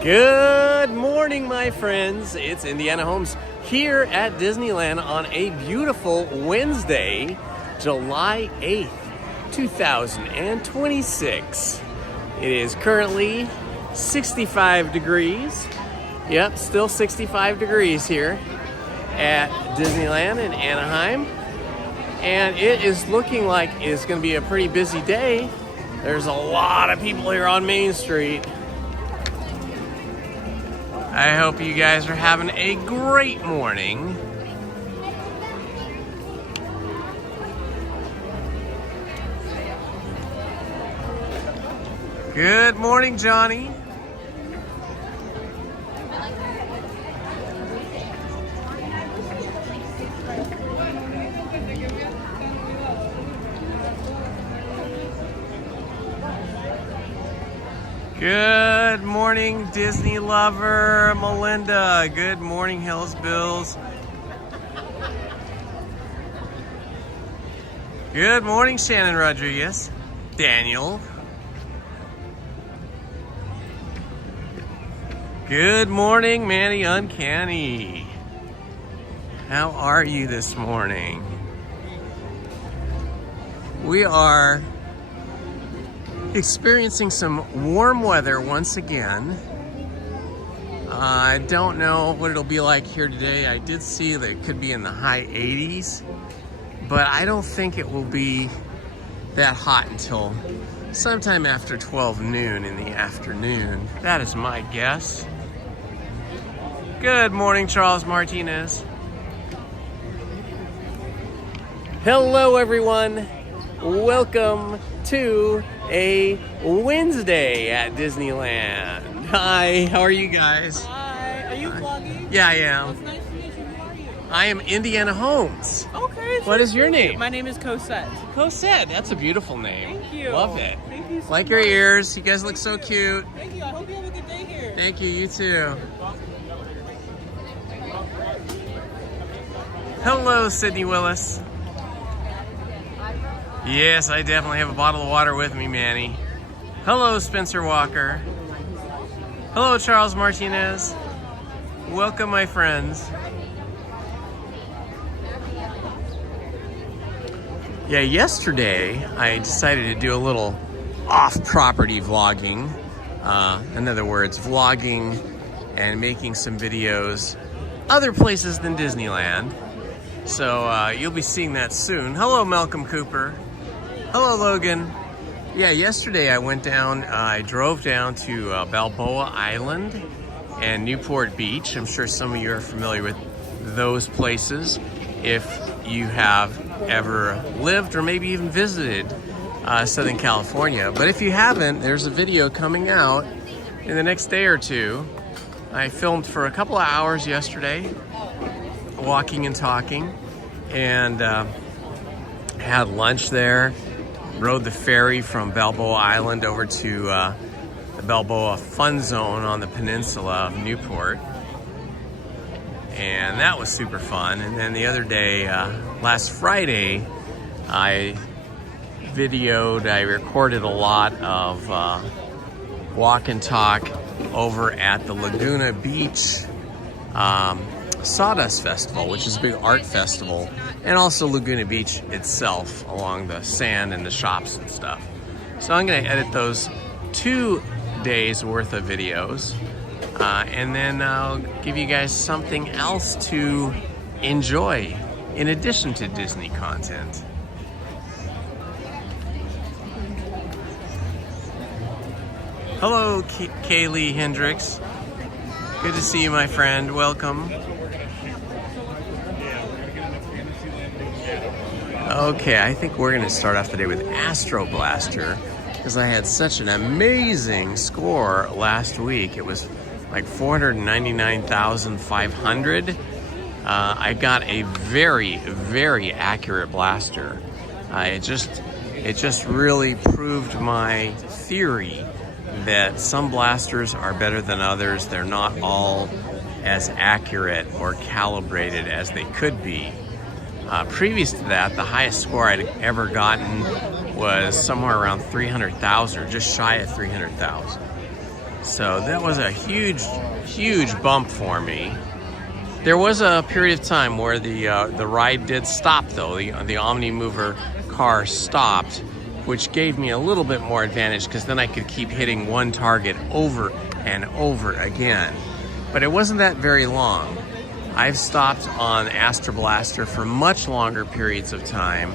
Good morning, my friends. It's Indiana Holmes here at Disneyland on a beautiful Wednesday, July 8th, 2026. It is currently 65 degrees. Yep, still 65 degrees here at Disneyland in Anaheim. And it is looking like it's going to be a pretty busy day. There's a lot of people here on Main Street. I hope you guys are having a great morning. Good morning, Johnny. Good morning, Disney lover, Melinda. Good morning, Hills Bills. Good morning, Shannon Rodriguez. Daniel. Good morning, Manny Uncanny. How are you this morning? We are experiencing some warm weather once again. I don't know what it'll be like here today. I did see that it could be in the high 80s, but I don't think it will be that hot until sometime after 12 noon in the afternoon. That is my guess. Good morning, Charles Martinez. Hello, everyone. Welcome to a Wednesday at Disneyland. Hi, how are you guys? Hi, are you vlogging? Yeah, I am. It's nice to meet you. Who are you? I am Indiana Holmes. Okay. What is your name? My name is Cosette. Cosette, that's a beautiful name. Thank you. Love it. Thank you so Like much. your ears, you guys look so cute. Thank you. I hope you have a good day here. Thank you, you too. Hello, Sydney Willis. Yes, I definitely have a bottle of water with me, Manny. Hello, Spencer Walker. Hello, Charles Martinez. Welcome, my friends. Yeah, yesterday I decided to do a little off-property vlogging. In other words, vlogging and making some videos other places than Disneyland. So you'll be seeing that soon. Hello, Malcolm Cooper. Hello, Logan. Yeah, yesterday I went down, I drove down to Balboa Island and Newport Beach. I'm sure some of you are familiar with those places if you have ever lived or maybe even visited Southern California. But if you haven't, there's a video coming out in the next day or two. I filmed for a couple of hours yesterday, walking and talking, and had lunch there. Rode the ferry from Balboa Island over to the Balboa Fun Zone on the peninsula of Newport. And that was super fun. And then the other day, last Friday, I recorded a lot of walk and talk over at the Laguna Beach Sawdust Festival, which is a big art festival, and also Laguna Beach itself along the sand and the shops and stuff. So I'm going to edit those 2 days worth of videos, and then I'll give you guys something else to enjoy in addition to Disney content. Hello, Kaylee Hendricks. Good to see you, my friend. Welcome. Okay, I think we're going to start off the day with Astro Blaster because I had such an amazing score last week. It was like 499,500. I got a very, very accurate blaster. It just really proved my theory that some blasters are better than others. They're not all as accurate or calibrated as they could be. Previous to that, the highest score I'd ever gotten was somewhere around 300,000, or just shy of 300,000. So that was a huge, huge bump for me. There was a period of time where the ride did stop, though. The Omnimover car stopped, which gave me a little bit more advantage, because then I could keep hitting one target over and over again. But it wasn't that very long. I've stopped on Astro Blaster for much longer periods of time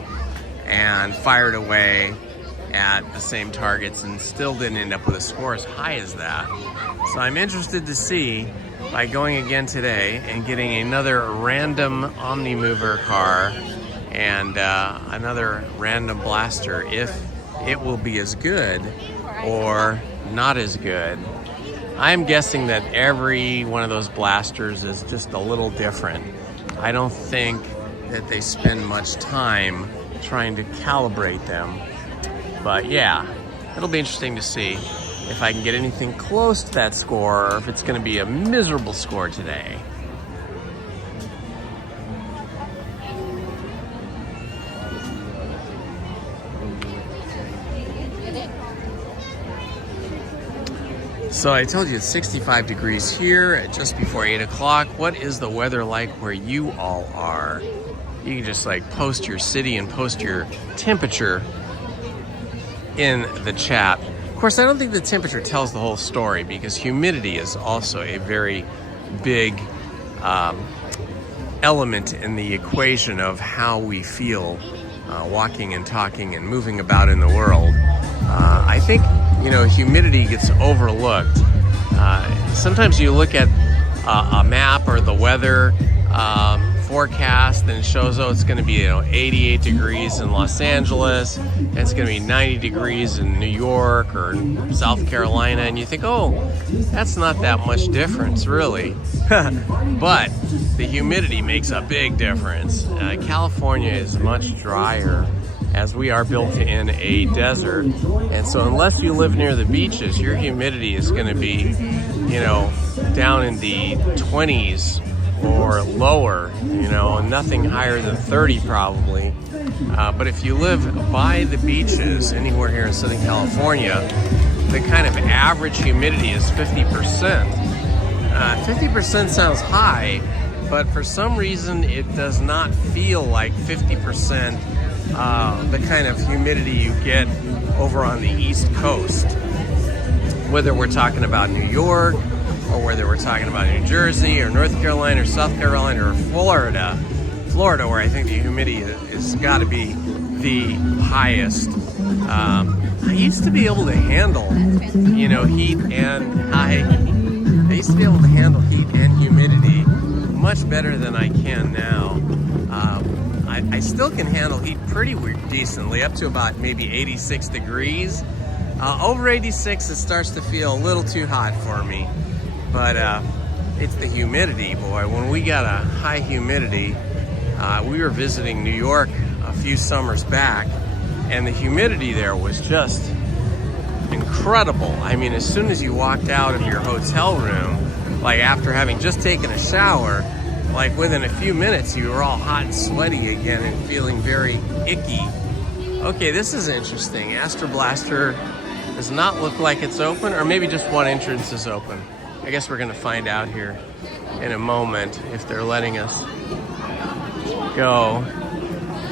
and fired away at the same targets and still didn't end up with a score as high as that. So I'm interested to see, by going again today and getting another random Omnimover car and another random blaster, if it will be as good or not as good. I'm guessing that every one of those blasters is just a little different. I don't think that they spend much time trying to calibrate them. But yeah, it'll be interesting to see if I can get anything close to that score, or if it's going to be a miserable score today. So I told you it's 65 degrees here at just before 8 o'clock. What is the weather like where you all are? You can just like post your city and post your temperature in the chat. Of course, I don't think the temperature tells the whole story, because humidity is also a very big element in the equation of how we feel walking and talking and moving about in the world. I think, humidity gets overlooked. Sometimes you look at a map or the weather forecast, and it shows, it's going to be 88 degrees in Los Angeles, and it's going to be 90 degrees in New York or South Carolina, and you think, that's not that much difference, really. But the humidity makes a big difference. California is much drier, as we are built in a desert, and so unless you live near the beaches, your humidity is going to be, down in the 20s or lower, nothing higher than 30 probably. But if you live by the beaches anywhere here in Southern California, the kind of average humidity is 50%. 50% sounds high, but for some reason it does not feel like 50% the kind of humidity you get over on the East Coast. Whether we're talking about New York, or whether we're talking about New Jersey, or North Carolina, or South Carolina, or Florida, where I think the humidity has got to be the highest. I used to be able to handle, heat and I used to be able to handle heat and humidity much better than I can now. I still can handle heat pretty decently, up to about maybe 86 degrees. Over 86, it starts to feel a little too hot for me. But it's the humidity, boy. When we got a high humidity, we were visiting New York a few summers back, and the humidity there was just incredible. I mean, as soon as you walked out of your hotel room, like after having just taken a shower, like within a few minutes, you were all hot and sweaty again and feeling very icky. Okay, this is interesting. Astro Blaster does not look like it's open, or maybe just one entrance is open. I guess we're gonna find out here in a moment if they're letting us go.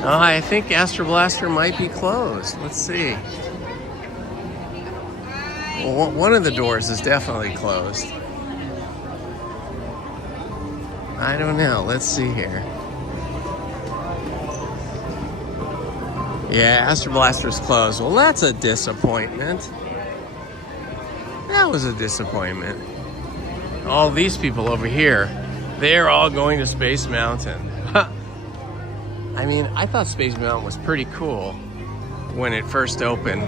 I think Astro Blaster might be closed. Let's see. Well, one of the doors is definitely closed. I don't know. Let's see here. Yeah, Astro Blaster is closed. Well, that's a disappointment. That was a disappointment. All these people over here, they're all going to Space Mountain. I mean, I thought Space Mountain was pretty cool when it first opened.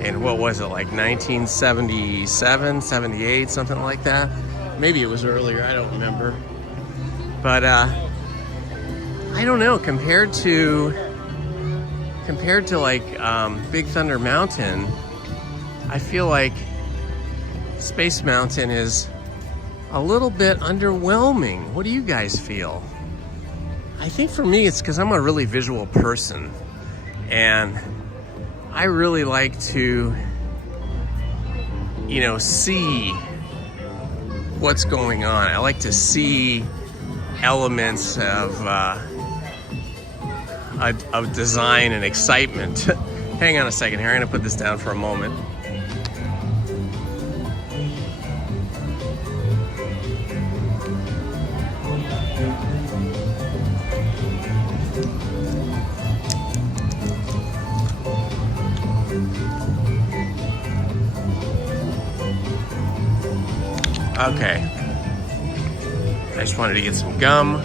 And what was it, like 1977, 78, something like that? Maybe it was earlier, I don't remember. But I don't know, compared to like Big Thunder Mountain, I feel like Space Mountain is a little bit underwhelming. What do you guys feel? I think for me it's because I'm a really visual person, and I really like to, you know, see what's going on. I like to see elements of design and excitement. Hang on a second here, I'm gonna put this down for a moment. Okay, I just wanted to get some gum.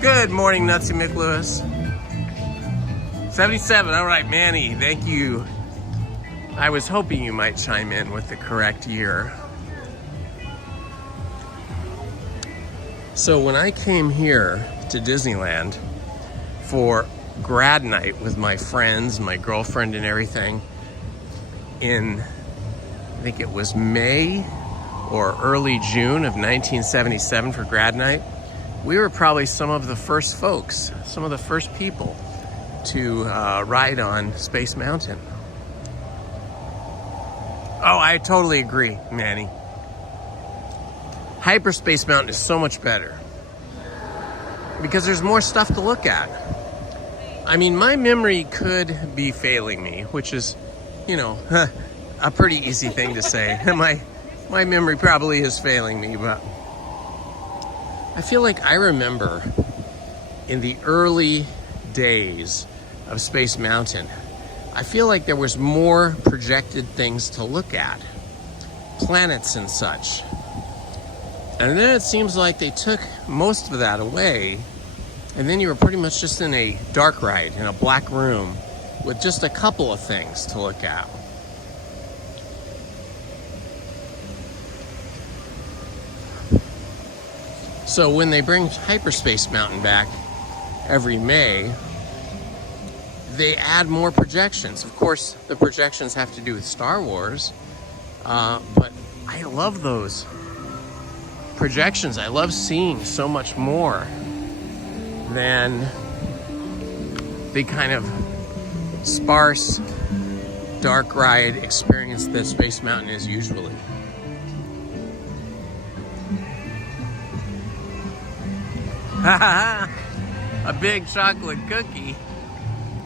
Good morning, Nutsy McLewis. 77, all right, Manny, thank you. I was hoping you might chime in with the correct year. So when I came here to Disneyland for grad night with my friends, my girlfriend and everything, in, I think it was May or early June of 1977 for grad night, we were probably some of the first folks, some of the first people to ride on Space Mountain. Oh, I totally agree, Manny. Hyperspace Mountain is so much better because there's more stuff to look at. I mean, my memory could be failing me, which is, you know, a pretty easy thing to say. My memory probably is failing me, but I feel like I remember in the early days of Space Mountain, I feel like there was more projected things to look at, planets and such. And then it seems like they took most of that away, and then you were pretty much just in a dark ride, in a black room, with just a couple of things to look at. So when they bring Hyperspace Mountain back every May, they add more projections. Of course, the projections have to do with Star Wars, but I love those projections. I love seeing so much more than the kind of sparse, dark ride experience that Space Mountain is usually. A big chocolate cookie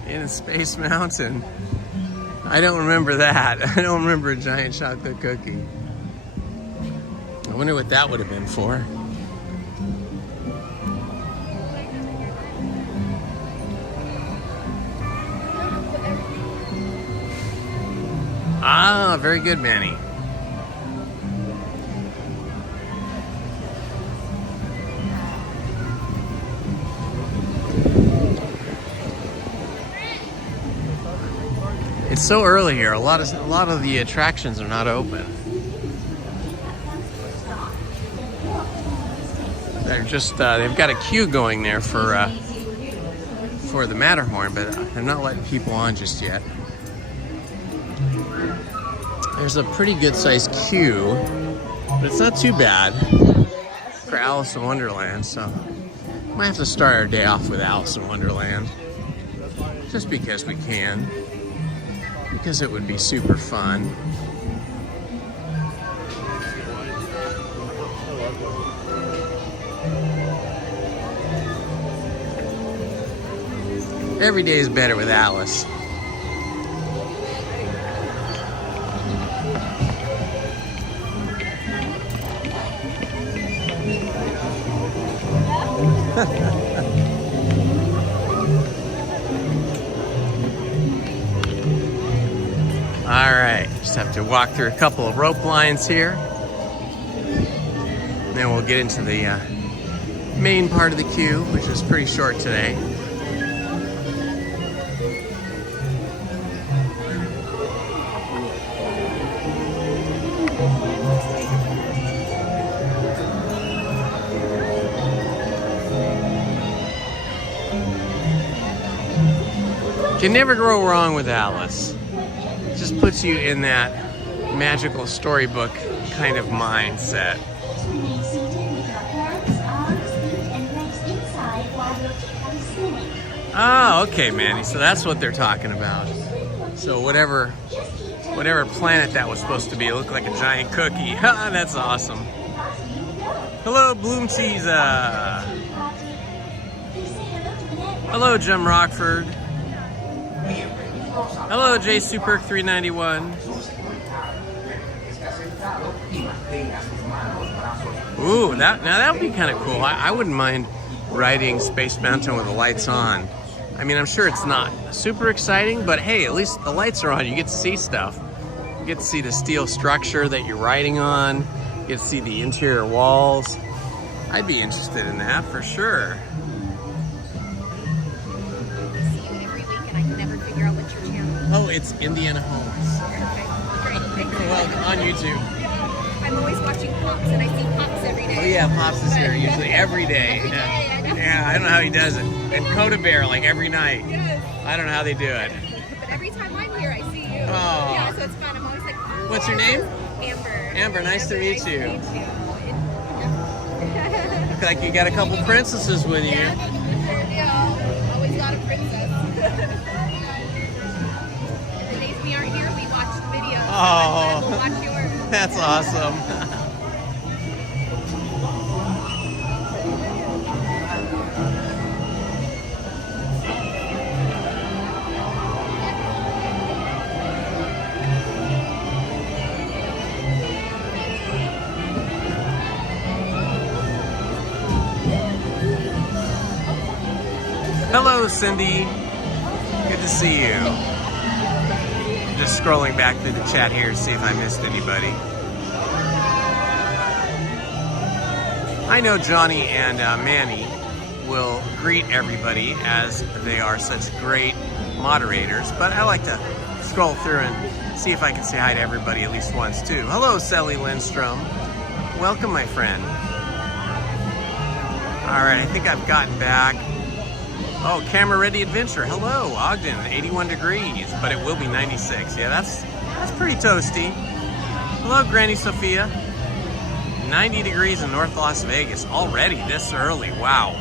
in Space Mountain. I don't remember that. I don't remember a giant chocolate cookie. I wonder what that would have been for. Ah, very good, Manny. It's so early here. A lot of the attractions are not open. They're just they've got a queue going there for the Matterhorn, but they're not letting people on just yet. There's a pretty good sized queue, but it's not too bad for Alice in Wonderland, so might have to start our day off with Alice in Wonderland, just because we can. Because it would be super fun. Every day is better with Alice. All right, just have to walk through a couple of rope lines here. Then we'll get into the main part of the queue, which is pretty short today. Can never go wrong with Alice. It just puts you in that magical storybook kind of mindset. Oh, okay, Manny. So that's what they're talking about. So whatever planet that was supposed to be, it looked like a giant cookie. That's awesome. Hello, Bloom Cheese. Hello, Jim Rockford. Hello, J Superk 391. Ooh, now that would be kind of cool. I wouldn't mind riding Space Mountain with the lights on. I mean, I'm sure it's not super exciting, but hey, at least the lights are on. You get to see stuff. You get to see the steel structure that you're riding on. You get to see the interior walls. I'd be interested in that for sure. Every week and I can never figure out what your channel. Oh, it's Indiana Holmes. Great, thank you. Well, on YouTube. I'm always watching Pops and I see Pops every day. Oh yeah, Pops is here usually every day. Every day, I know. Yeah, I don't know how he does it. And Coda Bear like every night. Yes. I don't know how they do it. But every time I'm here, I see you. Oh. Yeah, so it's fun. I'm always like, oh, What's your name? Amber. Amber, nice to meet you. Nice to meet you. Look like you got a couple princesses with you. Yeah, yeah. Always got a princess. The days we aren't here, we watch videos. Oh. So we'll watch yours. That's awesome. Hello, Cindy. Good to see you. Just scrolling back through the chat here to see if I missed anybody. I know Johnny and Manny will greet everybody as they are such great moderators, but I like to scroll through and see if I can say hi to everybody at least once too. Hello, Sally Lindstrom. Welcome, my friend. All right, I think I've gotten back. Oh, Camera Ready Adventure. Hello, Ogden, 81 degrees, but it will be 96. Yeah, that's pretty toasty. Hello, Granny Sophia. 90 degrees in North Las Vegas already this early. Wow.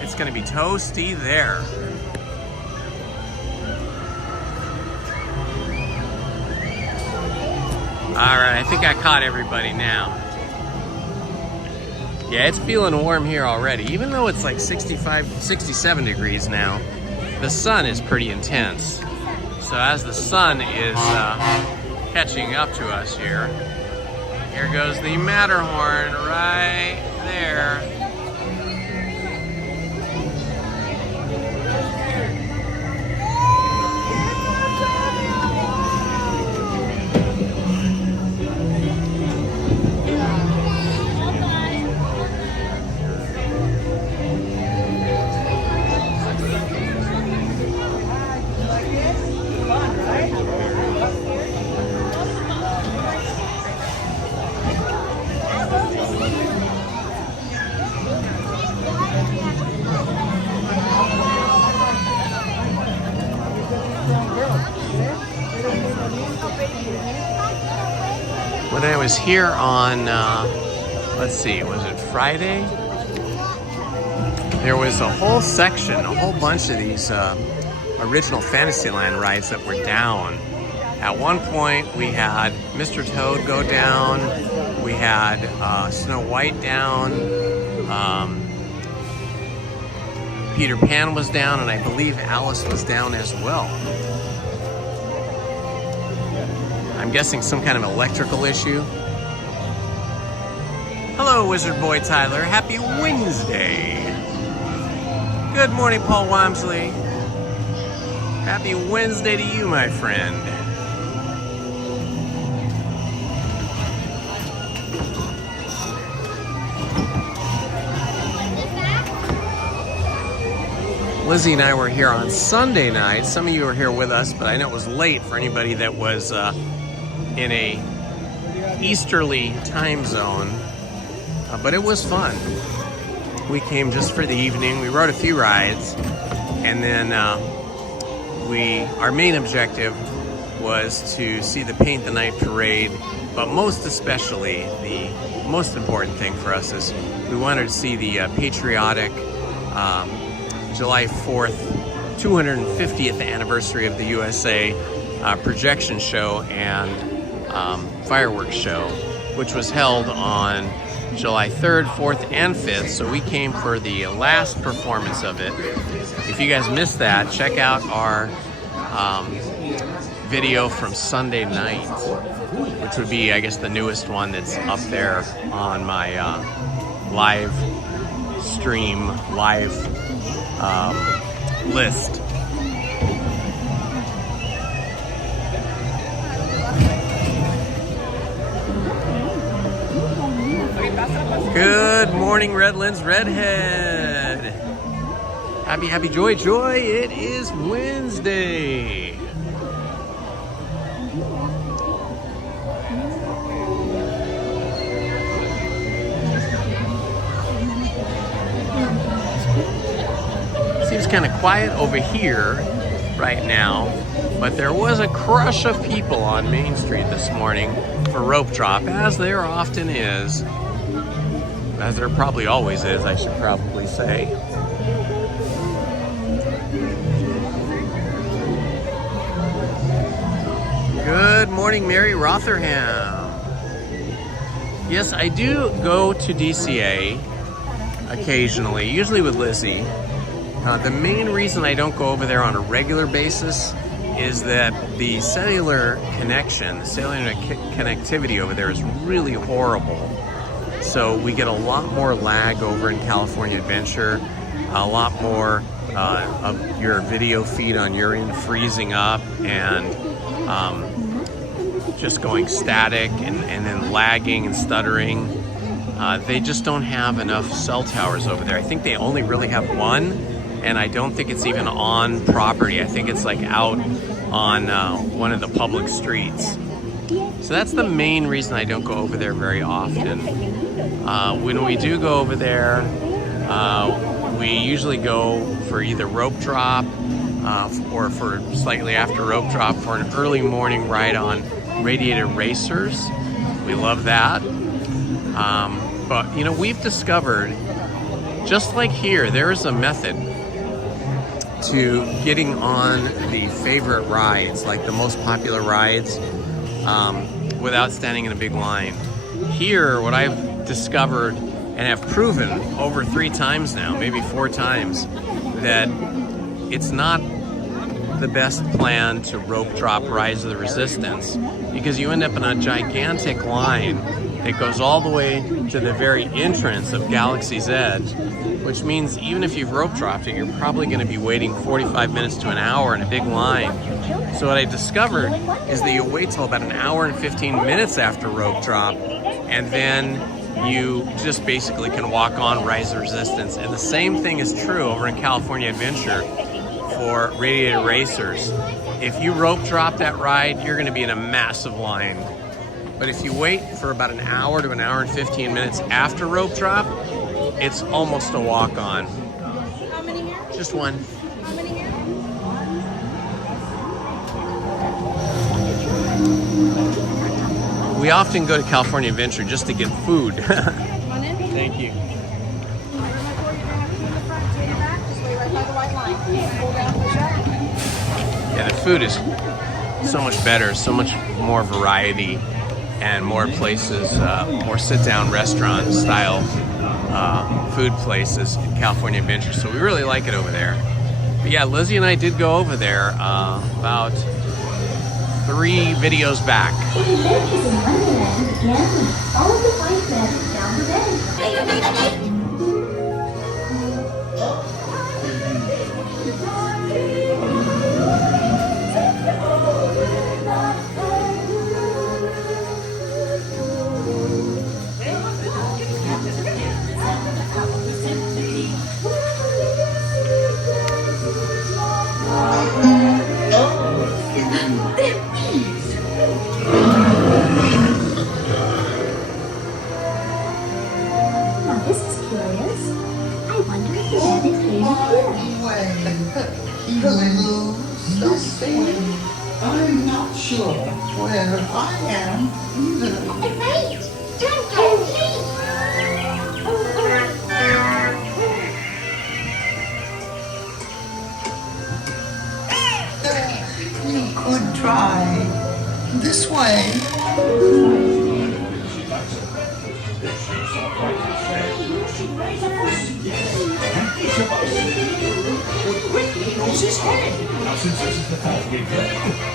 It's going to be toasty there. All right, I think I caught everybody now. Yeah, it's feeling warm here already. Even though it's like 65, 67 degrees now, the sun is pretty intense. So as the sun is catching up to us here goes the Matterhorn right there. When I was here on, let's see, was it Friday? There was a whole section, a whole bunch of these original Fantasyland rides that were down. At one point, we had Mr. Toad go down, we had Snow White down, Peter Pan was down, and I believe Alice was down as well. I'm guessing some kind of electrical issue. Hello, Wizard Boy Tyler. Happy Wednesday. Good morning, Paul Wamsley. Happy Wednesday to you, my friend. Lizzie and I were here on Sunday night. Some of you were here with us, but I know it was late for anybody that was in a easterly time zone. But it was fun. We came just for the evening. We rode a few rides, and then our main objective was to see the Paint the Night parade. But most especially, the most important thing for us is we wanted to see the patriotic July 4th, 250th anniversary of the USA projection show and fireworks show, which was held on July 3rd, 4th, and 5th. So we came for the last performance of it. If you guys missed that, check out our video from Sunday night, which would be, I guess, the newest one that's up there on my live stream, list. Good morning, Redlands Redhead. Happy, happy, joy, joy. It is Wednesday. Seems kind of quiet over here right now, but there was a crush of people on Main Street this morning for rope drop, as there often is. As there probably always is, I should probably say. Good morning, Mary Rotherham. Yes, I do go to DCA occasionally, usually with Lizzie. The main reason I don't go over there on a regular basis is that the cellular connection, the cellular connectivity over there is really horrible. So we get a lot more lag over in California Adventure, a lot more of your video feed on your end freezing up and just going static and then lagging and stuttering. They just don't have enough cell towers over there. I think they only really have one, and I don't think it's even on property. I think it's like out on one of the public streets. So that's the main reason I don't go over there very often. When we do go over there, we usually go for either rope drop or for slightly after rope drop for an early morning ride on Radiator Racers. We love that. But, you know, we've discovered, just like here, there is a method to getting on the favorite rides, like the most popular rides, without standing in a big line. Here, what I've discovered and have proven over 3 times now, maybe 4 times, that it's not the best plan to rope drop Rise of the Resistance, because you end up in a gigantic line that goes all the way to the very entrance of Galaxy's Edge, which means even if you've rope dropped it, you're probably going to be waiting 45 minutes to an hour in a big line. So what I discovered is that you wait till about an hour and 15 minutes after rope drop, and then you just basically can walk on Rise of Resistance. And the same thing is true over in California Adventure for Radiator Racers. If you rope drop that ride, you're going to be in a massive line. But if you wait for about an hour to an hour and 15 minutes after rope drop, it's almost a walk-on. How many here? Just one. How many here? We often go to California Adventure just to get food. Come on in. Thank you. Yeah, the food is so much better, so much more variety, and more places, more sit-down restaurant style food places in California Adventure. So we really like it over there. But yeah, Lizzie and I did go over there about 3 videos back. I'm not sure where I am either. Wait! Don't go, please! Good try. This way. Each of us quickly knows his head. Now, since this is the first game,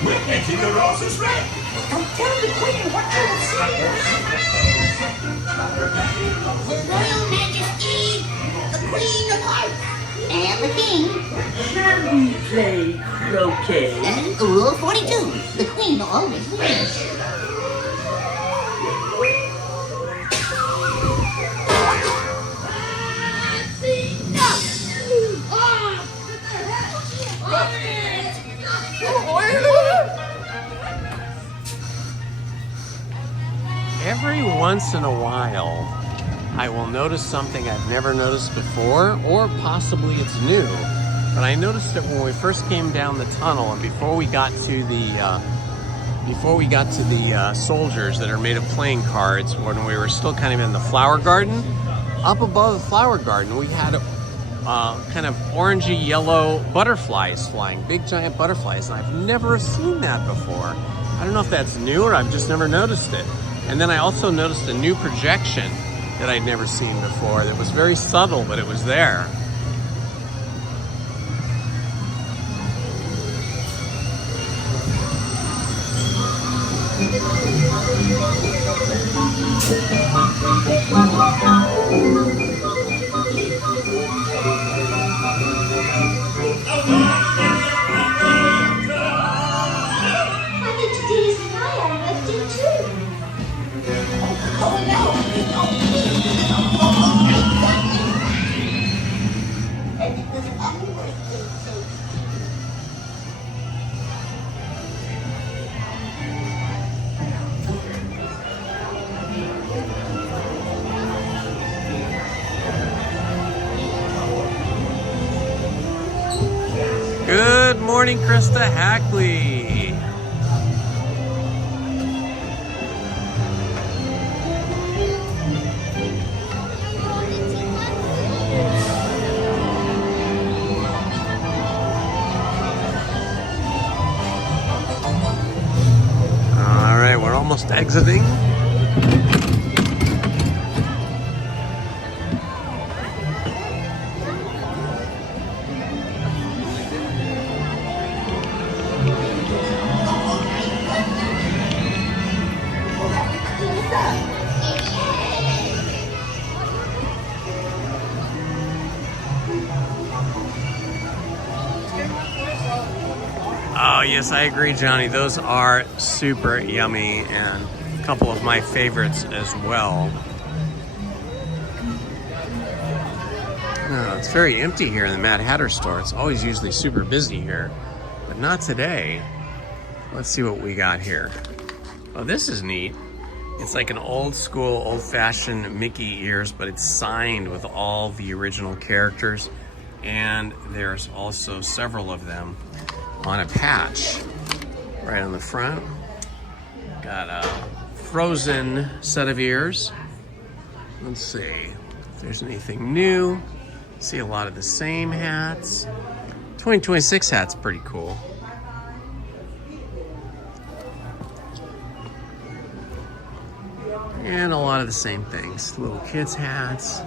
we're making the roses red. Don't tell the queen what you have said. Royal Majesty, the Queen of Hearts, and the King. Shall we play croquet? Rule 42, the Queen always wins. Every once in a while, I will notice something I've never noticed before, or possibly it's new. But I noticed it when we first came down the tunnel, and before we got to the soldiers that are made of playing cards, when we were still kind of in the flower garden. Up above the flower garden, we had kind of orangey yellow butterflies flying, big giant butterflies, and I've never seen that before. I don't know if that's new or I've just never noticed it. And then I also noticed a new projection that I'd never seen before that was very subtle, but it was there. Good morning, Krista Hackley. All right, we're almost exiting. Oh, yes, I agree, Johnny. Those are super yummy and a couple of my favorites as well. Oh, it's very empty here in the Mad Hatter store. It's always usually super busy here, but not today. Let's see what we got here. Oh, this is neat. It's like an old school, old-fashioned Mickey ears, but it's signed with all the original characters. And there's also several of them on a patch right on the front. Got a Frozen set of ears. Let's see if there's anything new. See a lot of the same hats. 2026 hat's pretty cool. And a lot of the same things. Little kids' hats.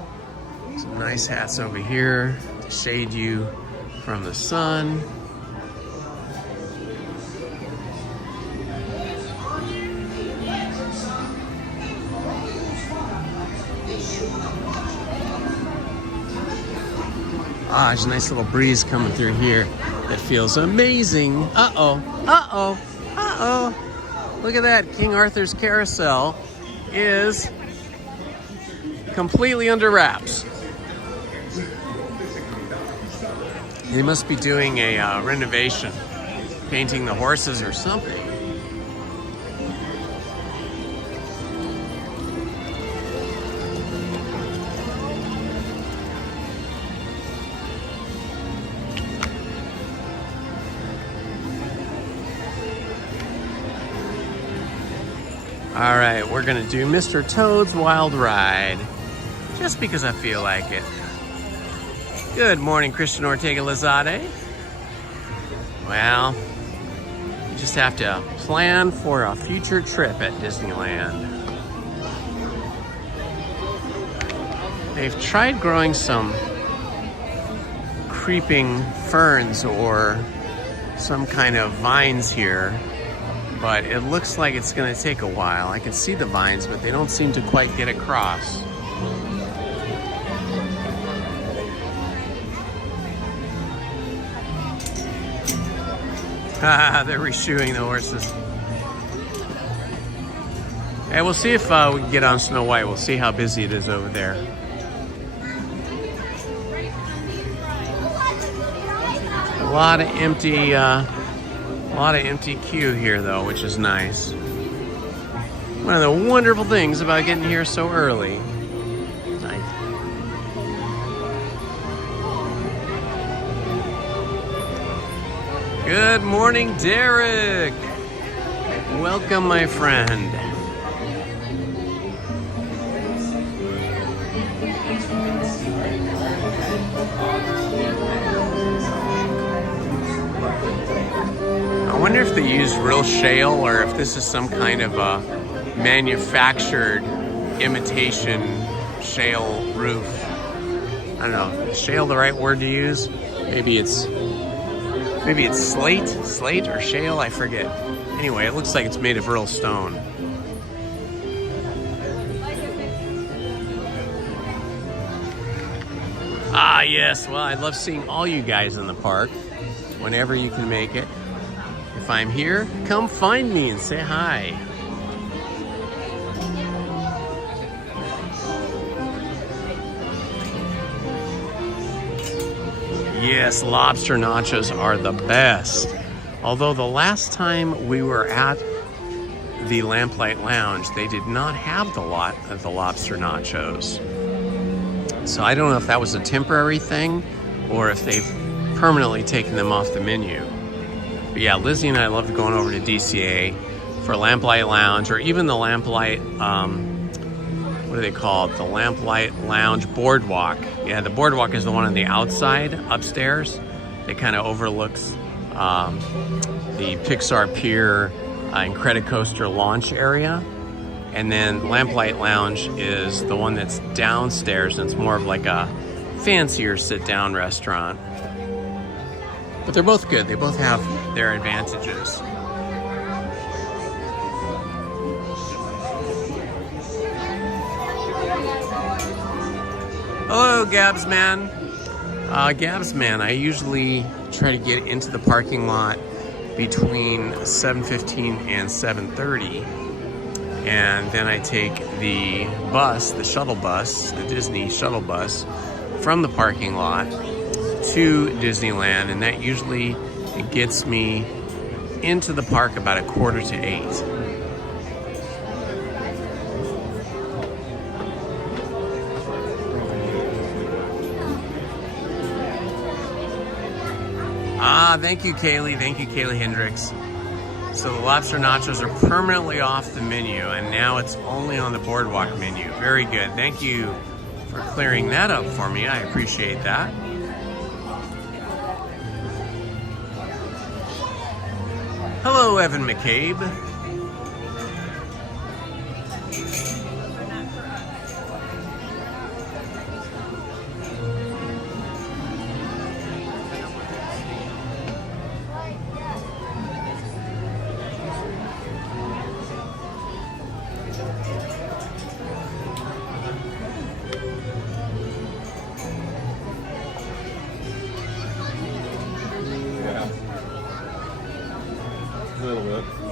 Some nice hats over here to shade you from the sun. Ah, there's a nice little breeze coming through here that feels amazing. Uh-oh, uh-oh, uh-oh. Look at that, King Arthur's carousel is completely under wraps. They must be doing a renovation, painting the horses or something. All right, we're gonna do Mr. Toad's Wild Ride, just because I feel like it. Good morning, Christian Ortega Lozade. Well, you just have to plan for a future trip at Disneyland. They've tried growing some creeping ferns or some kind of vines here, but it looks like it's going to take a while. I can see the vines, but they don't seem to quite get across. They're reshoeing the horses. Hey, we'll see if we can get on Snow White. We'll see how busy it is over there. A lot of empty queue here, though, which is nice. One of the wonderful things about getting here so early. Nice. Good morning, Derek. Welcome, my friend. I wonder if they use real shale or if this is some kind of a manufactured imitation shale roof. I don't know. Is shale the right word to use? Maybe it's slate or shale, I forget. Anyway, it looks like it's made of real stone. Ah, yes. Well, I love seeing all you guys in the park whenever you can make it. If I'm here, come find me and say hi. Yes, lobster nachos are the best. Although the last time we were at the Lamplight Lounge, they did not have the lot of the lobster nachos. So I don't know if that was a temporary thing or if they've permanently taken them off the menu. But yeah, Lizzie and I loved going over to DCA for Lamplight Lounge, or even the Lamplight, what are they called? The Lamplight Lounge Boardwalk. Yeah, the Boardwalk is the one on the outside, upstairs. It kind of overlooks the Pixar Pier and Incredicoaster launch area. And then Lamplight Lounge is the one that's downstairs, and it's more of like a fancier sit-down restaurant. But they're both good. They both have their advantages. Hello, Gabsman. Gabsman, I usually try to get into the parking lot between 7:15 and 7:30. And then I take the bus, the shuttle bus, the Disney shuttle bus, from the parking lot to Disneyland, and that usually gets me into the park about 7:45. Thank you, Kaylee. Thank you, Kaylee Hendricks. So the lobster nachos are permanently off the menu, and now it's only on the Boardwalk menu. Very good. Thank you for clearing that up for me. I appreciate that. Hello, Evan McCabe.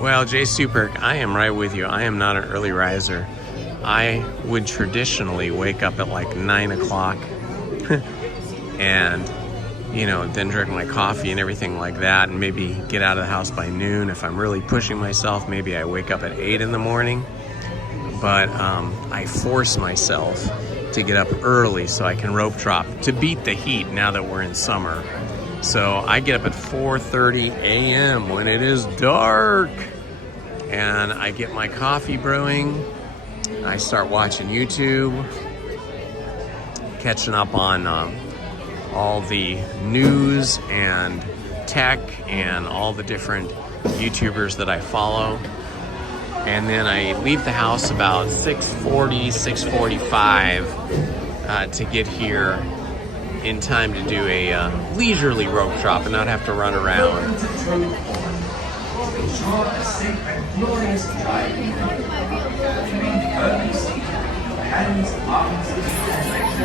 Well, Jay Superk, I am right with you. I am not an early riser. I would traditionally wake up at like 9 o'clock and, then drink my coffee and everything like that, and maybe get out of the house by noon. If I'm really pushing myself, maybe I wake up at 8 in the morning. But I force myself to get up early so I can rope drop to beat the heat now that we're in summer. So I get up at 4:30 a.m. when it is dark, and I get my coffee brewing. I start watching YouTube, catching up on all the news and tech and all the different YouTubers that I follow. And then I leave the house about 6:40, 6:45 to get here in time to do a leisurely rope drop and not have to run around. Ensure a safe and glorious drive. Remain firmly seated, your hands, arms, and legs.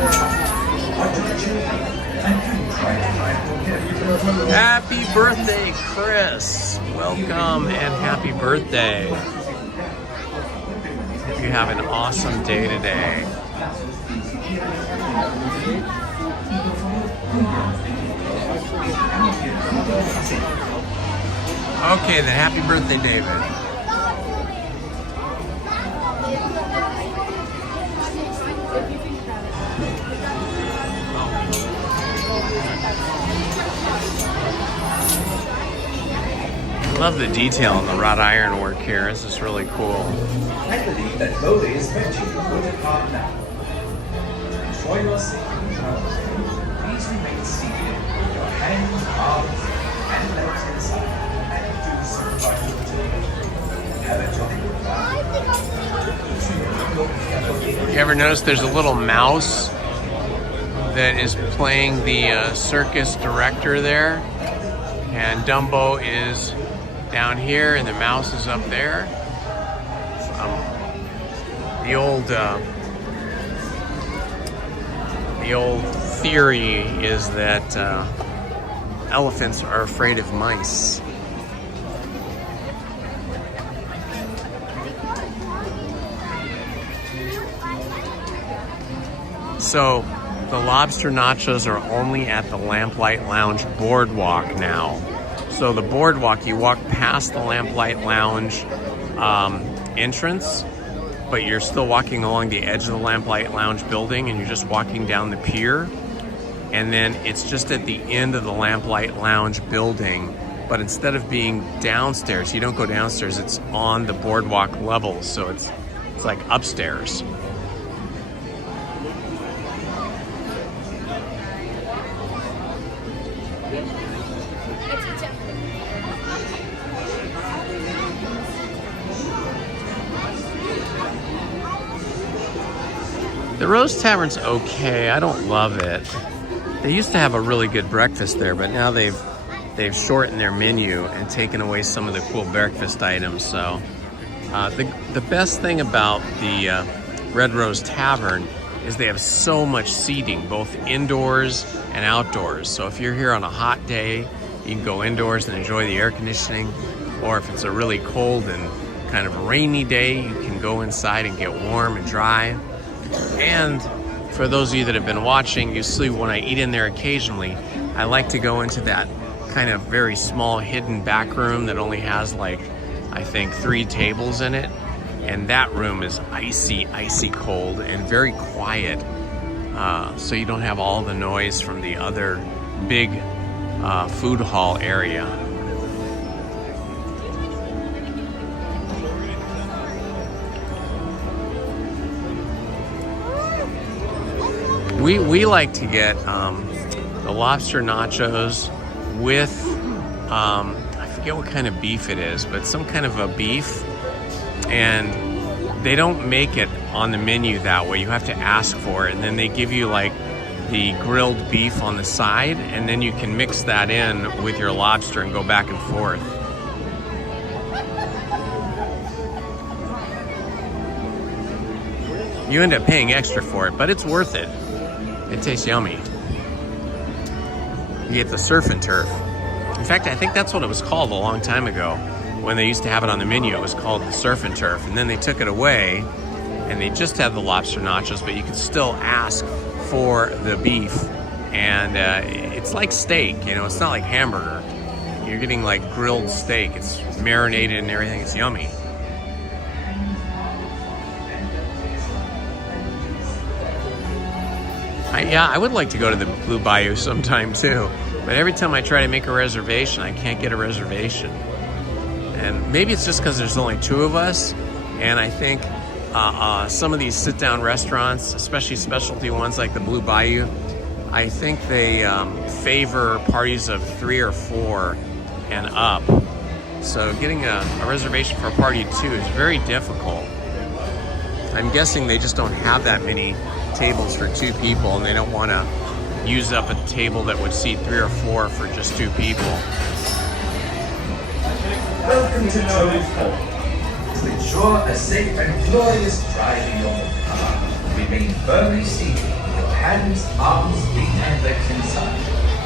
Watch your children, and do try to drive more carefully. Happy birthday, Chris! Welcome and happy birthday. Hope you have an awesome day today. Okay, then happy birthday, David. I love the detail in the wrought iron work here. This is really cool. I believe that Bode is fetching the wooden card now. To ensure your safety and travel, please remain seated with your hands, arms, and legs inside, and do so by your Have a jolly good You ever notice there's a little mouse that is playing the circus director there? And Dumbo is down here and the mouse is up there. The old theory is that elephants are afraid of mice. So the lobster nachos are only at the Lamplight Lounge boardwalk now. So the boardwalk, you walk past the Lamplight Lounge entrance, but you're still walking along the edge of the Lamplight Lounge building and you're just walking down the pier. And then it's just at the end of the Lamplight Lounge building, but instead of being downstairs, you don't go downstairs, it's on the boardwalk level. So it's like upstairs. The Rose Tavern's okay. I don't love it. They used to have a really good breakfast there, but now they've shortened their menu and taken away some of the cool breakfast items. So the best thing about the Red Rose Tavern is they have so much seating, both indoors and outdoors. So if you're here on a hot day, you can go indoors and enjoy the air conditioning. Or if it's a really cold and kind of rainy day, you can go inside and get warm and dry. And for those of you that have been watching, you see when I eat in there occasionally, I like to go into that kind of very small hidden back room that only has like, I think 3 tables in it. And that room is icy, icy cold and very quiet. So you don't have all the noise from the other big food hall area. We like to get the lobster nachos with, I forget what kind of beef it is, but some kind of a beef. And they don't make it on the menu that way. You have to ask for it. And then they give you like the grilled beef on the side. And then you can mix that in with your lobster and go back and forth. You end up paying extra for it, but it's worth it. It tastes yummy. You get the surf and turf. In fact, I think that's what it was called a long time ago. When they used to have it on the menu, it was called the surf and turf. And then they took it away and they just had the lobster nachos, but you could still ask for the beef. And it's like steak, you know, it's not like hamburger. You're getting like grilled steak. It's marinated and everything. It's yummy. I would like to go to the Blue Bayou sometime too, but every time I try to make a reservation, I can't get a reservation. And maybe it's just because there's only 2 of us, and I think some of these sit-down restaurants, especially specialty ones like the Blue Bayou, I think they favor parties of 3 or 4 and up. So getting a reservation for a party of 2 is very difficult. I'm guessing they just don't have that many tables for 2 people, and they don't want to use up a table that would seat 3 or 4 for just 2 people. Welcome to Holmes. To ensure a safe and glorious drive in your car, remain firmly seated with hands, arms, feet, and legs inside.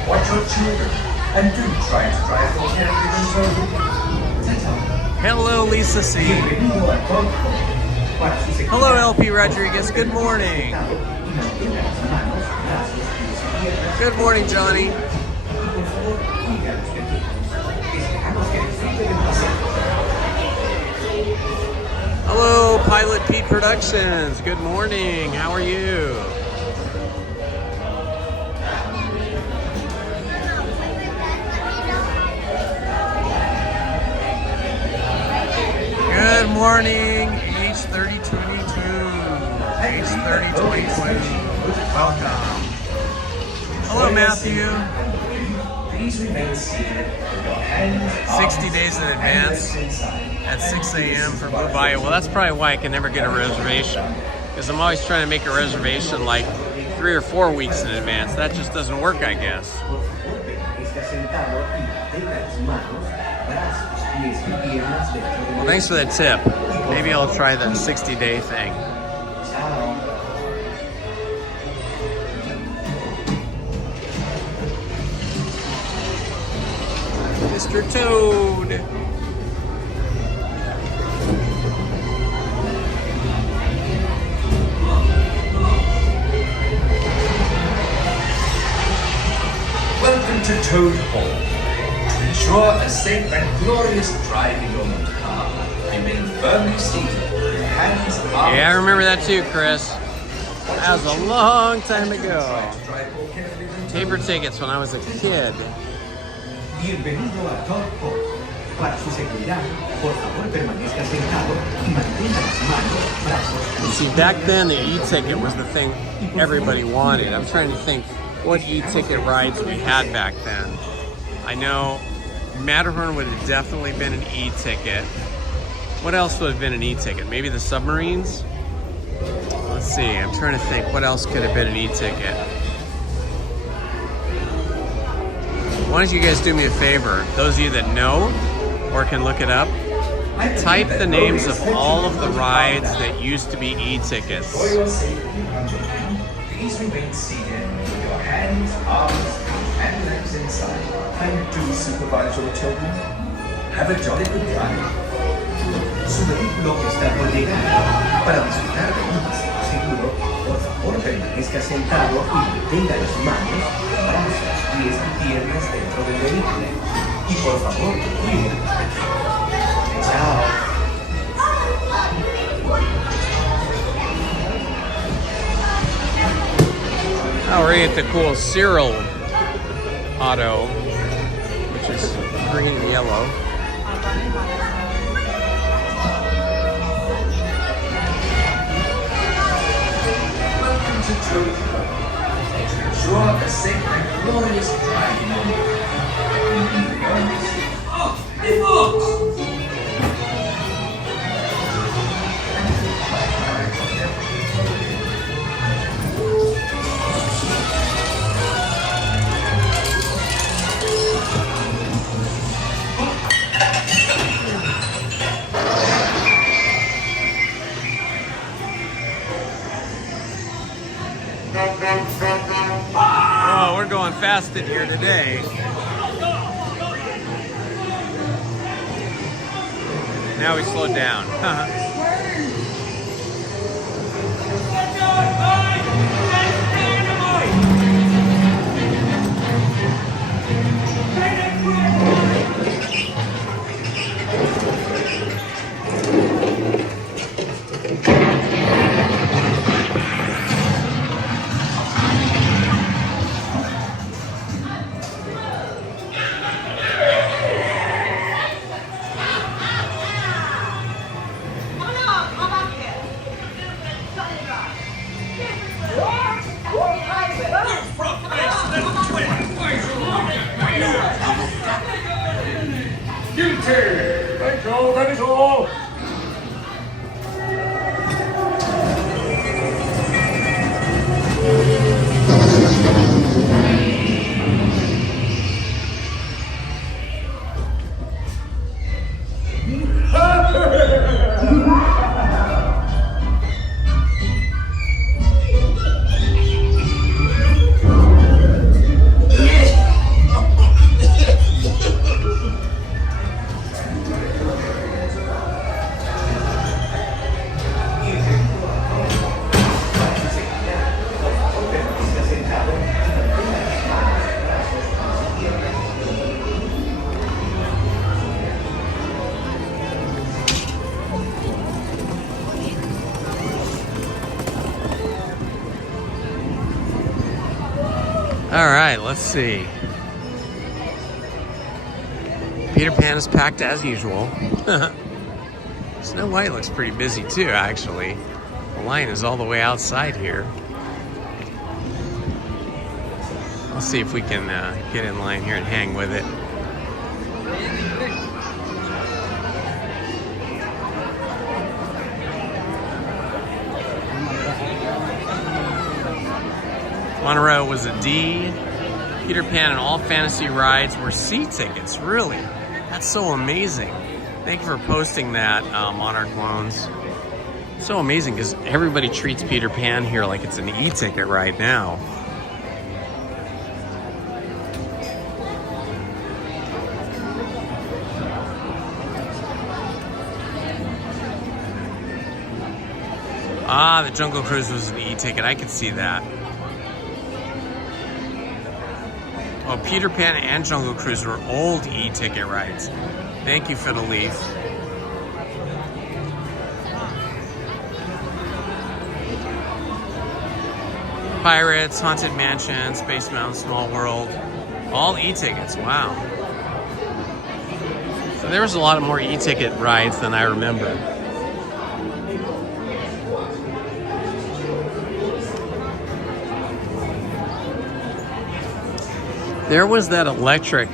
Watch your children and do try to drive your carefully controlled. Hello, Lisa C. Hello, LP Rodriguez. Good morning. Good morning, Johnny. Hello, Pilot Pete Productions. Good morning. How are you? Good morning, H3022. H3022. Welcome. Hello, Matthew. Please remain seated with your hands, 60 days in advance at 6 a.m. for Blue Bayou. Well, that's probably why I can never get a reservation, because I'm always trying to make a reservation like 3 or 4 weeks in advance. That just doesn't work, I guess. Well, thanks for that tip. Maybe I'll try the 60-day thing. Mr. Toad. Welcome to Toad Hall. To ensure a safe and glorious drive in your motor car, remain firmly seated with hands, arms. Yeah, I remember that too, Chris. That was a long time ago. Paper tickets when I was a kid. Bienvenido a Toad Hall. Para su seguridad, por favor permanezca sentado y mantenga las manos, brazos. See, back then the e-ticket was the thing everybody wanted. I'm trying to think what e-ticket rides we had back then. I know Matterhorn would have definitely been an e-ticket. What else would have been an e-ticket? Maybe the submarines? Let's see, I'm trying to think what else could have been an e-ticket. Why don't you guys do me a favor? Those of you that know or can look it up, type the names of all of the rides that used to be e-tickets. For your safety and comfort, please remain seated with your hands, arms, and legs inside. And do supervise your children. Have a jolly good drive. Su vehículo está por llegar. Para disfrutar de un paseo seguro, por favor permanezca sentado y mantenga las manos, brazos, pies y piernas dentro del vehículo. Y por favor, cuide. Chao. Oh, we're at the cool Cyril Auto, which is green and yellow. Welcome to Toad Hall. To ensure a safe and glorious drive in your motor car, Oh, we're going fast in here today. Now we slowed down. That is all. All right, let's see. Peter Pan is packed as usual. Snow White looks pretty busy too, actually. The line is all the way outside here. I'll see if we can get in line here and hang with it. Monroe was a D. Peter Pan and all fantasy rides were C tickets. Really? That's so amazing. Thank you for posting that, Monarch Loans. So amazing because everybody treats Peter Pan here like it's an e-ticket right now. Ah, the Jungle Cruise was an e-ticket. I could see that. Oh, Peter Pan and Jungle Cruise were old e-ticket rides. Thank you for the leaf. Pirates, Haunted Mansion, Space Mountain, Small World, all e-tickets. Wow. So there was a lot of more e-ticket rides than I remember. There was that electric,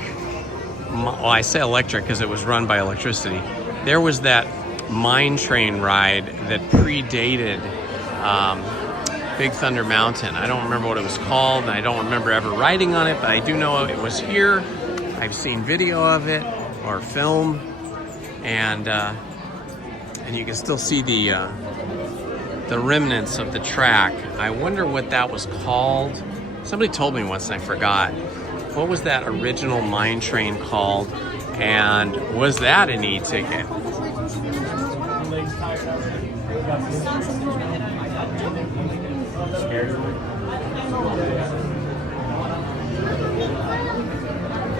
well, I say electric because it was run by electricity. There was that mine train ride that predated Big Thunder Mountain. I don't remember what it was called, and I don't remember ever riding on it, but I do know it was here. I've seen video of it, or film, and you can still see the remnants of the track. I wonder what that was called. Somebody told me once and I forgot. What was that original mine train called? And was that an e-ticket?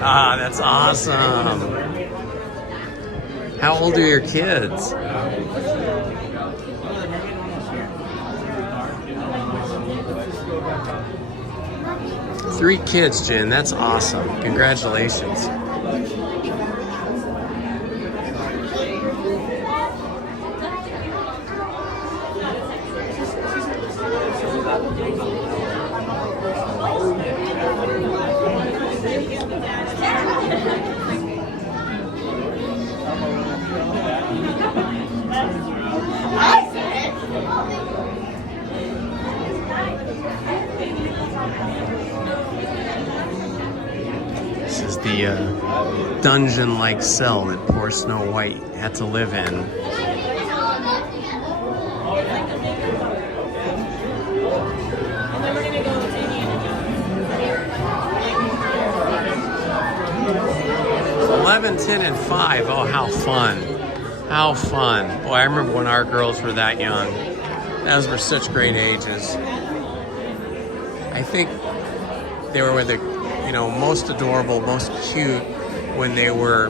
Ah, that's awesome. How old are your kids? Three kids, Jen. That's awesome. Congratulations. This is the dungeon-like cell that poor Snow White had to live in. $11, $10, and $5. Oh, how fun. How fun. Boy, I remember when our girls were that young. Those were such great ages. I think they were the, most adorable, most cute when they were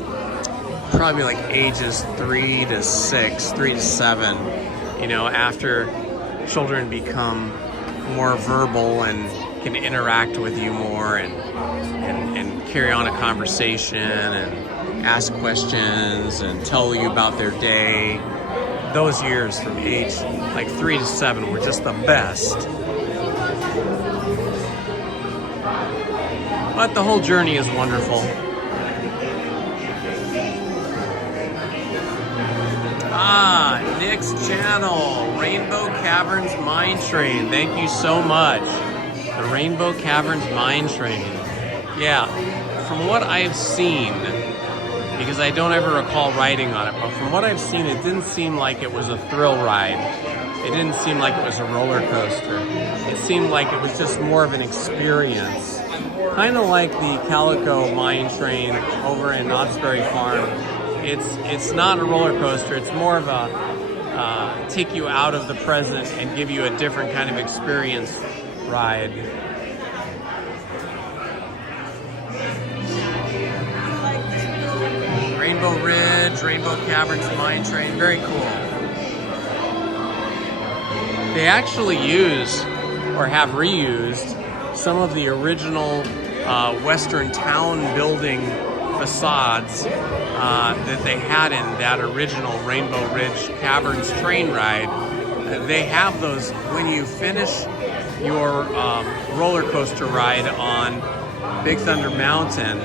probably like ages 3 to 6, 3 to 7. After children become more verbal and can interact with you more and carry on a conversation and ask questions and tell you about their day. Those years from age like 3 to 7 were just the best. But the whole journey is wonderful. Ah, Nick's channel, Rainbow Caverns Mine Train. Thank you so much. The Rainbow Caverns Mine Train. Yeah, from what I've seen, because I don't ever recall riding on it, but from what I've seen, it didn't seem like it was a thrill ride. It didn't seem like it was a roller coaster. It seemed like it was just more of an experience. Kind of like the Calico Mine Train over in Knott's Berry Farm. It's not a roller coaster. It's more of a take you out of the present and give you a different kind of experience ride. Rainbow Ridge, Rainbow Caverns Mine Train, very cool. They actually use, or have reused, some of the original Western town building facades that they had in that original Rainbow Ridge Caverns train ride. They have those when you finish your roller coaster ride on Big Thunder Mountain.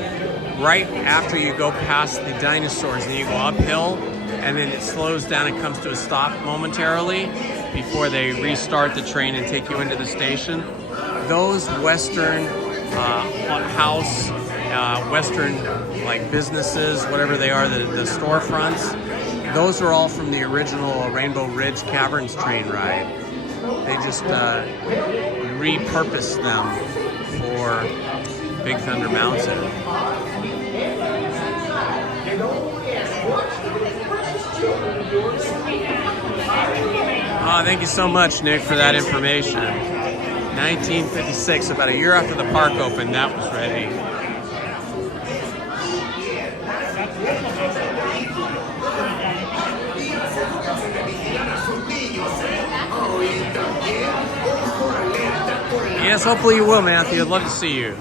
Right after you go past the dinosaurs and you go uphill, and then it slows down and comes to a stop momentarily before they restart the train and take you into the station. Those Western house, Western like businesses, whatever they are, the storefronts, those are all from the original Rainbow Ridge Caverns train ride. They just repurposed them for Big Thunder Mountain. Oh, thank you so much, Nick, for that information. 1956, about a year after the park opened, that was ready. Yes, hopefully you will, Matthew. I'd love to see you.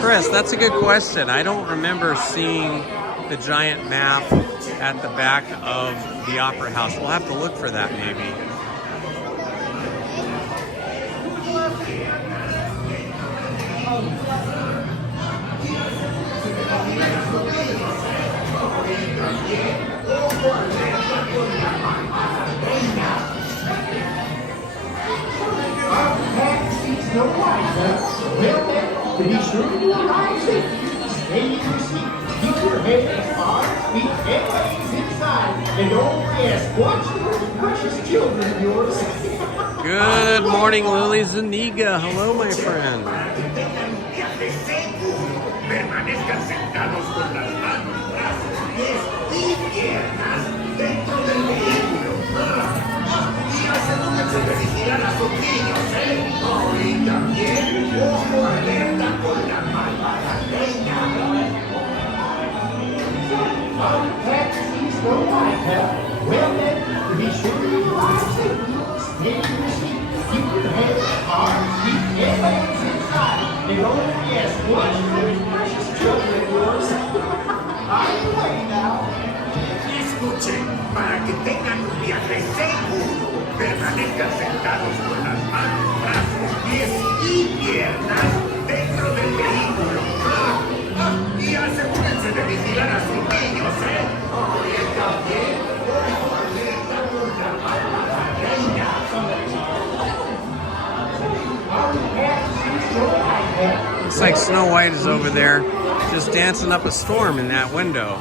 Chris, that's a good question. I don't remember seeing the giant map at the back of the Opera House. We'll have to look for that maybe. To be sure to arrive safely, stay in your seat, keep your head, arms, feet, and legs inside, and don't forget, watch those precious children of yours. Good morning, Lily Zuniga. Hello, my friend. Permanezcan sentados con las manos, brazos, pies y piernas dentro del vehículo. Y asegúrense de vigilar a sus niños, Oh, y también, ojo alerta con la malvada reina. Well then, to be sure to arrive safely, stay in your seat, keep your head, arms, feet, and legs inside, and don't forget, watch those precious children of yours. Are you ready now? Escuchen, para que tengan un viaje seguro, permanezcan sentados con las manos, brazos, pies y piernas dentro del vehículo. Y asegúrense de vigilar a sus niños, Oh, y también, ojo alerta con la malvada reina. Looks like Snow White is over there just dancing up a storm in that window.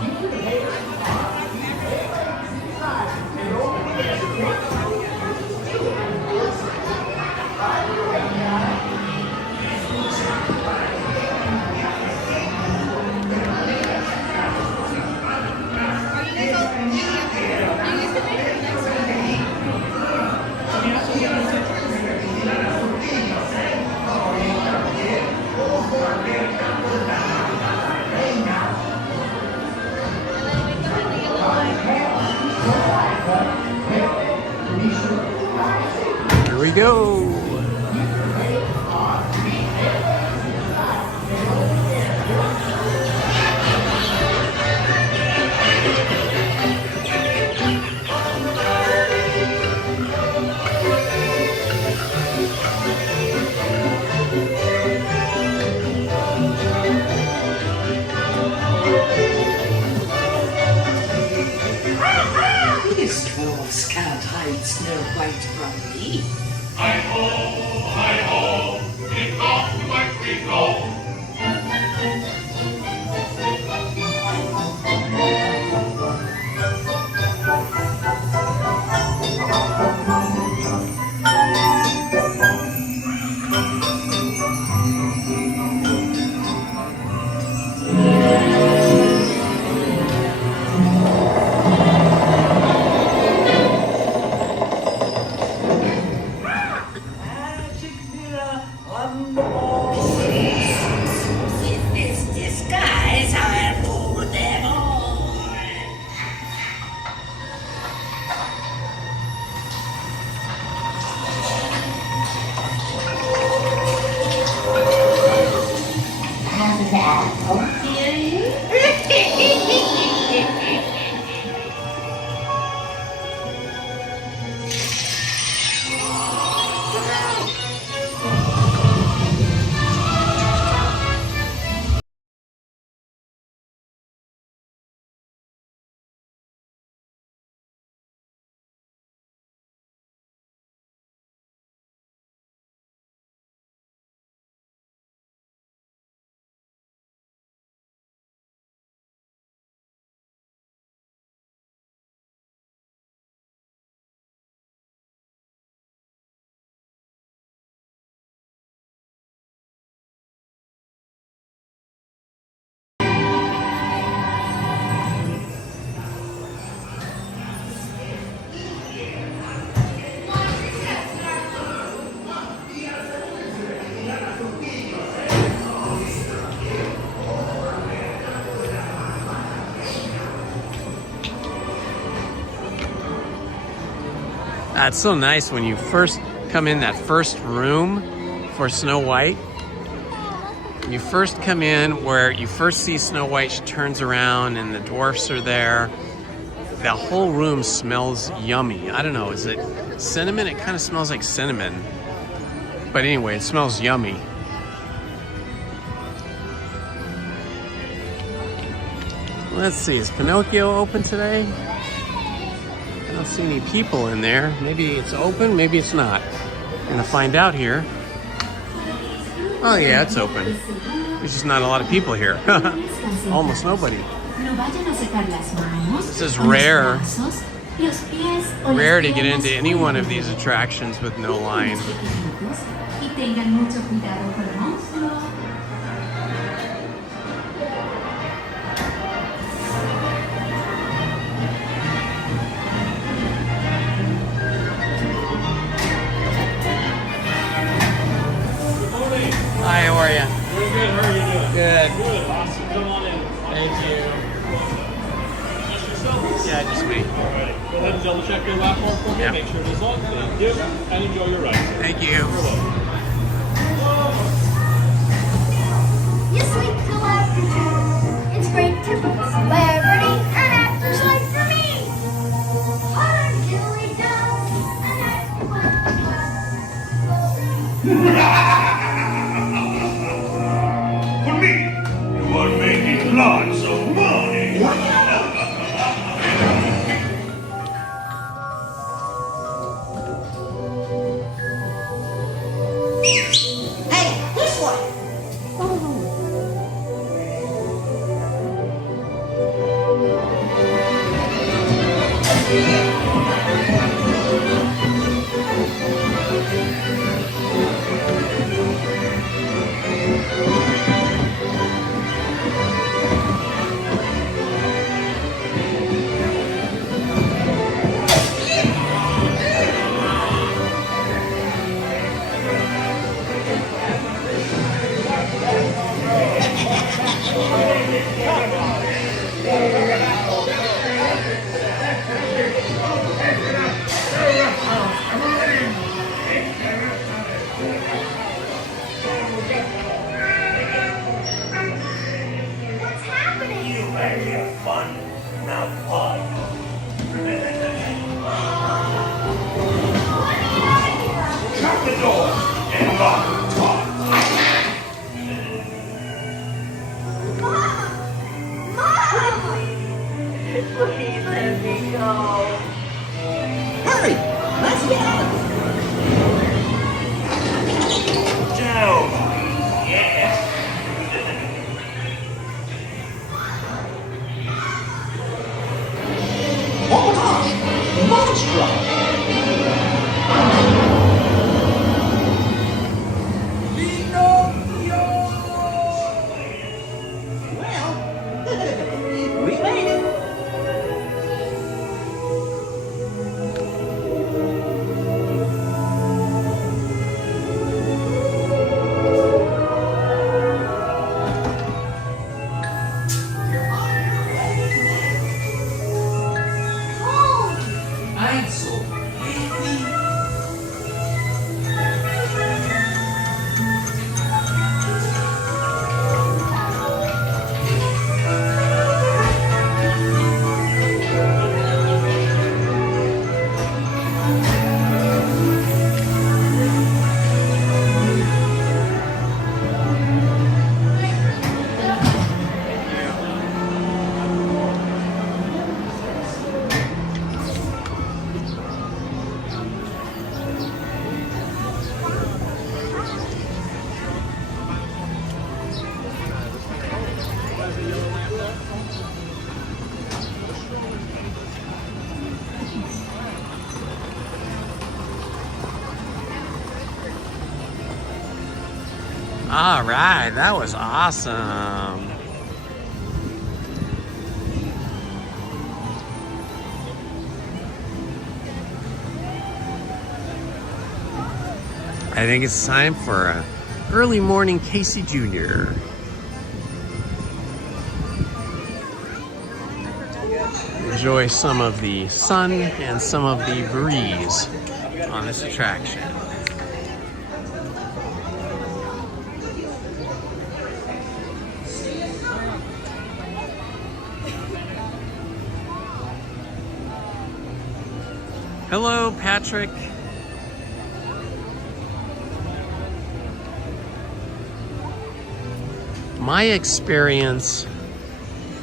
Here we go. These dwarves can't hide Snow White from me. Magic mirror on the wall. With this disguise, I'll fool them all. Have that okay? It's so nice when you first come in that first room for Snow White. You first come in where you first see Snow White, she turns around and the dwarfs are there. The whole room smells yummy. I don't know, is it cinnamon? It kind of smells like cinnamon. But anyway, it smells yummy. Let's see, is Pinocchio open today? I don't see any people in there. Maybe it's open, maybe it's not. I'm gonna find out here. Oh yeah, it's open. There's just not a lot of people here. Almost nobody. This is rare. Rare to get into any one of these attractions with no line. Hi, how are you? Doing good. How are you doing? Good. Good. Awesome. Come on in. Thank you. Just yourself? Yeah, just me. All right. Go ahead and double check your lap form for me. Yep. Make sure it is locked. Thank you. And enjoy your ride. Thank you. You're welcome. You sleep till after 2. It's great tips by everybody and actors like for me. I'm Julie Downs, and I'm For me, you are making lots of money. Hey, this one. What's happening? You had your fun. Now what? Shut the door and lock the door. Mom! Please let me go. Hurry, let's get out of here. Down. Yeah. Montage! Monster! Well, we made it. I'm so happy. All right, that was awesome. I think it's time for a early morning Casey Jr. Enjoy some of the sun and some of the breeze on this attraction. Hello, Patrick. My experience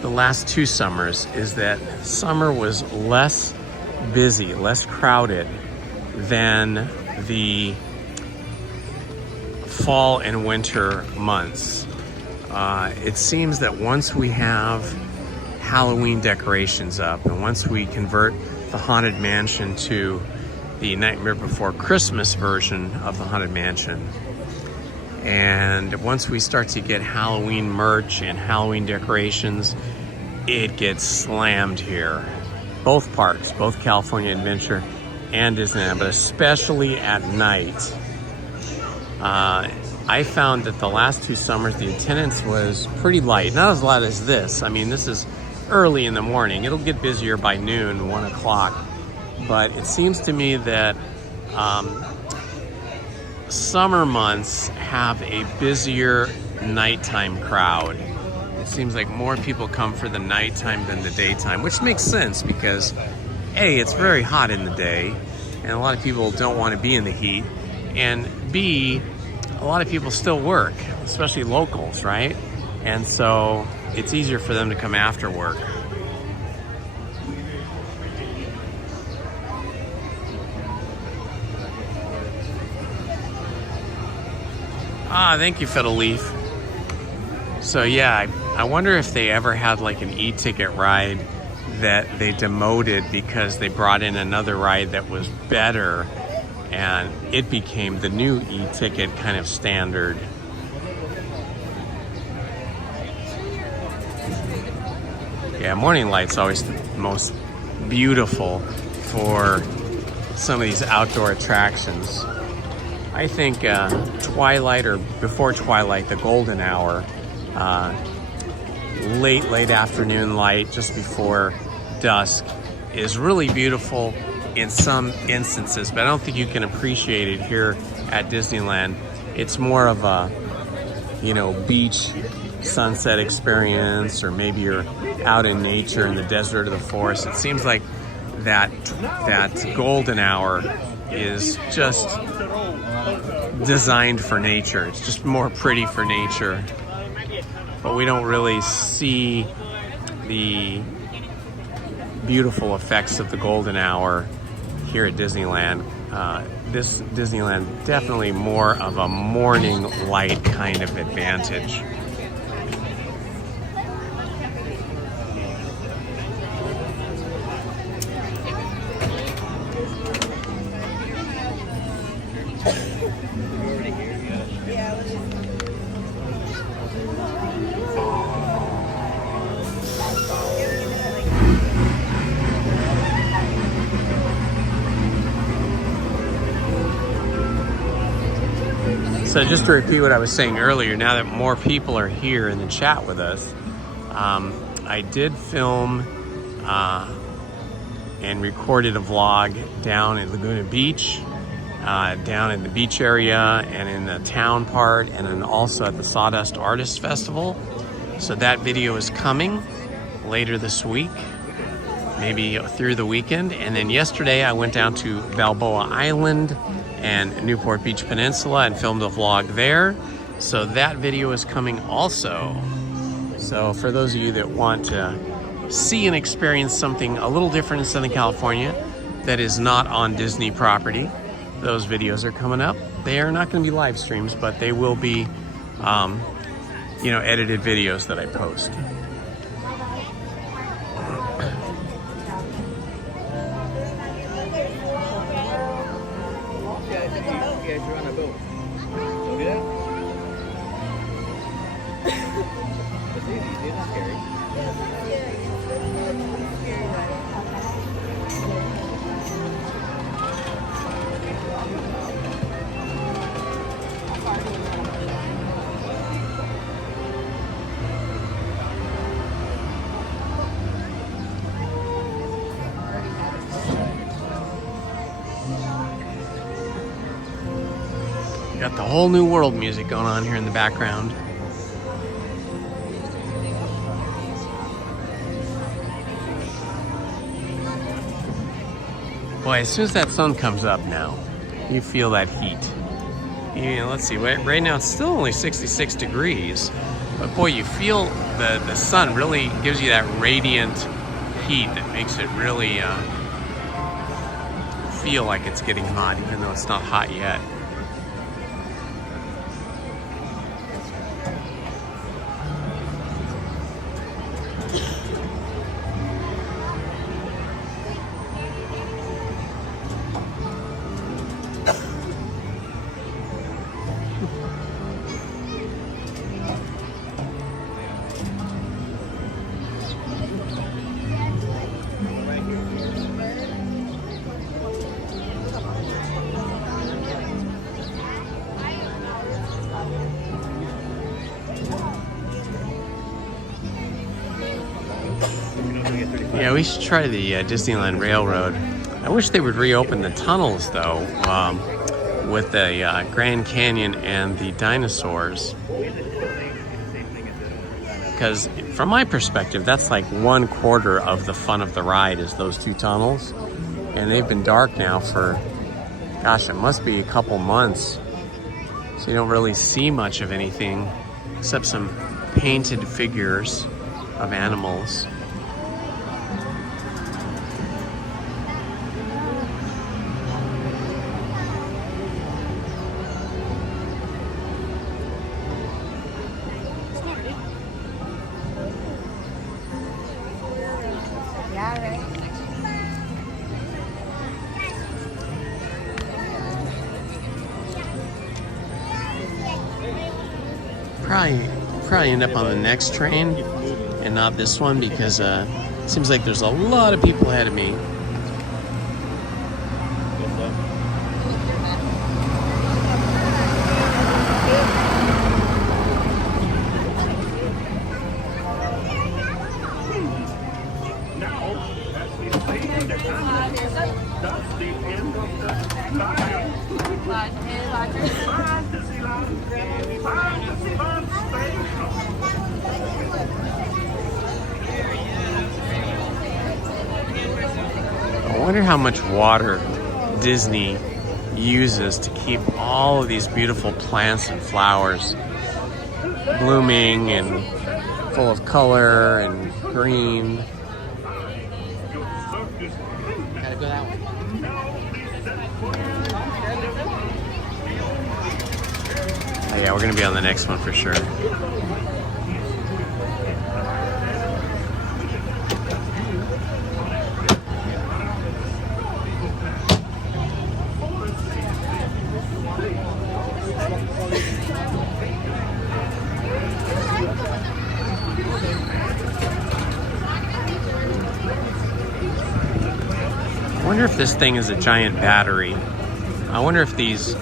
the last 2 summers is that summer was less busy, less crowded than the fall and winter months. It seems that once we have Halloween decorations up and once we convert the Haunted Mansion to the Nightmare Before Christmas version of the Haunted Mansion, and once we start to get Halloween merch and Halloween decorations, it gets slammed here. Both parks, both California Adventure and Disneyland, but especially at night. I found that the last 2 summers the attendance was pretty light. Not as light as this. I mean, this is early in the morning. It'll get busier by noon, 1 o'clock. But it seems to me that summer months have a busier nighttime crowd. It seems like more people come for the nighttime than the daytime, which makes sense because A, it's very hot in the day and a lot of people don't want to be in the heat, and B, a lot of people still work, especially locals, right? And so it's easier for them to come after work. Thank you, Fiddle Leaf. So yeah, I wonder if they ever had like an e-ticket ride that they demoted because they brought in another ride that was better and it became the new e-ticket kind of standard. Yeah, morning light's always the most beautiful for some of these outdoor attractions. I think twilight or before twilight, the golden hour, late afternoon light just before dusk is really beautiful in some instances, but I don't think you can appreciate it here at Disneyland. It's more of a, beach sunset experience, or maybe you're out in nature in the desert or the forest. It seems like that golden hour is just designed for nature. It's just more pretty for nature, but we don't really see the beautiful effects of the golden hour here at Disneyland. This Disneyland definitely more of a morning light kind of advantage. So just to repeat what I was saying earlier, now that more people are here in the chat with us, I did film and recorded a vlog down at Laguna Beach, down in the beach area and in the town part, and then also at the Sawdust Artist Festival. So that video is coming later this week, maybe through the weekend. And then yesterday I went down to Balboa Island and Newport Beach Peninsula and filmed a vlog there. So that video is coming also. So for those of you that want to see and experience something a little different in Southern California that is not on Disney property, those videos are coming up. They are not going to be live streams, but they will be, you know, edited videos that I post. Got the whole new world music going on here in the background. Boy, as soon as that sun comes up now, you feel that heat. You know, let's see, right now it's still only 66 degrees, but boy, you feel the sun really gives you that radiant heat that makes it really feel like it's getting hot, even though it's not hot yet. Yeah, we should try the Disneyland Railroad. I wish they would reopen the tunnels, though, with the Grand Canyon and the dinosaurs. Because from my perspective, that's like 1/4 of the fun of the ride is those two tunnels. And they've been dark now for, gosh, it must be a couple months. So you don't really see much of anything except some painted figures of animals. Probably end up on the next train and not this one because it seems like there's a lot of people ahead of me. I wonder how much water Disney uses to keep all of these beautiful plants and flowers blooming and full of color and green. Gotta go that way. Oh, yeah, we're gonna be on the next one for sure. I wonder if this thing is a giant battery. I wonder if these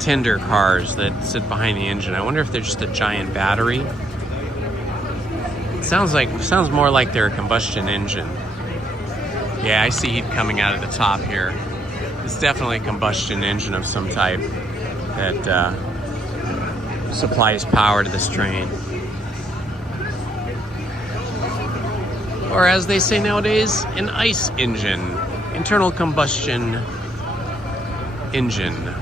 tender cars that sit behind the engine, I wonder if they're just a giant battery. It sounds more like they're a combustion engine. Yeah, I see heat coming out of the top here. It's definitely a combustion engine of some type that supplies power to this train. Or as they say nowadays, an ICE engine. Internal combustion engine.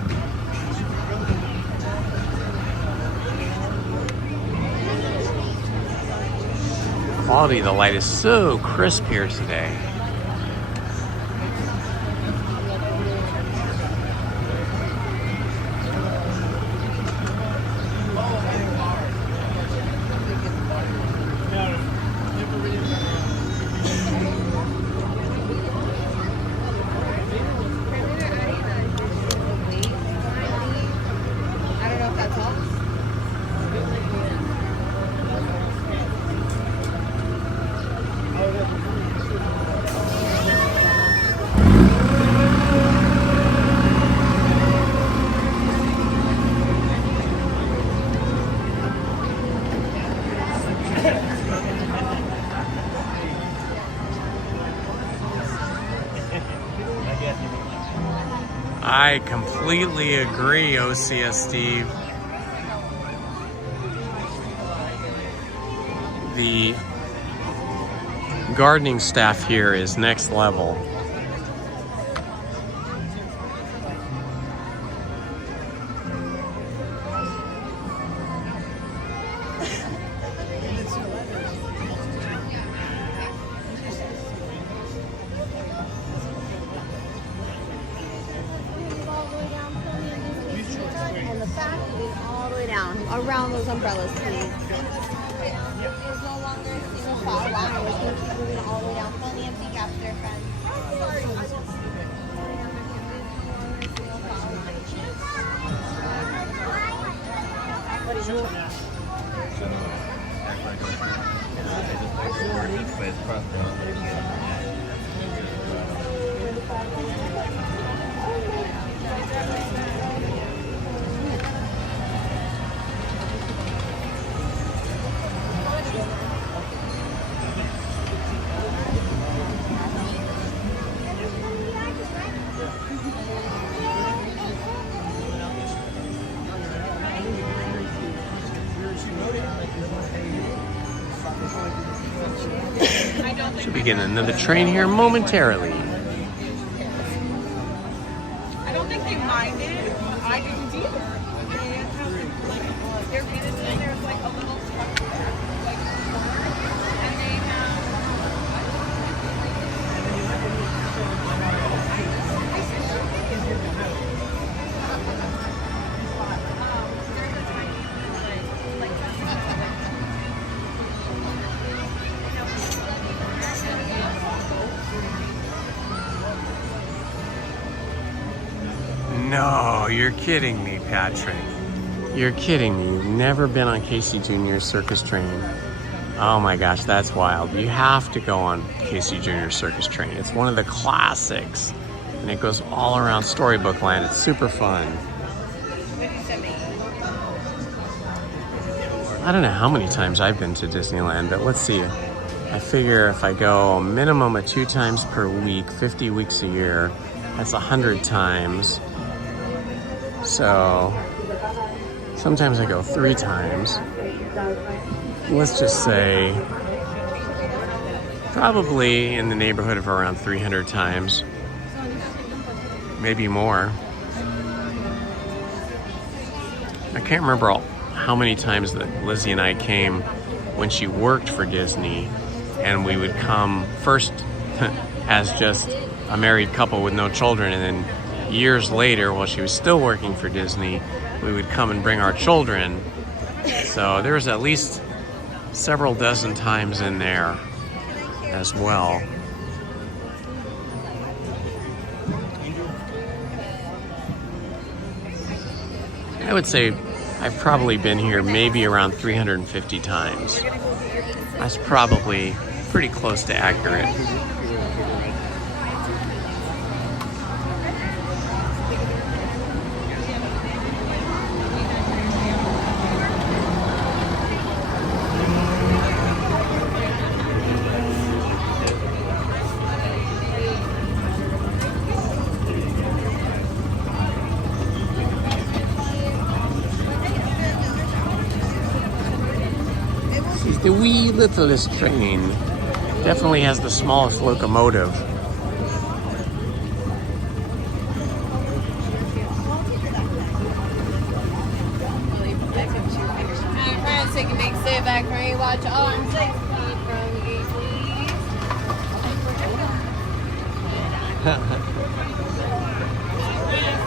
Quality of the light is so crisp here today. I completely agree, OCS Steve. The gardening staff here is next level. Around those umbrellas, please. There's no longer a single file line. We're going to keep moving all the way down. Plenty empty gaps there, friends. What is your Should begin another train here momentarily. I don't think they minded. I didn't either. They have like their reason there's like a little structure, like and they have. No, you're kidding me, Patrick. You're kidding me. You've never been on Casey Jr.'s circus train. Oh my gosh, that's wild. You have to go on Casey Jr.'s circus train. It's one of the classics. And it goes all around Storybook Land. It's super fun. I don't know how many times I've been to Disneyland, but let's see. I figure if I go a minimum of 2 times per week, 50 weeks a year, that's 100 times. So sometimes I go 3 times. Let's just say probably in the neighborhood of around 300 times, maybe more. I can't remember how many times that Lizzie and I came when she worked for Disney, and we would come first as just a married couple with no children, and then years later, while she was still working for Disney, we would come and bring our children. So there was at least several dozen times in there as well. I would say I've probably been here maybe around 350 times. That's probably pretty close to accurate. The wee littlest train. Definitely has the smallest locomotive. Alright, friends, take a big step back from you. Watch your arms 6 feet from the gate, please.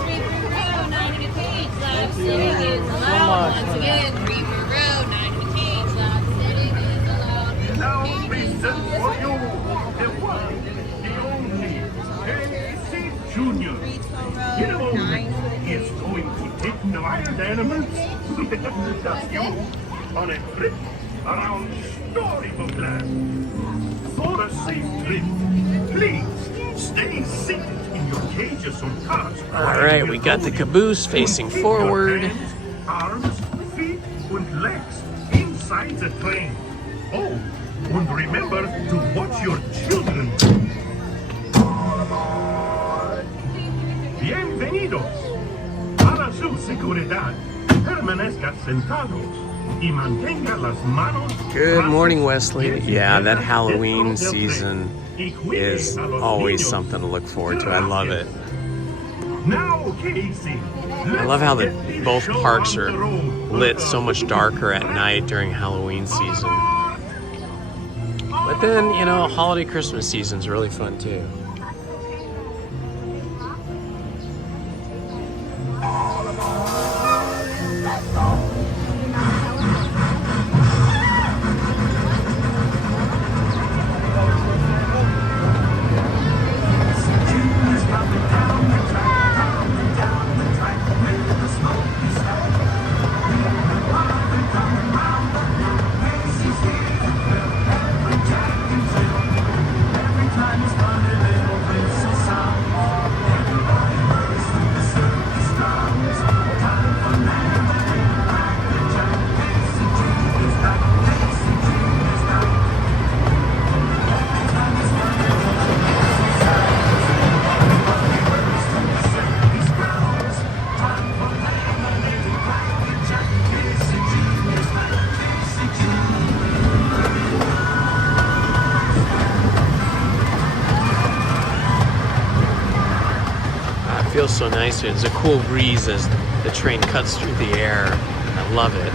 Three per row, 9 in a cage. Lap sitting is allowed. Once again, 3 per row, 9 in a cage. Lap sitting is allowed. Now listen for you, the one, the only, Casey Jr. You know, he's going to take the wild animals, that's you, on a trip around Storybook Land. For a safe trip, please stay seated in your cages or carts. All right, we got the caboose facing forward. Arms, feet, and legs inside the train. Oh, and remember to watch your children. Bienvenidos. Para su seguridad, permanezca sentados y mantenga las manos. Good morning, Wesley. Yeah, that Halloween season is always something to look forward to. I love it. Now, Casey. I love how both parks are lit so much darker at night during Halloween season. But then, you know, holiday Christmas season's really fun too. Feels so nice. There's a cool breeze as the train cuts through the air. I love it.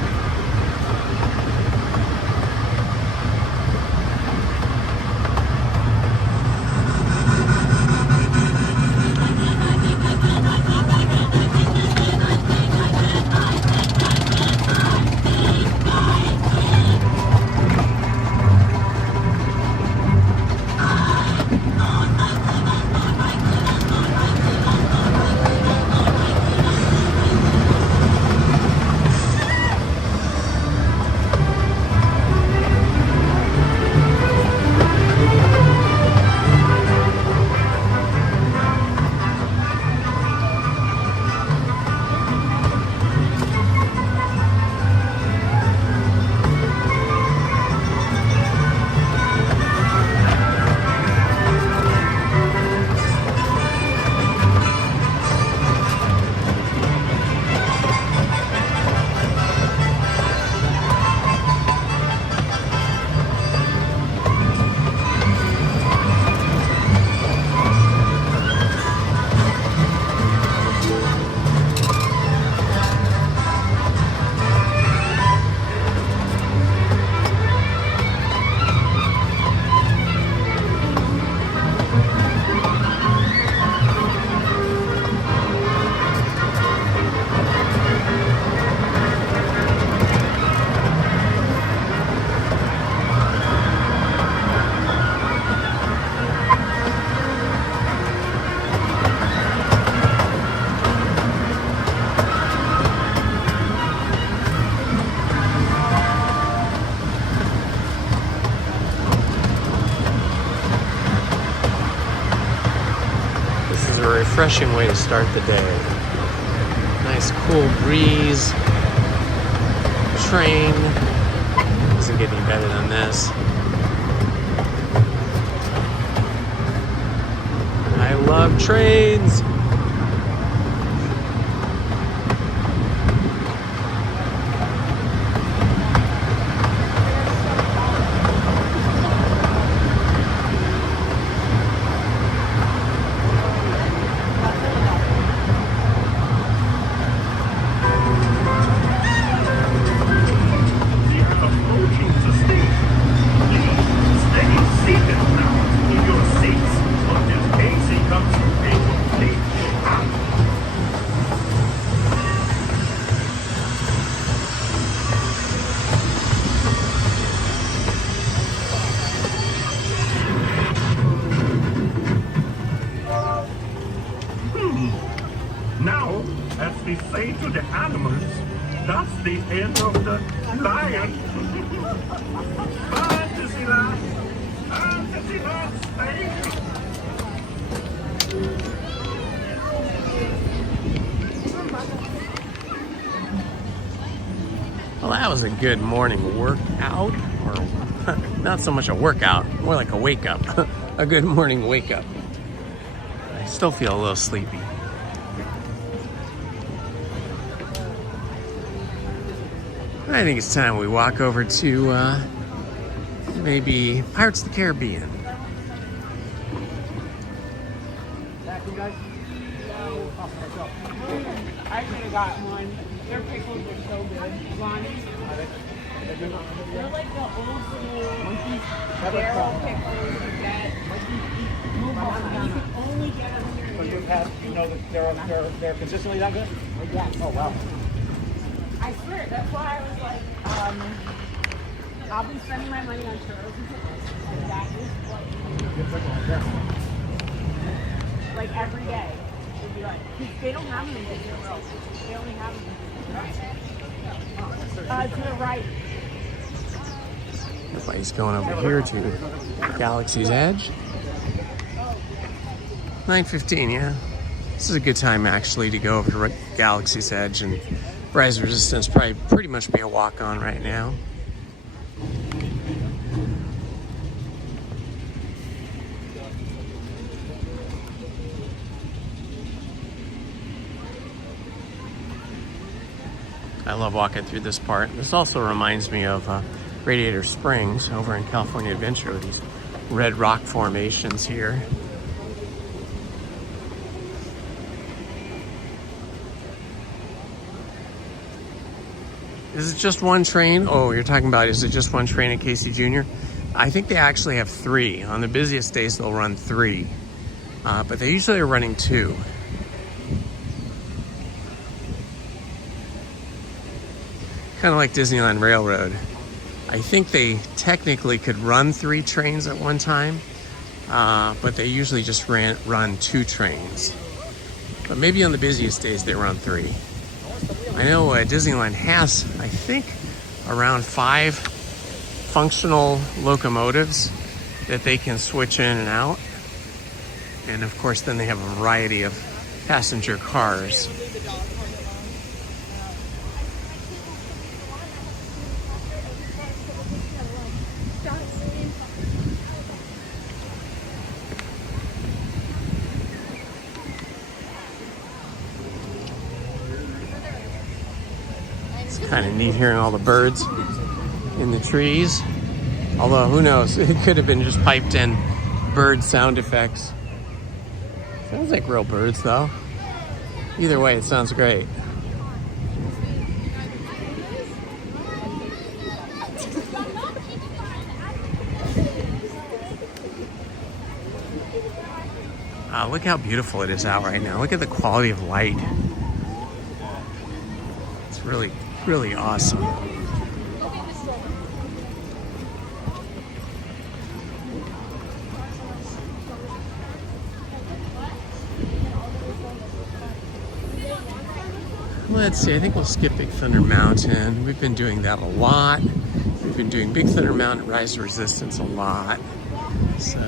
is a refreshing way to start the day. Nice cool breeze. Train. Doesn't get any better than this. I love trains. Now, as we say to the animals, that's the end of the lion. Fantasyland! Fantasyland Station! Well, that was a good morning workout, or not so much a workout, more like a wake up. A good morning wake up. I still feel a little sleepy. I think it's time we walk over to maybe Pirates of the Caribbean. I could have got one. Their pickles were so good. Lonnie's. They're like the old school barrel pickles you get. You can only get them here. So you've had, you know, that they're consistently that good? Yes. Oh, wow. I swear, that's why I was like, I'll be spending my money on churros and pickles. And that is like every day. It'd be like, they don't have them in Disneyland. They only have them in to the right. Everybody's going over here to Galaxy's Edge. 9:15, yeah. This is a good time actually to go over to Galaxy's Edge, and Rise of Resistance probably pretty much be a walk on right now. I love walking through this part. This also reminds me of Radiator Springs over in California Adventure with these red rock formations here. Is it just one train? Oh, you're talking about, is it just one train at Casey Jr.? I think they actually have 3. On the busiest days, they'll run 3. But they usually are running 2. Kind of like Disneyland Railroad. I think they technically could run 3 trains at one time, but they usually just run 2 trains. But maybe on the busiest days, they run 3. I know Disneyland has, I think, around 5 functional locomotives that they can switch in and out. And of course, then they have a variety of passenger cars. Kind of neat hearing all the birds in the trees. Although, who knows? It could have been just piped in bird sound effects. Sounds like real birds, though. Either way, it sounds great. Look how beautiful it is out right now. Look at the quality of light. It's really, really awesome. Let's see, I think we'll skip Big Thunder Mountain. We've been doing that a lot. We've been doing Big Thunder Mountain, Rise of Resistance a lot. So,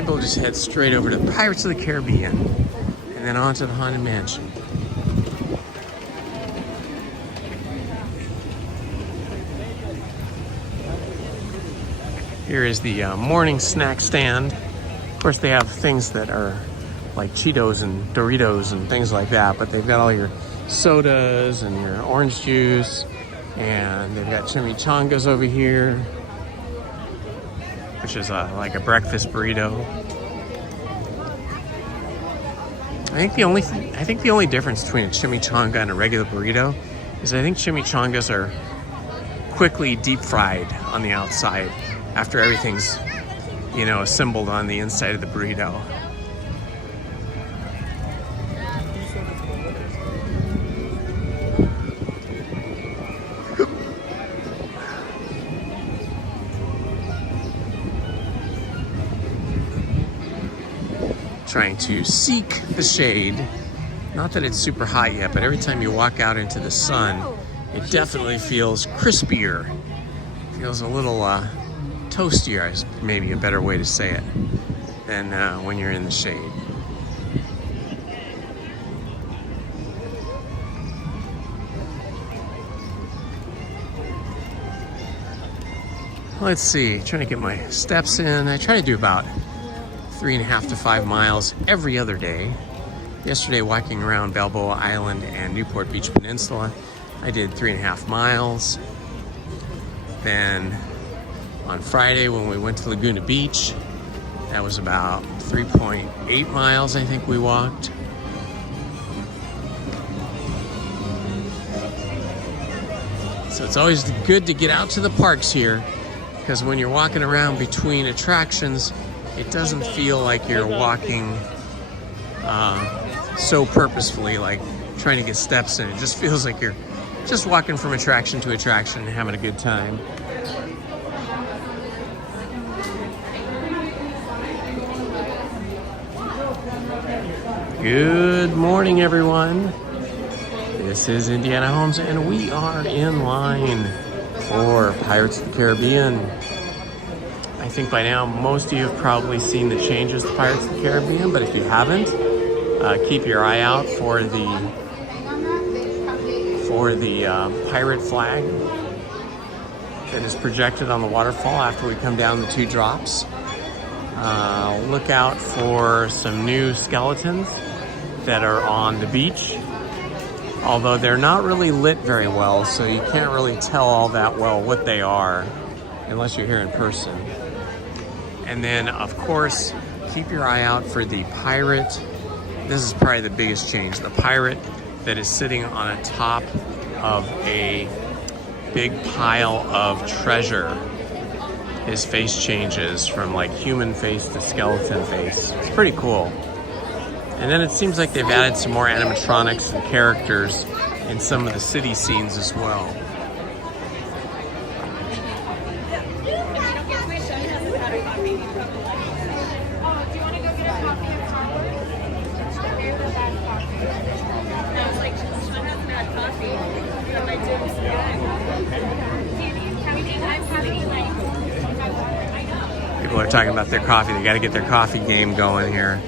Maybe we'll just head straight over to Pirates of the Caribbean and then on to the Haunted Mansion. Here is the morning snack stand. Of course, they have things that are like Cheetos and Doritos and things like that, but they've got all your sodas and your orange juice, and they've got chimichangas over here, which is like a breakfast burrito. I think the only difference between a chimichanga and a regular burrito is I think chimichangas are quickly deep fried on the outside after everything's, you know, assembled on the inside of the burrito. Trying to seek the shade. Not that it's super hot yet, but every time you walk out into the sun, it definitely feels crispier. Feels a little toastier, is maybe a better way to say it, than when you're in the shade. Let's see, trying to get my steps in. I try to do about 3.5 to 5 miles every other day. Yesterday, walking around Balboa Island and Newport Beach Peninsula, I did 3.5 miles. Then on Friday, when we went to Laguna Beach, that was about 3.8 miles, I think we walked. So it's always good to get out to the parks here, because when you're walking around between attractions, it doesn't feel like you're walking so purposefully, like trying to get steps in. It just feels like you're just walking from attraction to attraction and having a good time. Good morning, everyone. This is Indiana Holmes, and we are in line for Pirates of the Caribbean. I think by now most of you have probably seen the changes to Pirates of the Caribbean, but if you haven't, keep your eye out for the pirate flag that is projected on the waterfall after we come down the 2 drops. Look out for some new skeletons that are on the beach, although they're not really lit very well, so you can't really tell all that well what they are unless you're here in person. And then, of course, keep your eye out for the pirate. This is probably the biggest change. The pirate that is sitting on a top of a big pile of treasure. His face changes from like human face to skeleton face. It's pretty cool. And then it seems like they've added some more animatronics and characters in some of the city scenes as well. People are talking about their coffee. They got to get their coffee game going here.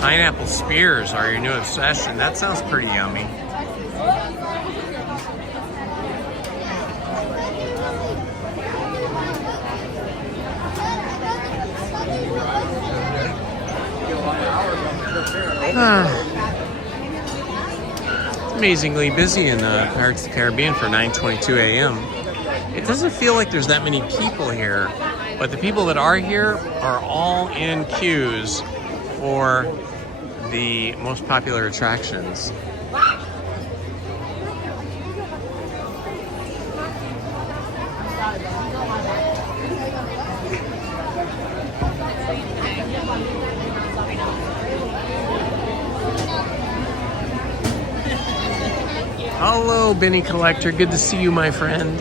Pineapple spears are your new obsession. That sounds pretty yummy. It's amazingly busy in Pirates of the Caribbean for 9:22 a.m. It doesn't feel like there's that many people here, but the people that are here are all in queues for the most popular attractions. Hello, Benny Collector. Good to see you, my friend.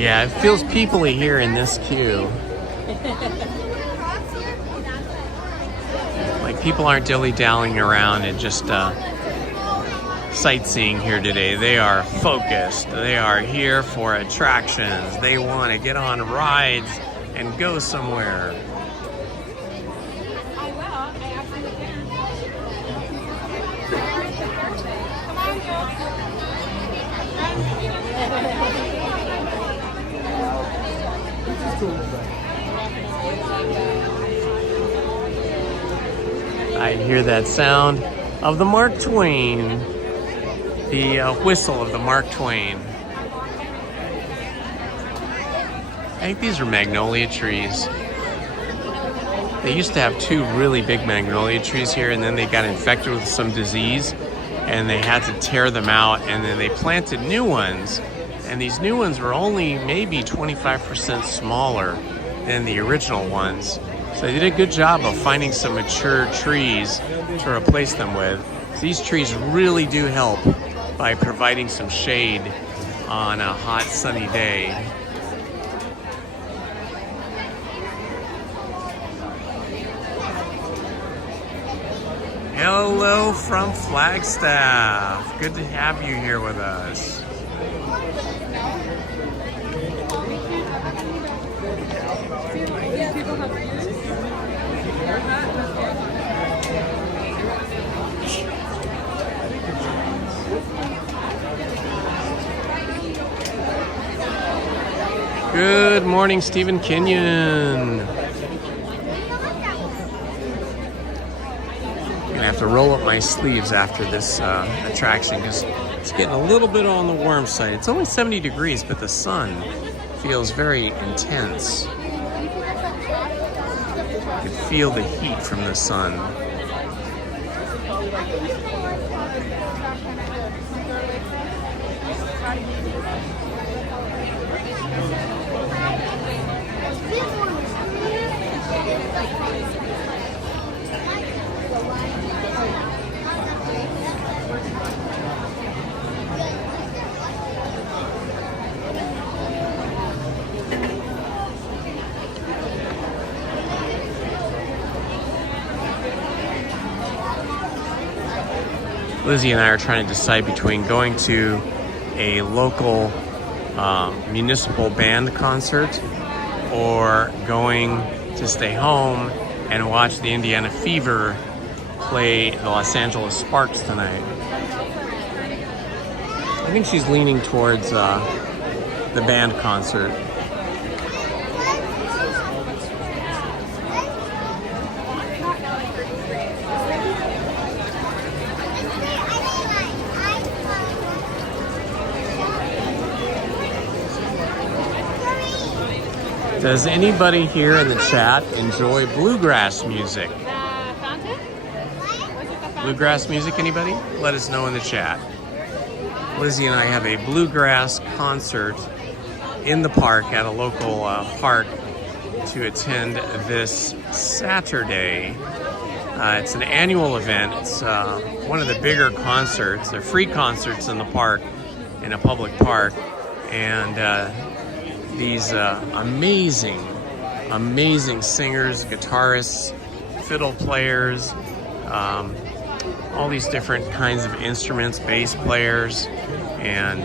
Yeah, it feels peoply here in this queue. Like people aren't dilly-dallying around and just sightseeing here today. They are focused. They are here for attractions. They want to get on rides and go somewhere. I hear that sound of the Mark Twain, the whistle of the Mark Twain. I think these are magnolia trees. They used to have 2 really big magnolia trees here, and then they got infected with some disease, and they had to tear them out, and then they planted new ones, and these new ones were only maybe 25% smaller than the original ones. So they did a good job of finding some mature trees to replace them with. So these trees really do help by providing some shade on a hot, sunny day. Hello from Flagstaff. Good to have you here with us. Good morning, Stephen Kenyon. Gonna have to roll up my sleeves after this attraction because it's getting a little bit on the warm side. It's only 70 degrees, but the sun feels very intense. You can feel the heat from the sun. Lizzie and I are trying to decide between going to a local municipal band concert or going to stay home and watch the Indiana Fever play the Los Angeles Sparks tonight. I think she's leaning towards the band concert. Does anybody here in the chat enjoy bluegrass music? Bluegrass music, anybody? Let us know in the chat. Lizzie and I have a bluegrass concert in the park at a local park to attend this Saturday. It's an annual event. It's one of the bigger concerts. They're free concerts in the park, in a public park. And these amazing singers, guitarists, fiddle players, all these different kinds of instruments, bass players, and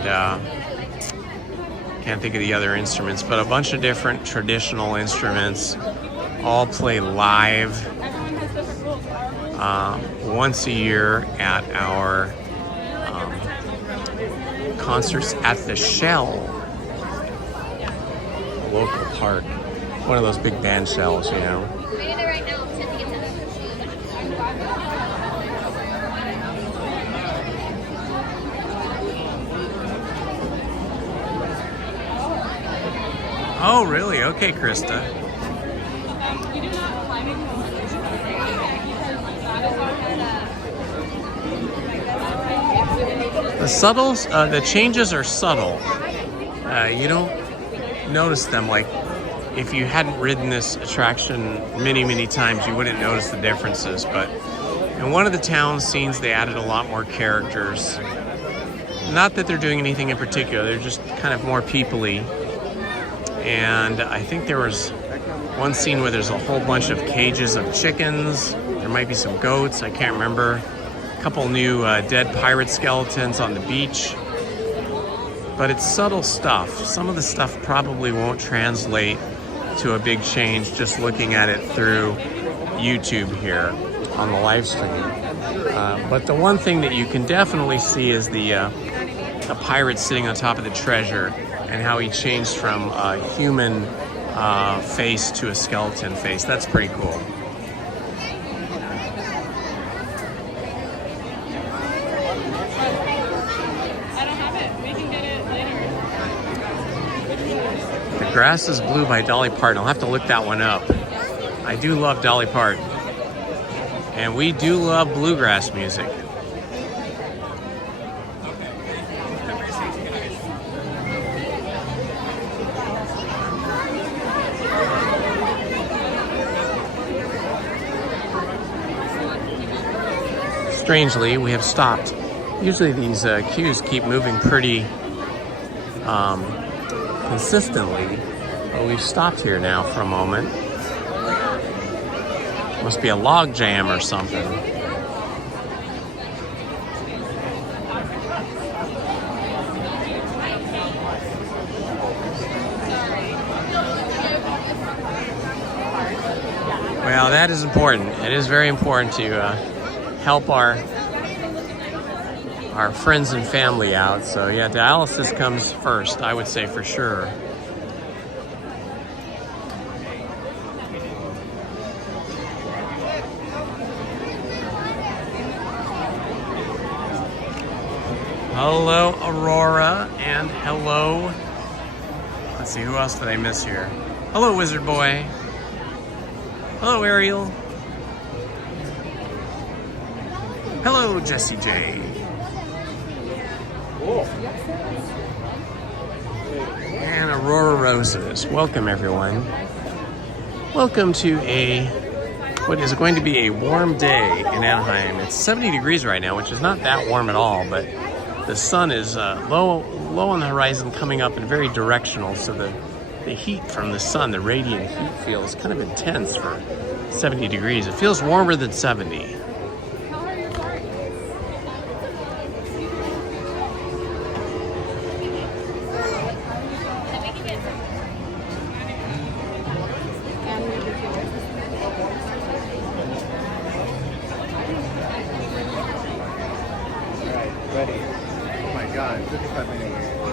can't think of the other instruments, but a bunch of different traditional instruments all play live once a year at our concerts at the Shell, local park. One of those big band shells, you know. Oh, really? Okay, Krista. The subtles, the changes are subtle. You don't notice them. Like, if you hadn't ridden this attraction many times, you wouldn't notice the differences. But in one of the town scenes, they added a lot more characters. Not that they're doing anything in particular, they're just kind of more people-y. And I think there was one scene where there's a whole bunch of cages of chickens. There might be some goats, I can't remember. A couple new dead pirate skeletons on the beach. But it's subtle stuff. Some of the stuff probably won't translate to a big change just looking at it through YouTube here on the live stream. But the one thing that you can definitely see is the pirate sitting on top of the treasure and how he changed from a human face to a skeleton face. That's pretty cool. The Grass is Blue by Dolly Parton. I'll have to look that one up. I do love Dolly Parton. And we do love bluegrass music. Strangely, we have stopped. Usually these queues keep moving pretty consistently, but we've stopped here now for a moment. Must be a log jam or something. Well, that is important. It is very important to help our friends and family out. So yeah, dialysis comes first, I would say, for sure. Hello, Aurora, and hello. Let's see, who else did I miss here? Hello, Wizard Boy. Hello, Ariel. Hello, Jessie J. And Aurora Roses. Welcome, everyone. Welcome to what is going to be a warm day in Anaheim. It's 70 degrees right now, which is not that warm at all, but the sun is low on the horizon, coming up and very directional, so the heat from the sun, the radiant heat, feels kind of intense for 70 degrees. It feels warmer than 70.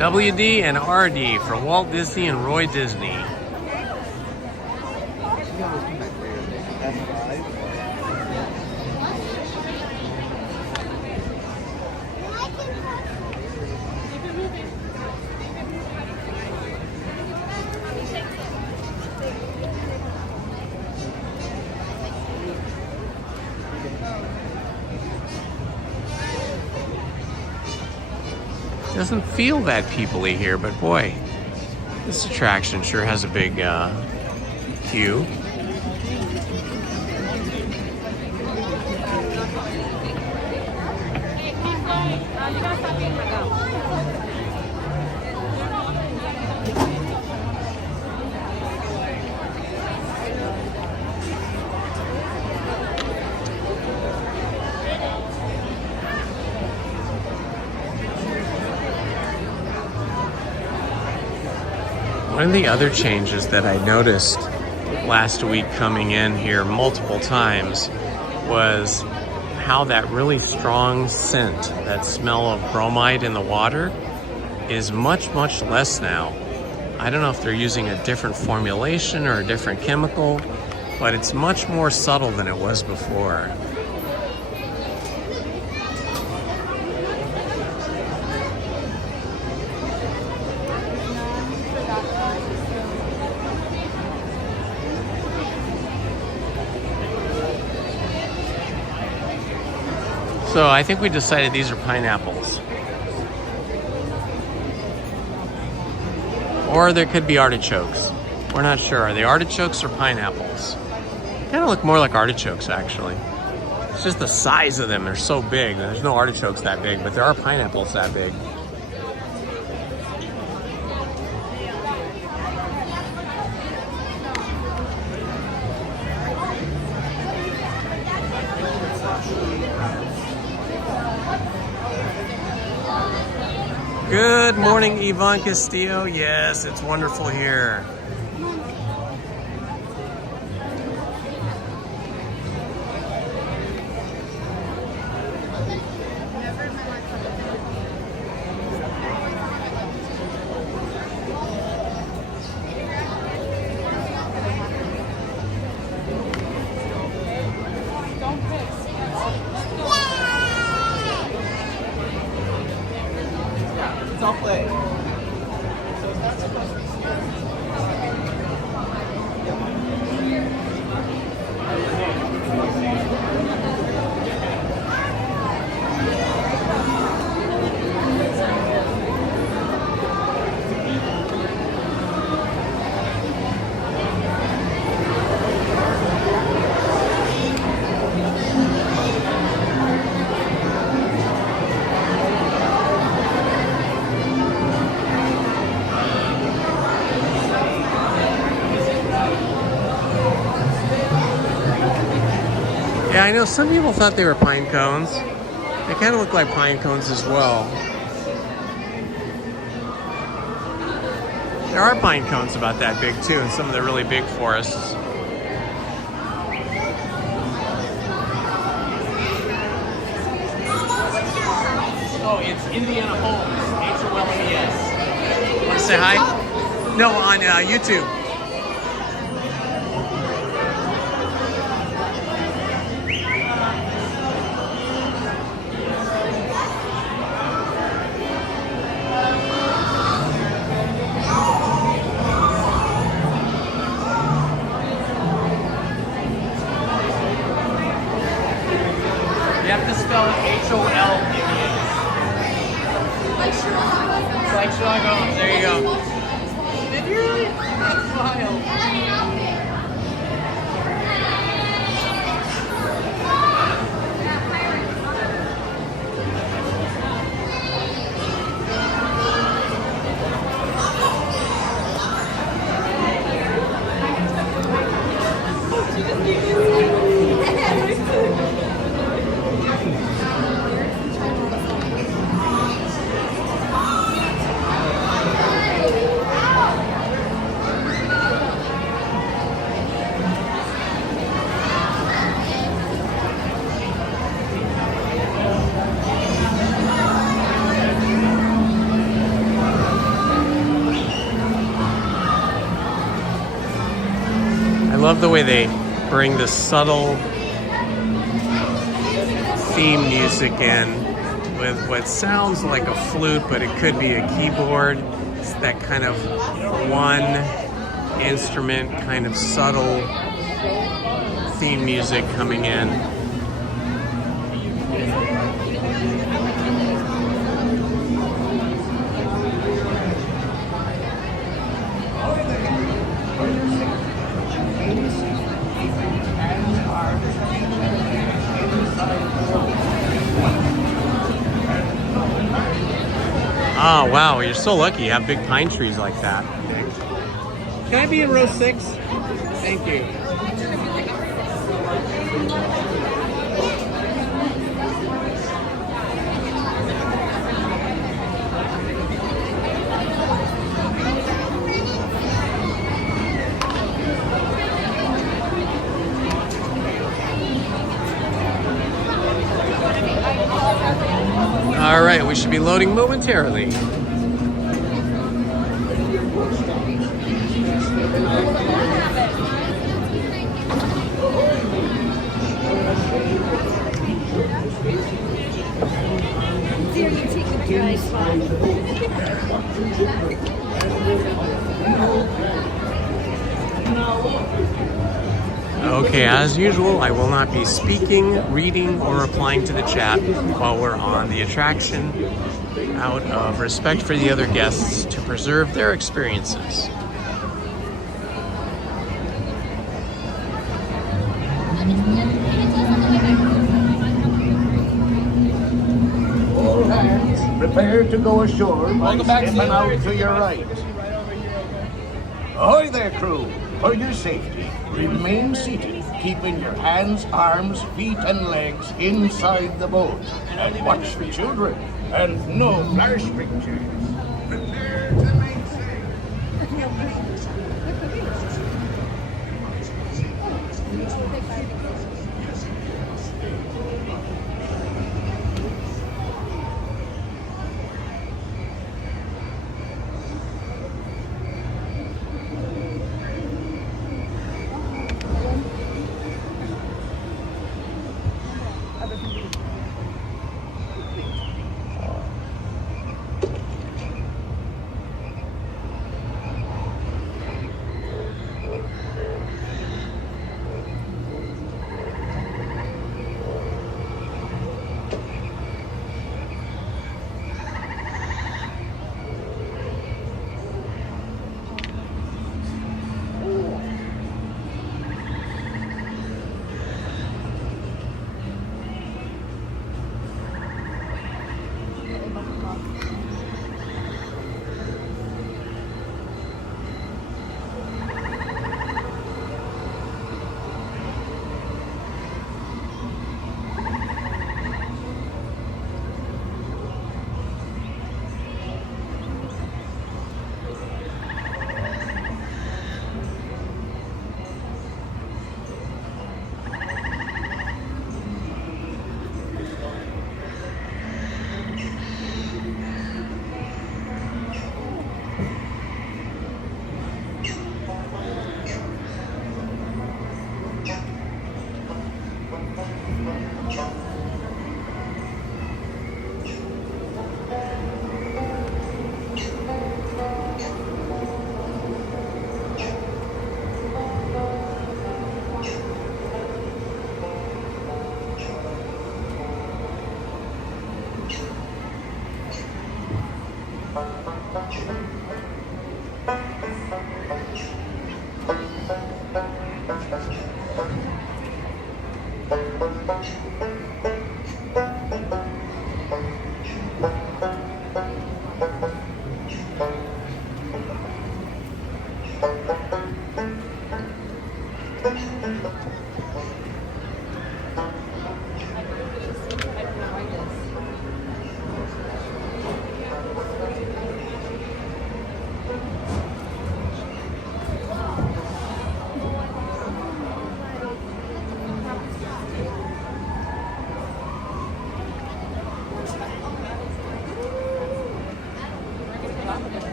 WD and RD for Walt Disney and Roy Disney. Doesn't feel that people-y here, but boy, this attraction sure has a big queue. One of the other changes that I noticed last week coming in here multiple times was how that really strong scent, that smell of bromide in the water, is much, much less now. I don't know if they're using a different formulation or a different chemical, but it's much more subtle than it was before. So I think we decided these are pineapples. Or there could be artichokes. We're not sure. Are they artichokes or pineapples? Kind of look more like artichokes, actually. It's just the size of them. They're so big. There's no artichokes that big, but there are pineapples that big. Good morning, Yvonne Castillo. Yes, it's wonderful here. It's all play. Yeah, I know some people thought they were pine cones. They kind of look like pine cones as well. There are pine cones about that big too in some of the really big forests. Oh, it's Indiana Holmes, Holmes. Want to say hi? No, on YouTube. You have to spell it H-O-L-M-E. It's like Sherlock Holmes. There you go. Did you really? That's wild. I love the way they bring the subtle theme music in with what sounds like a flute, but it could be a keyboard. It's that kind of one instrument, kind of subtle theme music coming in. Oh, wow, you're so lucky you have big pine trees like that. Can I be in row 6? Thank you. All right, we should be loading momentarily. Okay, as usual, I will not be speaking, reading, or replying to the chat while we're on the attraction, out of respect for the other guests to preserve their experiences. All hands, prepare to go ashore by stepping out to your right. Ahoy there, crew! For your safety, remain seated keeping your hands, arms, feet, and legs inside the boat. And watch the children, and no flash pictures. Prepare to make sail.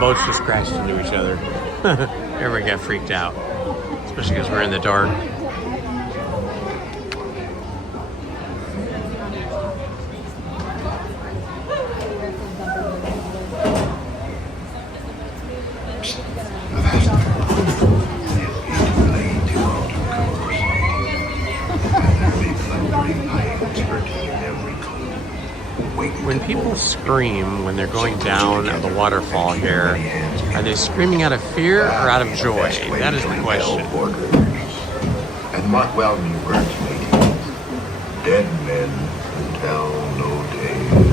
Boats just crashed into each other. Everyone got freaked out, especially because we're in the dark. When people scream when they're going down the waterfall here, are they screaming out of fear or out of joy? That is the question. And what well-meaning words may he? Dead men tell no tales.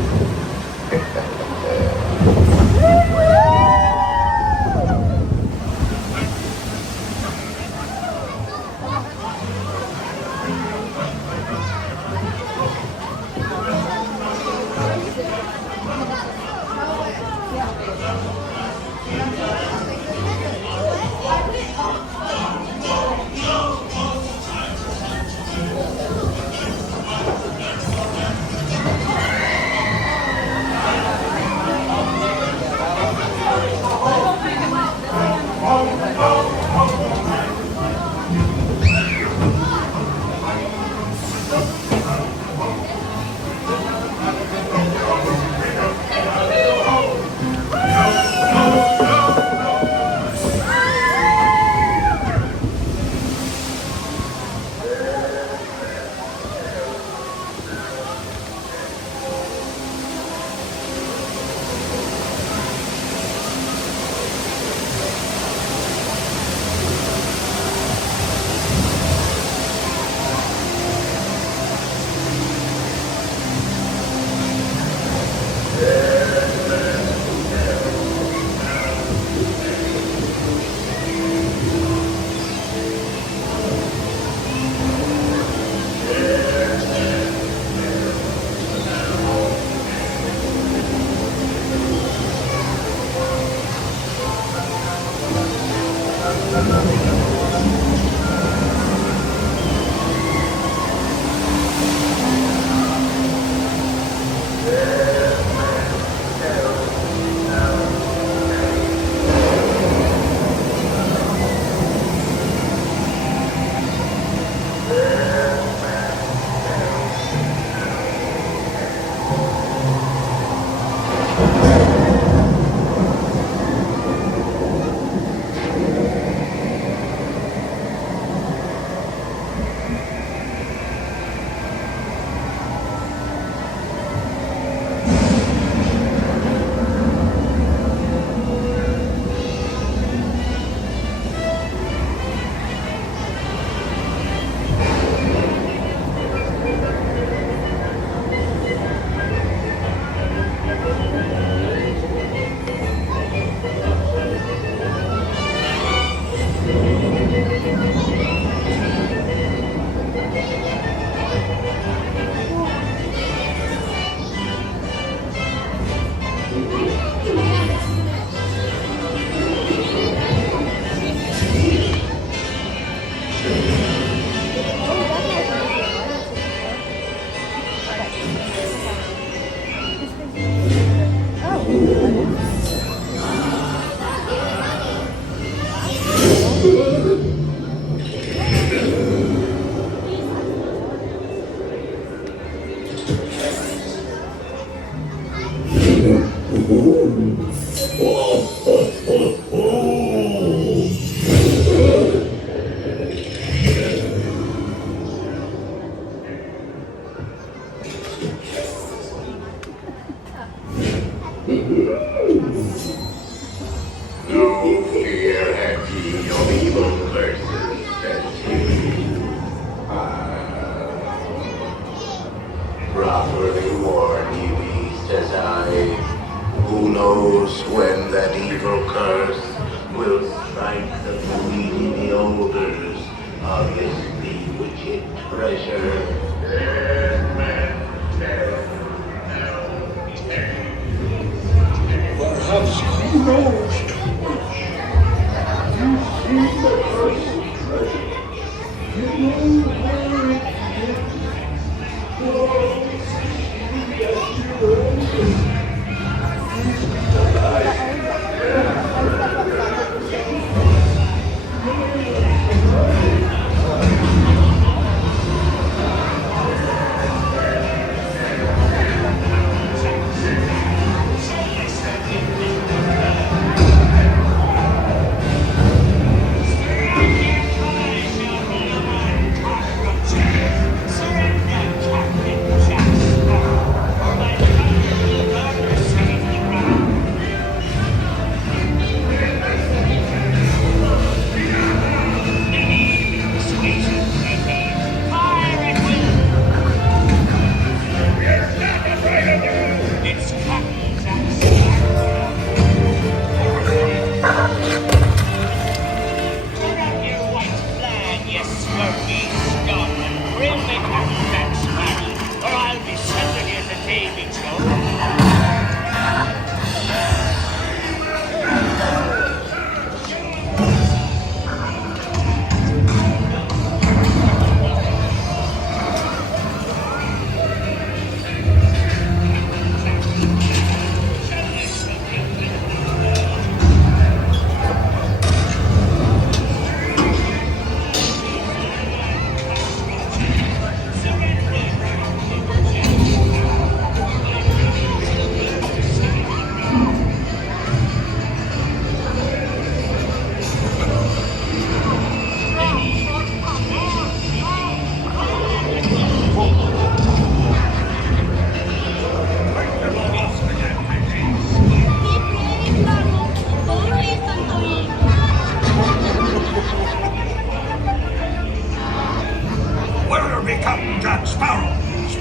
No fear have ye of evil curses, says he. Properly warn ye me, says I. Who knows when that evil curse will strike the greedy beholders of this bewitched treasure? Dead men, dead. Perhaps he knows too much. You see the cursed treasure. You know where it is. Oh, yes, you will.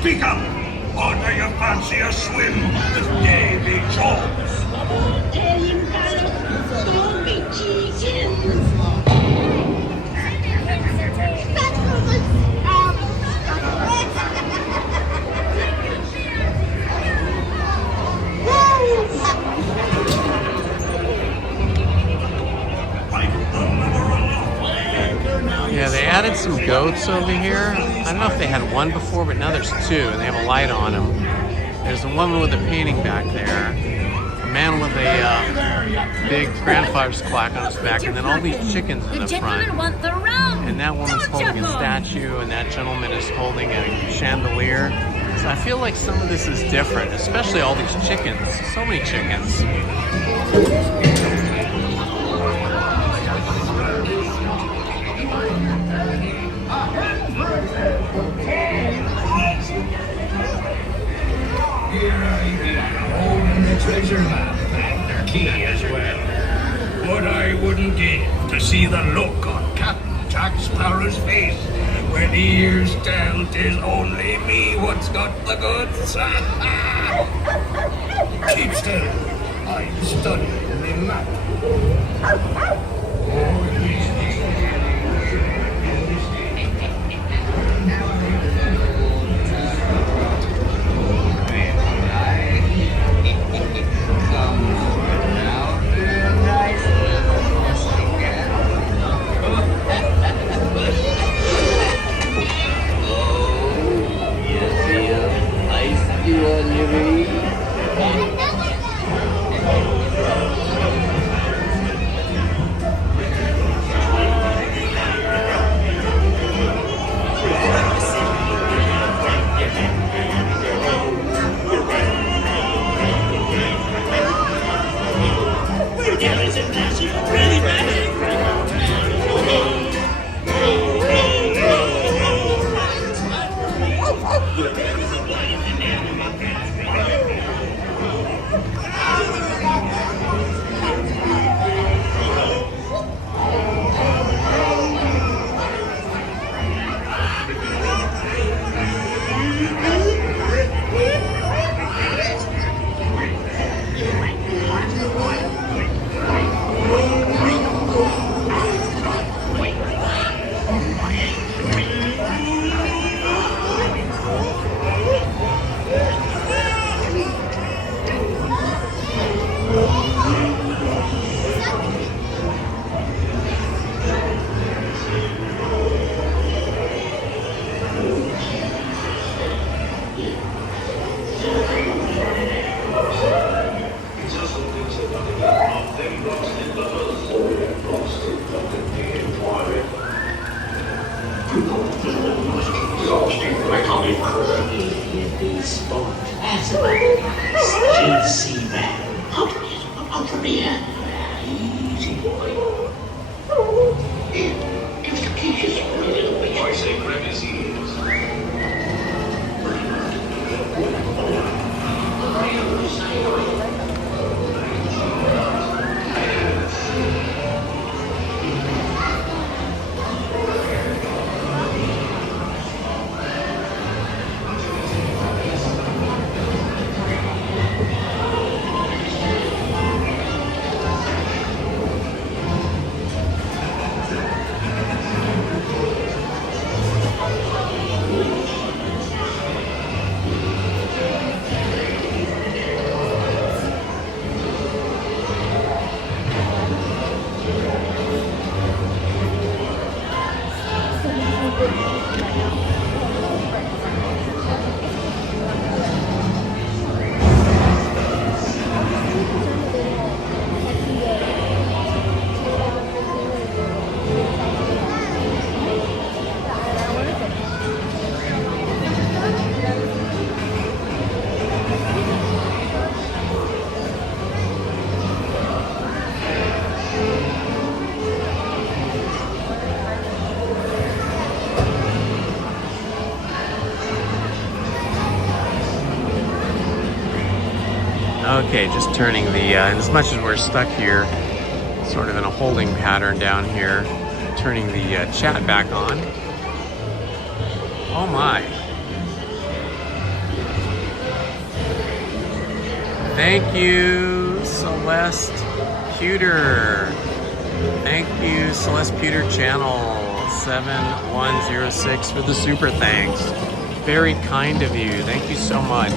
Speak up! Or do you fancy a swim with Davy Jones? Yeah, they added some goats over here. I don't know if they had one before, but now there's two, and they have a light on them. There's a woman with a painting back there, a man with a big grandfather's clock on his back, and then all these chickens in the front. Want the rum. And that woman's holding a statue, and that gentleman is holding a chandelier. So I feel like some of this is different, especially all these chickens. So many chickens. Here I be, holding the treasure map and the key as well. What I wouldn't give to see the look on Captain Jack Sparrow's face when he hears tell 'tis only me what's got the goods. Keep still, I'm studying the map. Still see that. Out from here. Easy boy. Here, give the keys for a little bit. I say grab his ears. Okay, just turning the, and as much as we're stuck here, sort of in a holding pattern down here, turning the chat back on. Oh my. Thank you, Celeste Pewter. Thank you, Celeste Pewter Channel 7106 for the super thanks. Very kind of you. Thank you so much.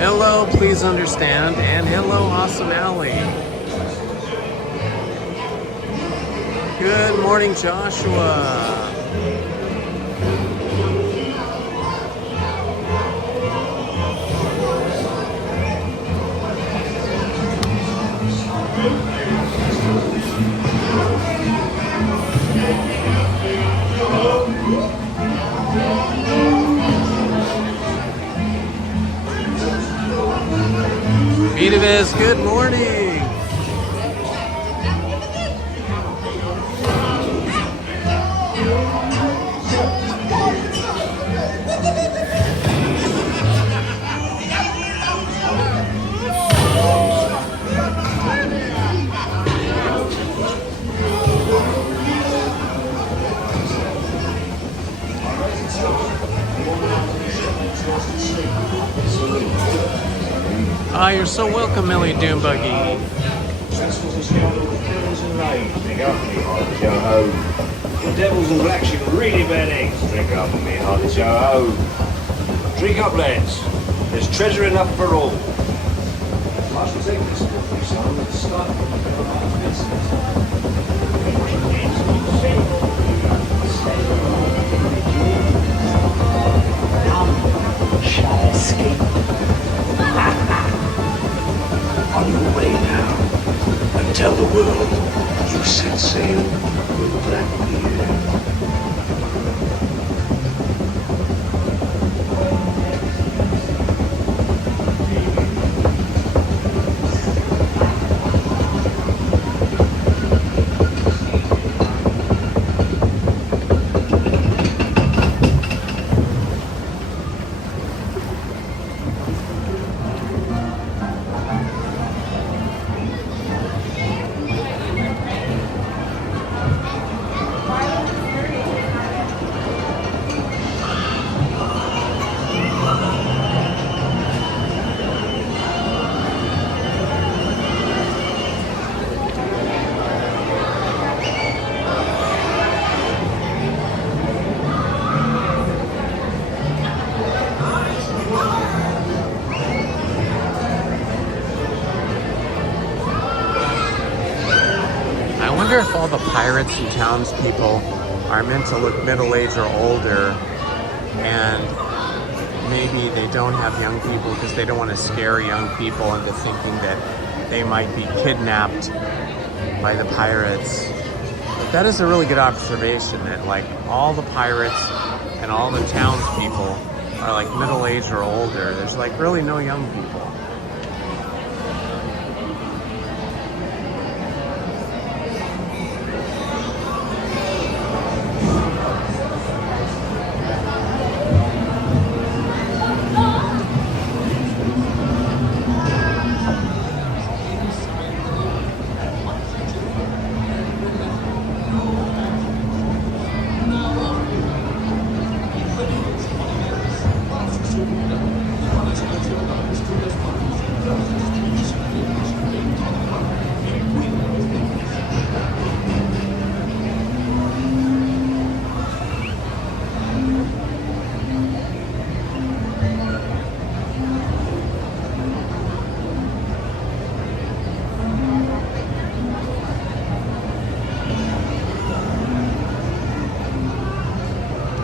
Hello, please understand, and hello, Awesome Alley. Good morning, Joshua. Vitavis, good morning. Ah, you're so welcome, Millie Doombuggy. Drink up me, Hardy Joe-ho. The devils and blacks, you really bad eggs. Drink up me, Hardy Joe-ho. Drink up, lads. There's treasure enough for all. I shall take this with me, son, and start None shall escape. On your way now, and tell the world you set sail with Blackbeard. wonder if all the pirates and townspeople are meant to look middle-aged or older, and maybe they don't have young people because they don't want to scare young people into thinking that they might be kidnapped by the pirates. But that is a really good observation, that like all the pirates and all the townspeople are like middle-aged or older. There's like really no young people.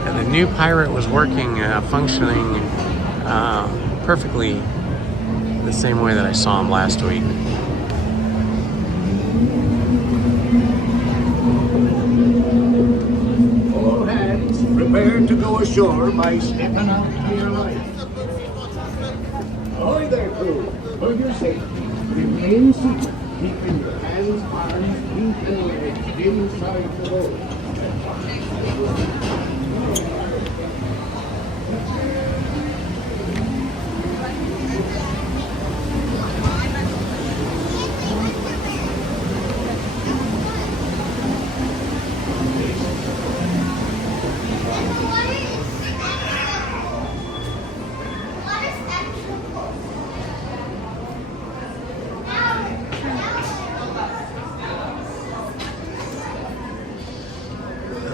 The new pirate was working, functioning perfectly the same way that I saw him last week. All hands, prepare to go ashore by stepping out to your life. Ahoy there, crew. For your safety, remain seated, keeping your hands, arms, feet, and legs inside the boat.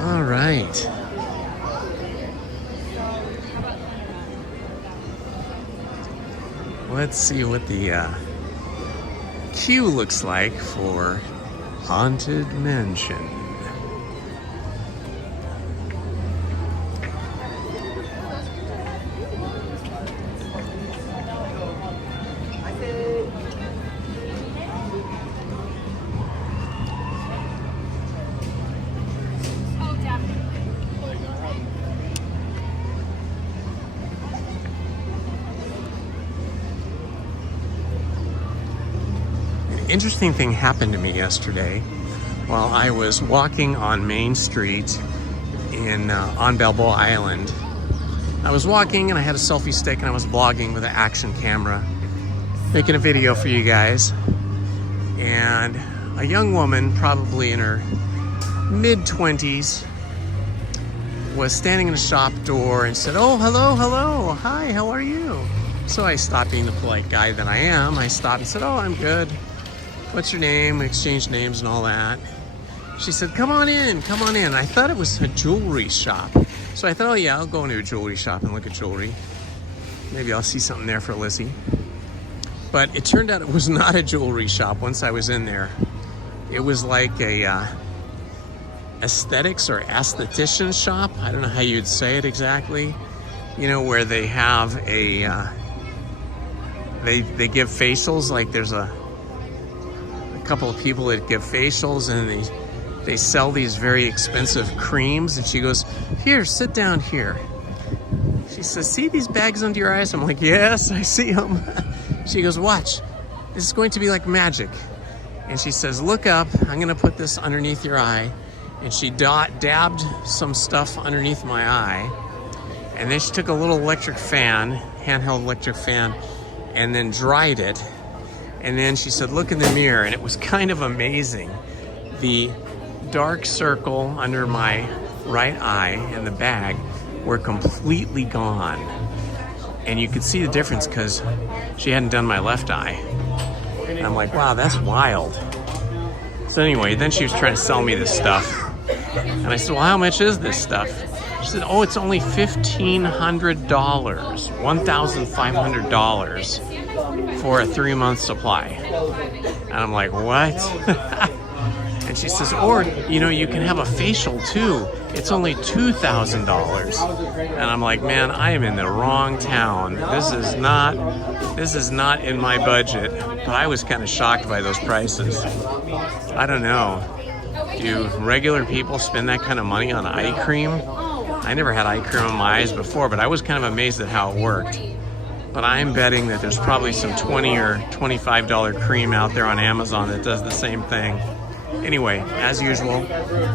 All right. Let's see what the queue looks like for Haunted Mansion. Interesting thing happened to me yesterday while I was walking on Main Street on Balboa Island. I was walking and I had a selfie stick and I was vlogging with an action camera, making a video for you guys. And a young woman, probably in her mid-20s, was standing in a shop door and said, "Oh, hello, hello, hi, how are you?" So I stopped, being the polite guy that I am. I stopped and said, "Oh, I'm good. What's your name?" We exchanged names and all that. She said, come on in, come on in. I thought it was a jewelry shop. So I thought, oh yeah, I'll go into a jewelry shop and look at jewelry. Maybe I'll see something there for Lizzie. But it turned out it was not a jewelry shop once I was in there. It was like a aesthetics or aesthetician shop. I don't know how you'd say it exactly. You know, where they have they give facials. Like there's a couple of people that give facials, and they sell these very expensive creams. And she goes, "Here, sit down here." She says, "See these bags under your eyes?" I'm like, "Yes, I see them." She goes, "Watch, this is going to be like magic." And she says, "Look up, I'm gonna put this underneath your eye." And she dabbed some stuff underneath my eye. And then she took a little electric fan, handheld electric fan, and then dried it. And then she said, "Look in the mirror." And it was kind of amazing. The dark circle under my right eye and the bag were completely gone. And you could see the difference because she hadn't done my left eye. And I'm like, wow, that's wild. So anyway, then she was trying to sell me this stuff. And I said, "Well, how much is this stuff?" She said, "Oh, it's only $1,500, $1,500 for a 3-month supply." And I'm like, what? And she says, or, you know, you can have a facial too. It's only $2,000. And I'm like, man, I am in the wrong town. This is not in my budget. But I was kind of shocked by those prices. I don't know. Do regular people spend that kind of money on eye cream? I never had eye cream on my eyes before, but I was kind of amazed at how it worked. But I'm betting that there's probably some $20 or $25 cream out there on Amazon that does the same thing. Anyway, as usual,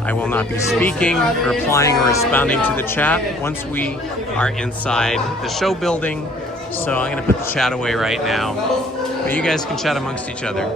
I will not be speaking, replying, or responding to the chat once we are inside the show building. So I'm going to put the chat away right now. But you guys can chat amongst each other.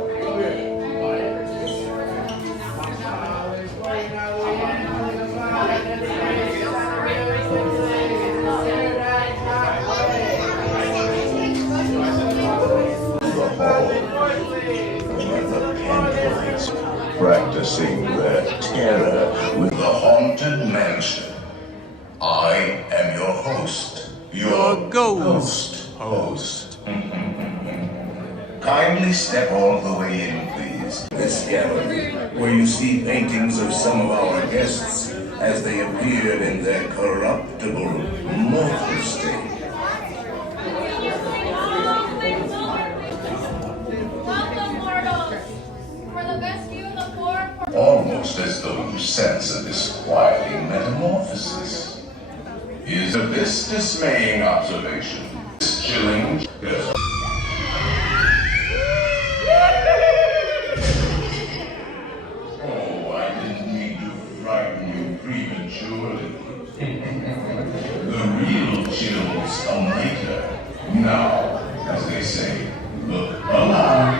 Practicing their terror with the haunted mansion. I am your host. Your ghost. Host. Kindly step all the way in, please. This gallery, where you see paintings of some of our guests as they appeared in their corruptible, mortal state. Almost as though you sense a disquieting metamorphosis. Is this dismaying observation? This chilling? Yes. Oh, I didn't mean to frighten you prematurely. The real chills come later. Now, as they say, look alive,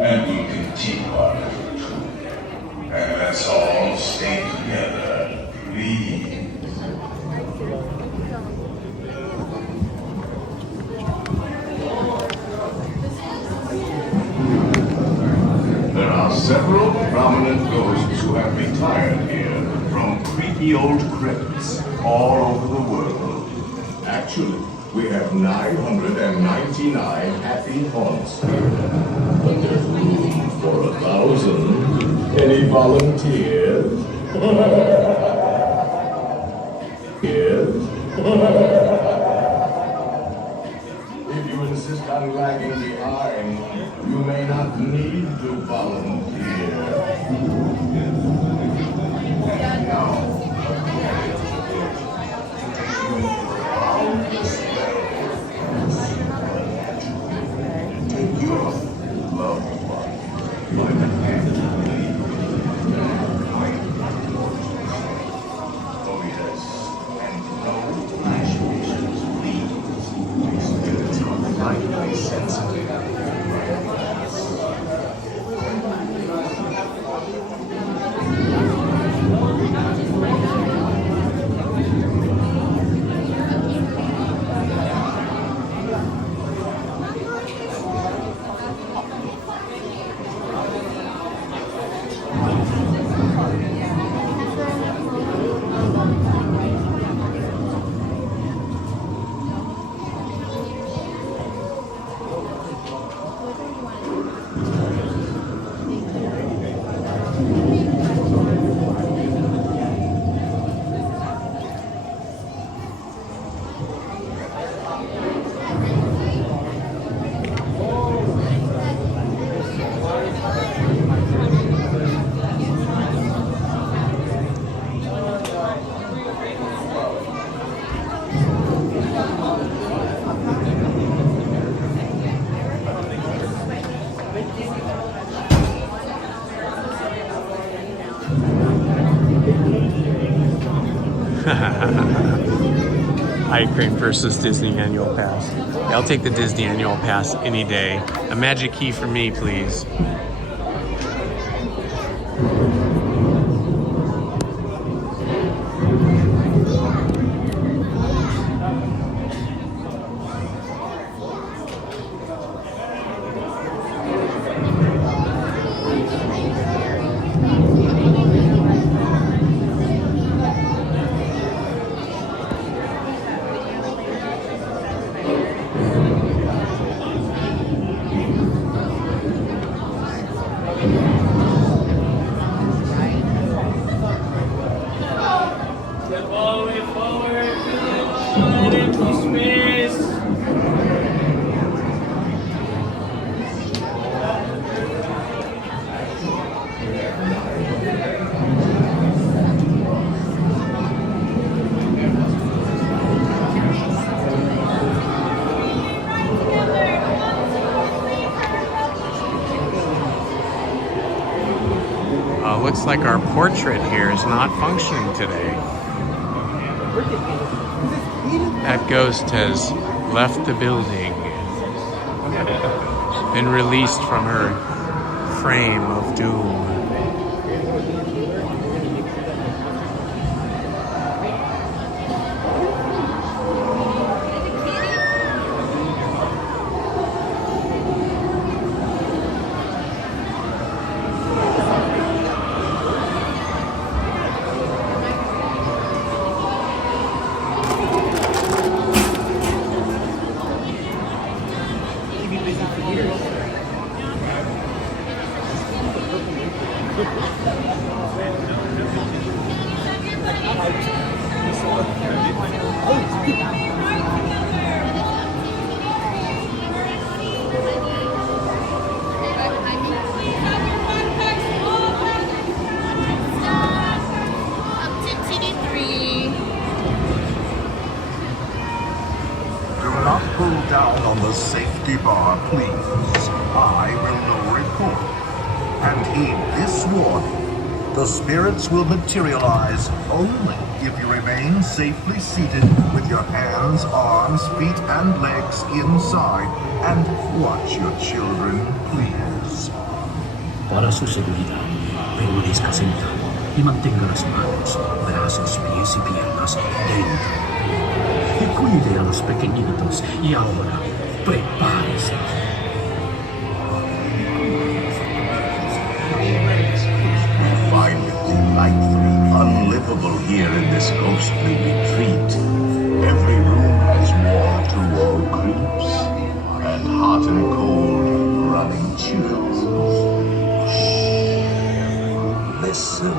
and we'll continue our little tour. And let's all stay together, please. There are several prominent ghosts who have retired here from creepy old crypts all over the world. Actually, we have 999 happy haunts here, but there's room for 1,000. Any volunteers? Yes. If you insist on lagging behind, you may not need to volunteer. And now, take your loved one by the hand. Oh yes, and no lashes, please. Spirits are finely sensitive. Eye cream versus Disney annual pass. Yeah, I'll take the Disney annual pass any day. A magic key for me, please. looks like our portrait here is not functioning today. That ghost has left the building. Been released from her frame of doom. Down on the safety bar, please. I will no report. And heed this warning. The spirits will materialize only if you remain safely seated with your hands, arms, feet, and legs inside. And watch your children, please. Para su seguridad, permanezca sentado y mantenga las manos, brazos, pies y piernas dentro. Y cuide a los pequeñitos. Y ahora, prepárese. We find it delightfully unlivable here in this ghostly retreat. Every room has wall-to-wall creeps, and hot and cold running chills. Shh. Listen.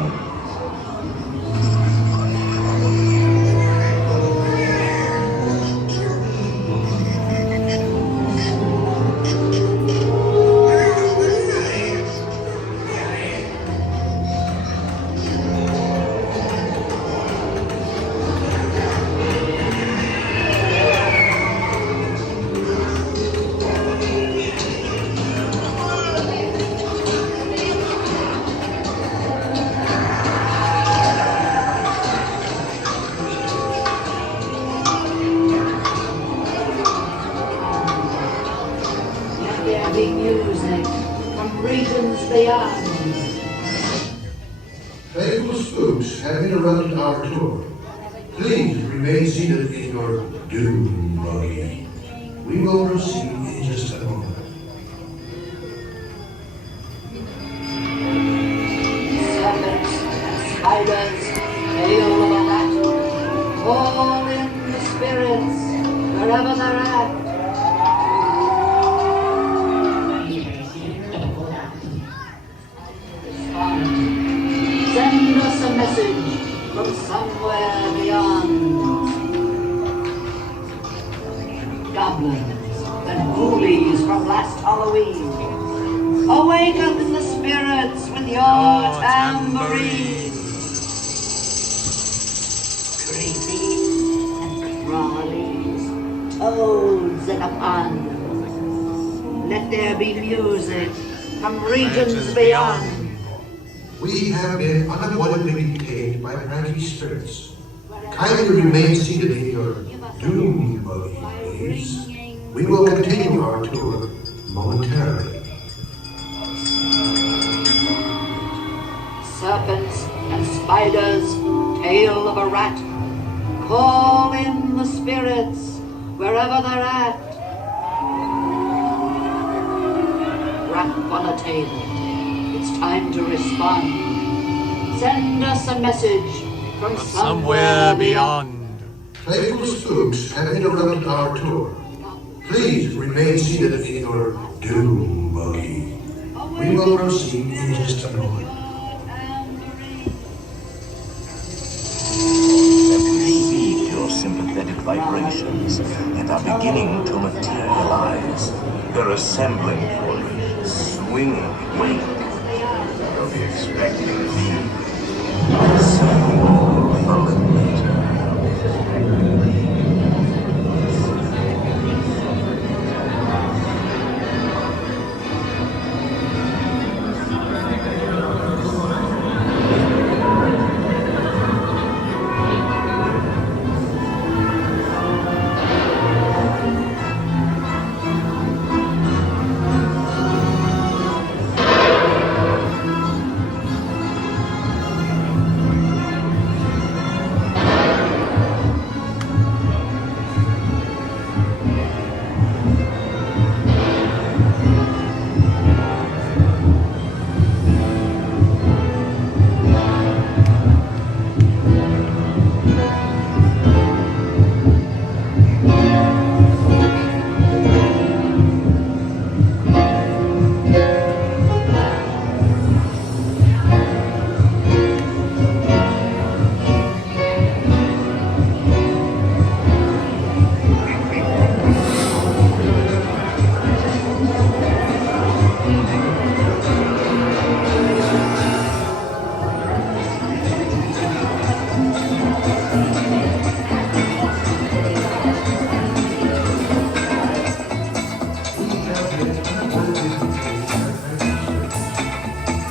Music from regions beyond. Faithful spooks have interrupted our tour. Please remain seated in your doom buggy. We will proceed in just a moment. Serpents and spiders, tail of a rat, call in the spirits wherever they're at. Send us a message from somewhere beyond. Goblins and ghoulies from last Halloween, awaken the spirits with your tambourine. Creepies and crawlies, toads in a pond. Let there be music from regions beyond. We have been unavoidably detained by pranky spirits. Kindly remain seated in your doom buggy, please. We will continue our tour momentarily. Serpents and spiders, tail of a rat, call in the spirits wherever they're at. Rap on a table. It's time to respond. Send us a message from somewhere beyond. Faithful spooks have interrupted our tour. Please remain seated in your doom buggy. We will proceed in just a moment. Perceive your sympathetic vibrations that are beginning to materialize. They're assembling for you. Swinging, waiting. You'll be expecting me. I'll see you all a little later.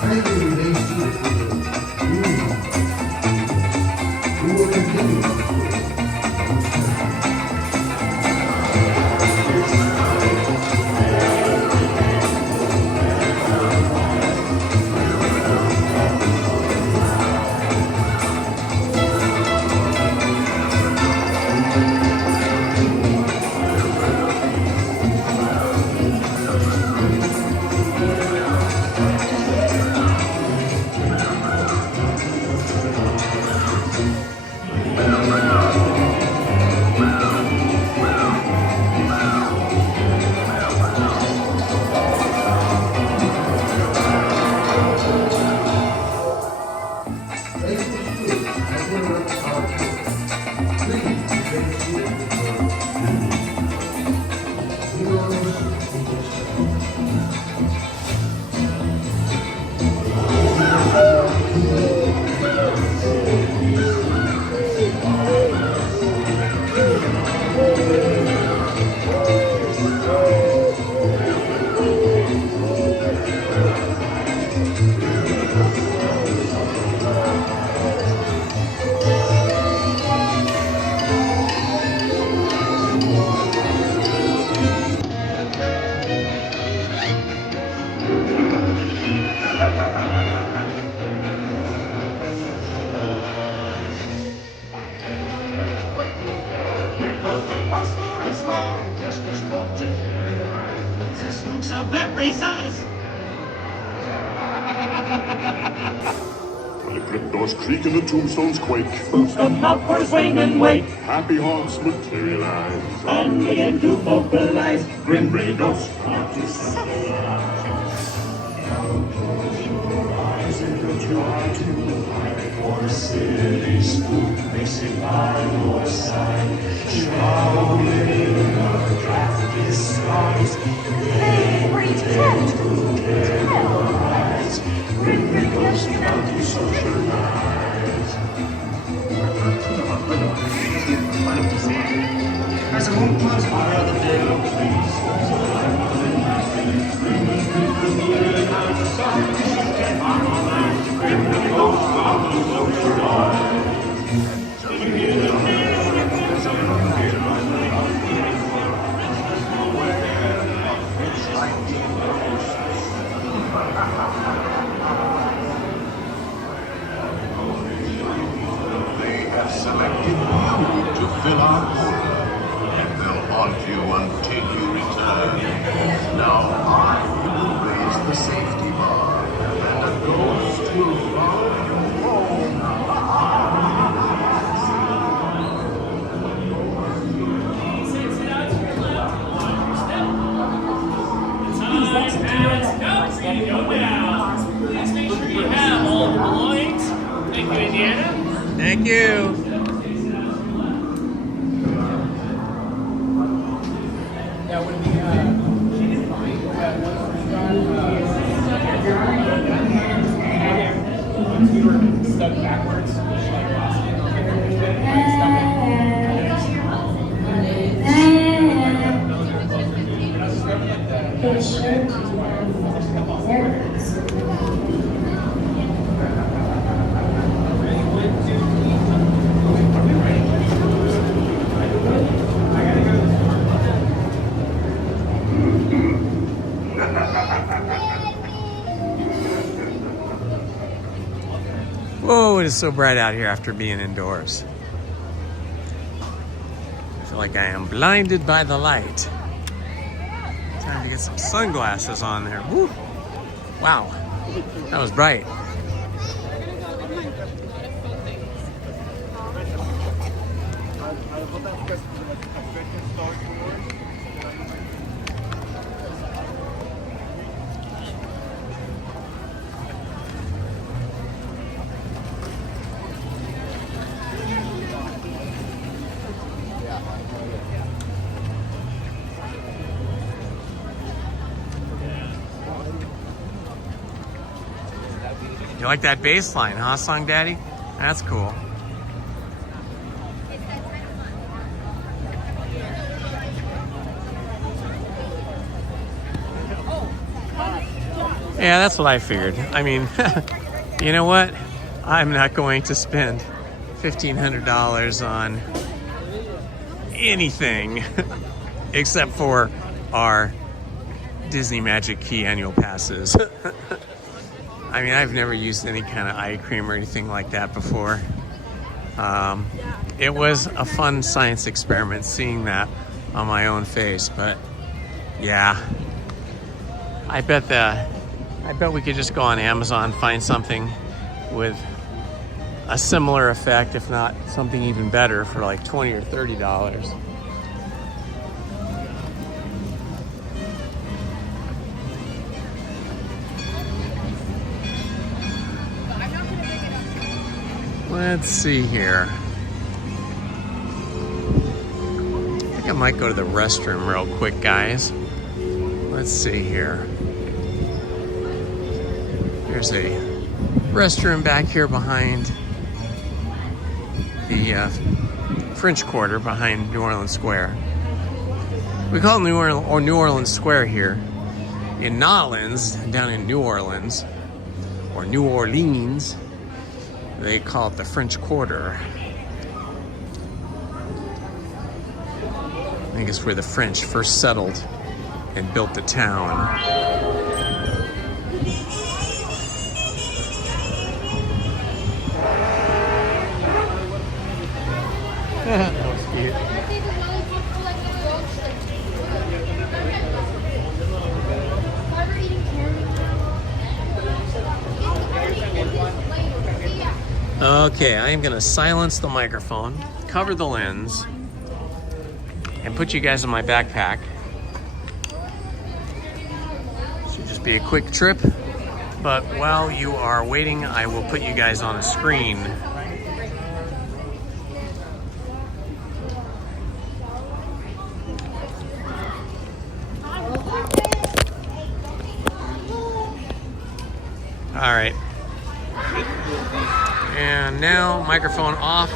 think we remain seated for the we will continue. The crypt doors creak and the tombstones quake. Spooks come out for a swing and wake. Happy haunts materialize And begin to vocalize. Grim Ray ghosts come to For city spook makes it by your side. Shrouded in a draft disguise. They pretend to terrorize. Grim Ray ghosts come to socialize. As a moon comes by the day of peace. They have selected you to fill our quota, and they'll haunt you until you return. Now I will raise the safety bar, and a ghost will follow you home. Thank you. Yeah, when she did fine. Once we were stuck backwards, she like lost it. Whoa, it is so bright out here after being indoors. I feel like I am blinded by the light. Time to get some sunglasses on there. Woo. Wow, that was bright. You like that bass line, huh, Song Daddy? That's cool. Yeah, that's what I figured. I mean, you know what? I'm not going to spend $1,500 on anything except for our Disney Magic Key annual passes. I mean, I've never used any kind of eye cream or anything like that before. It was a fun science experiment seeing that on my own face, but yeah, I bet we could just go on Amazon, find something with a similar effect, if not something even better, for like $20 or $30. Let's see here. I think I might go to the restroom real quick, guys. Let's see here. There's a restroom back here behind the French Quarter, behind New Orleans Square. We call it New Orleans Square here. In Nolans, down in New Orleans, or New Orleans, they call it the French Quarter. I think it's where the French first settled and built the town. That was cute. Okay, I am going to silence the microphone, cover the lens, and put you guys in my backpack. Should just be a quick trip, but while you are waiting, I will put you guys on a screen. All right. And now, microphone off.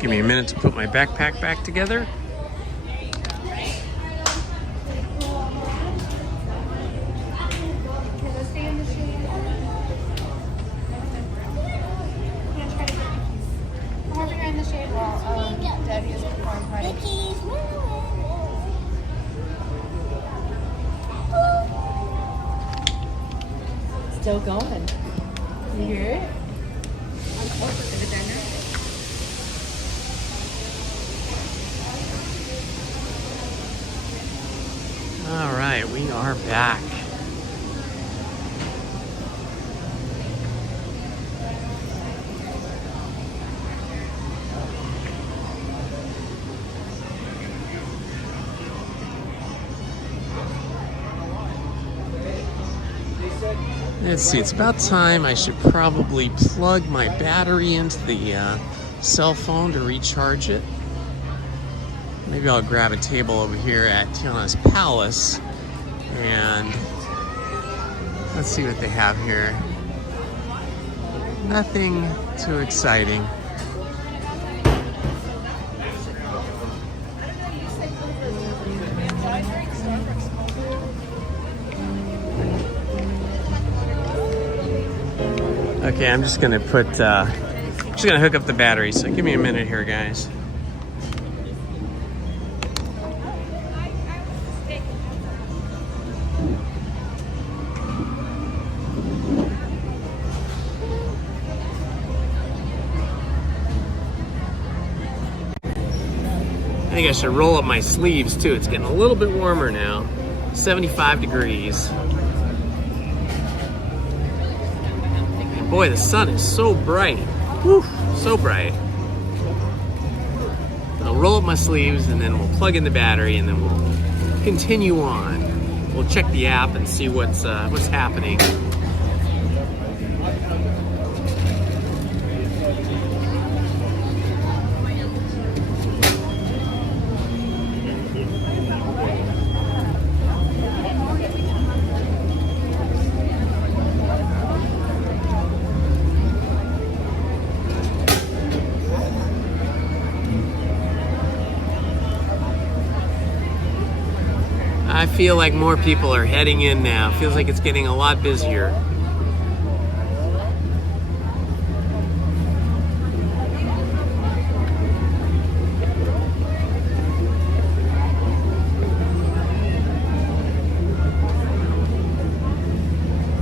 Just give me a minute to put my backpack back together. Still going. You hear it? I'm closer to the dinner. All right, we are back. Let's see, it's about time I should probably plug my battery into the cell phone to recharge it. Maybe I'll grab a table over here at Tiana's Palace and let's see what they have here. Nothing too exciting. Okay, I'm just gonna hook up the battery, so give me a minute here, guys. I think I should roll up my sleeves too. It's getting a little bit warmer now. 75 degrees. And boy, the sun is so bright. Whew, so bright. I'll roll up my sleeves and then we'll plug in the battery and then we'll continue on. We'll check the app and see what's happening. I feel like more people are heading in now. Feels like it's getting a lot busier.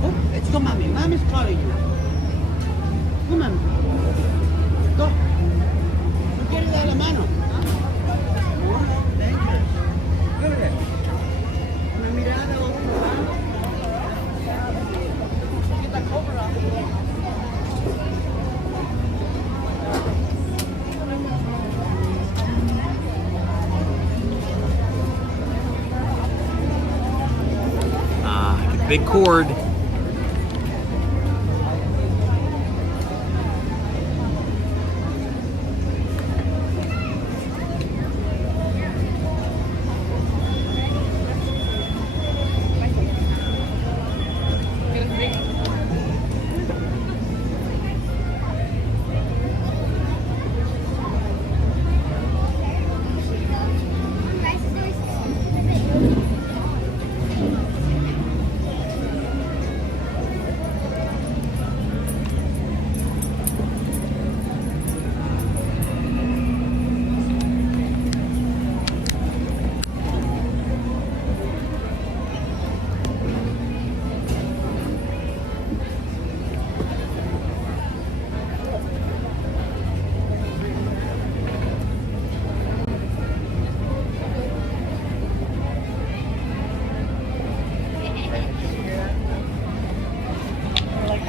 Oh, let's go, mommy. Mommy's calling you. Come on. Go. No quiere dar la mano. Big cord.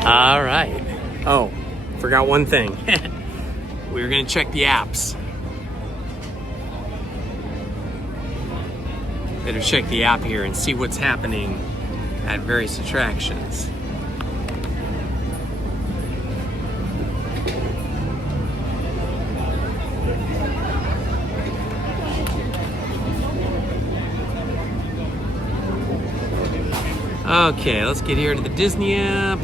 All right. Oh, forgot one thing. We were gonna check the apps. Better check the app here and see what's happening at various attractions. Okay, let's get here to the Disney app.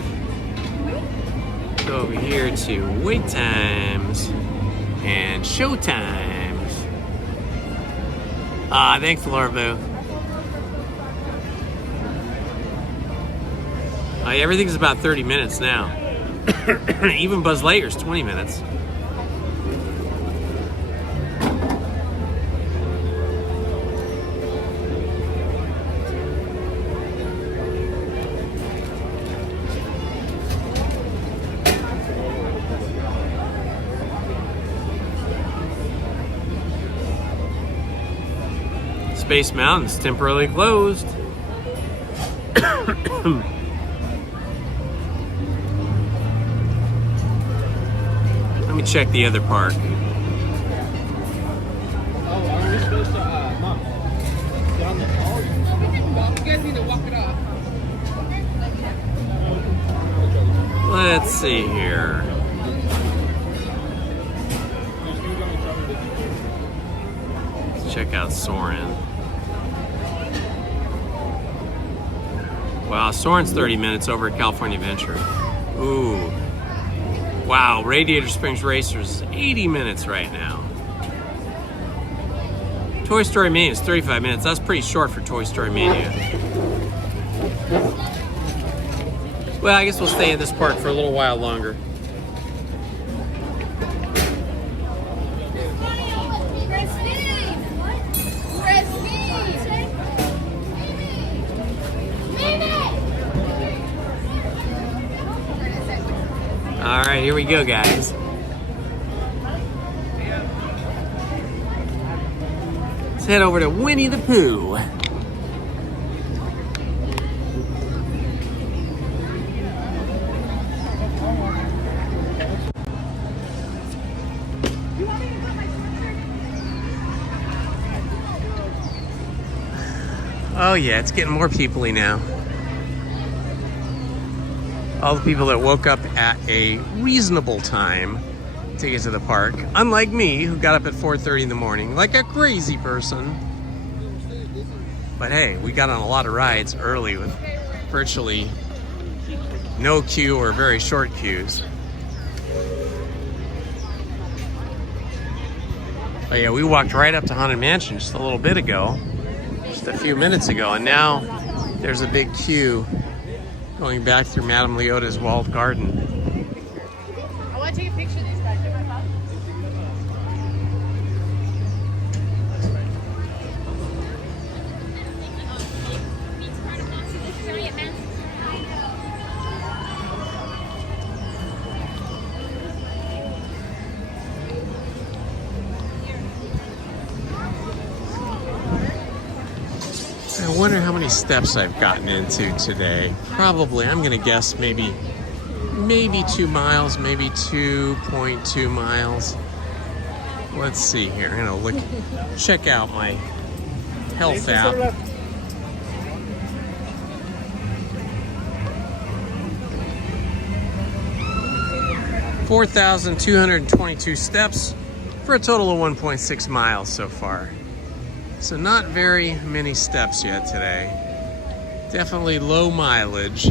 Go over here to wait times. and showtimes. Ah, thanks, Lorvo. Everything's about 30 minutes now. Even Buzz Lightyear's 20 minutes. Space Mountain's temporarily closed. Let me check the other park. Oh, are we supposed to, Mom, get on the ball? No, we can walk. You guys need to walk it off. Let's see here. Let's check out Soarin'. Wow, Soarin's 30 minutes over at California Adventure. Ooh. Wow, Radiator Springs Racers is 80 minutes right now. Toy Story Mania is 35 minutes. That's pretty short for Toy Story Mania. Well, I guess we'll stay in this park for a little while longer. All right, here we go, guys. Let's head over to Winnie the Pooh. Oh yeah, it's getting more people-y now. All the people that woke up at a reasonable time to get to the park, unlike me, who got up at 4:30 in the morning like a crazy person. But hey, we got on a lot of rides early with virtually no queue or very short queues. But yeah, we walked right up to Haunted Mansion just a little bit ago, just a few minutes ago, and now there's a big queue going back through Madame Leota's walled garden. I want to take a picture of these guys. I wonder how many steps I've gotten into today. Probably, I'm gonna guess maybe 2 miles, maybe 2.2 miles. Let's see here. I'm gonna look, check out my health app. $4,222 steps for a total of 1.6 miles so far. So not very many steps yet today. Definitely low mileage.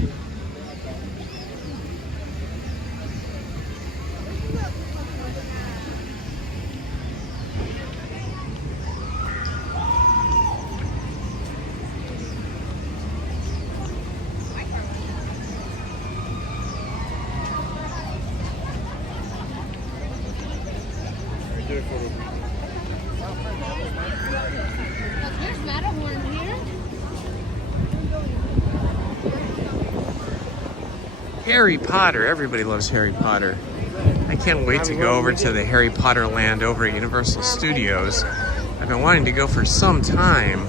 There's Matterhorn here. Harry Potter. Everybody loves Harry Potter. I can't wait to go over to the Harry Potter land over at Universal Studios. I've been wanting to go for some time,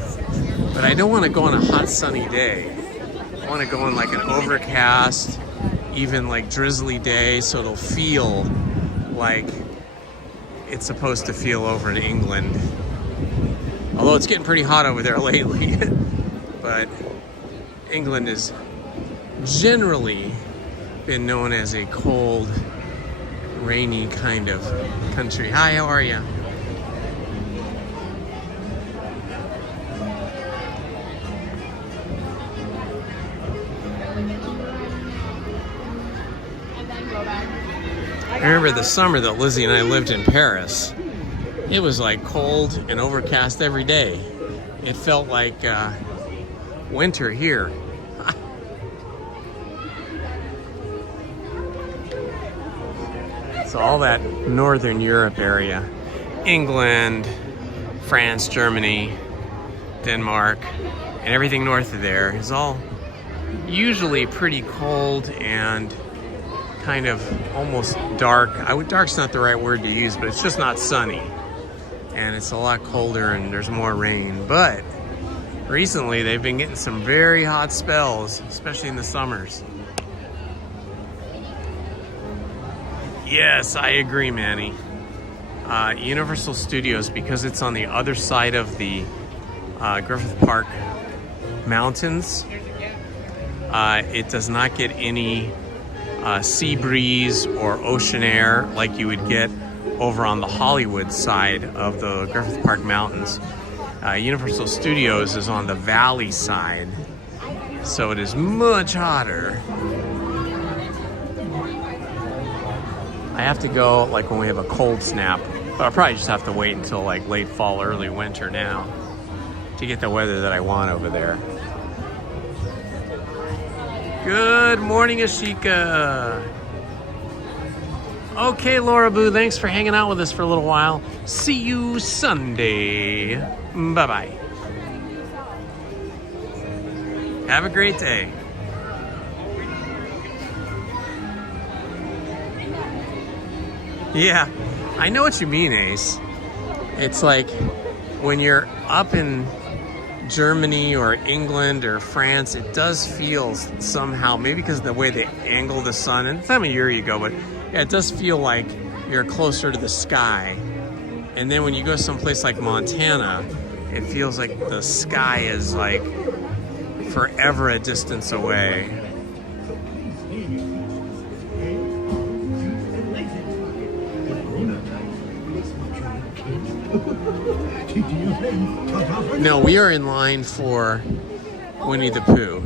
but I don't want to go on a hot sunny day. I want to go on like an overcast, even like drizzly day, so it'll feel like it's supposed to feel over in England. Although it's getting pretty hot over there lately. But England has generally been known as a cold, rainy kind of country. Hi, how are you? And then go back. I I remember the summer that Lizzie and I lived in Paris. It was like cold and overcast every day. It felt like winter here. So all that Northern Europe area, England, France, Germany, Denmark, and everything north of there is all usually pretty cold and kind of almost dark. Dark's not the right word to use, but it's just not sunny. And it's a lot colder and there's more rain. But recently they've been getting some very hot spells, especially in the summers. Yes, I agree, Manny. Universal Studios, because it's on the other side of the Griffith Park mountains, it does not get any sea breeze or ocean air like you would get over on the Hollywood side of the Griffith Park mountains. Universal Studios is on the valley side, so it is much hotter. I have to go like when we have a cold snap, but I'll probably just have to wait until like late fall, early winter now to get the weather that I want over there. Good morning, Ashika. Okay, Laura Boo, thanks for hanging out with us for a little while. See you Sunday. Bye-bye. Have a great day. Yeah, I know what you mean, Ace. It's like when you're up in Germany or England or France, it does feel somehow, maybe because of the way they angle the sun, and the time of year you go, but yeah, it does feel like you're closer to the sky. And then when you go someplace like Montana, it feels like the sky is like forever a distance away. No, we are in line for Winnie the Pooh.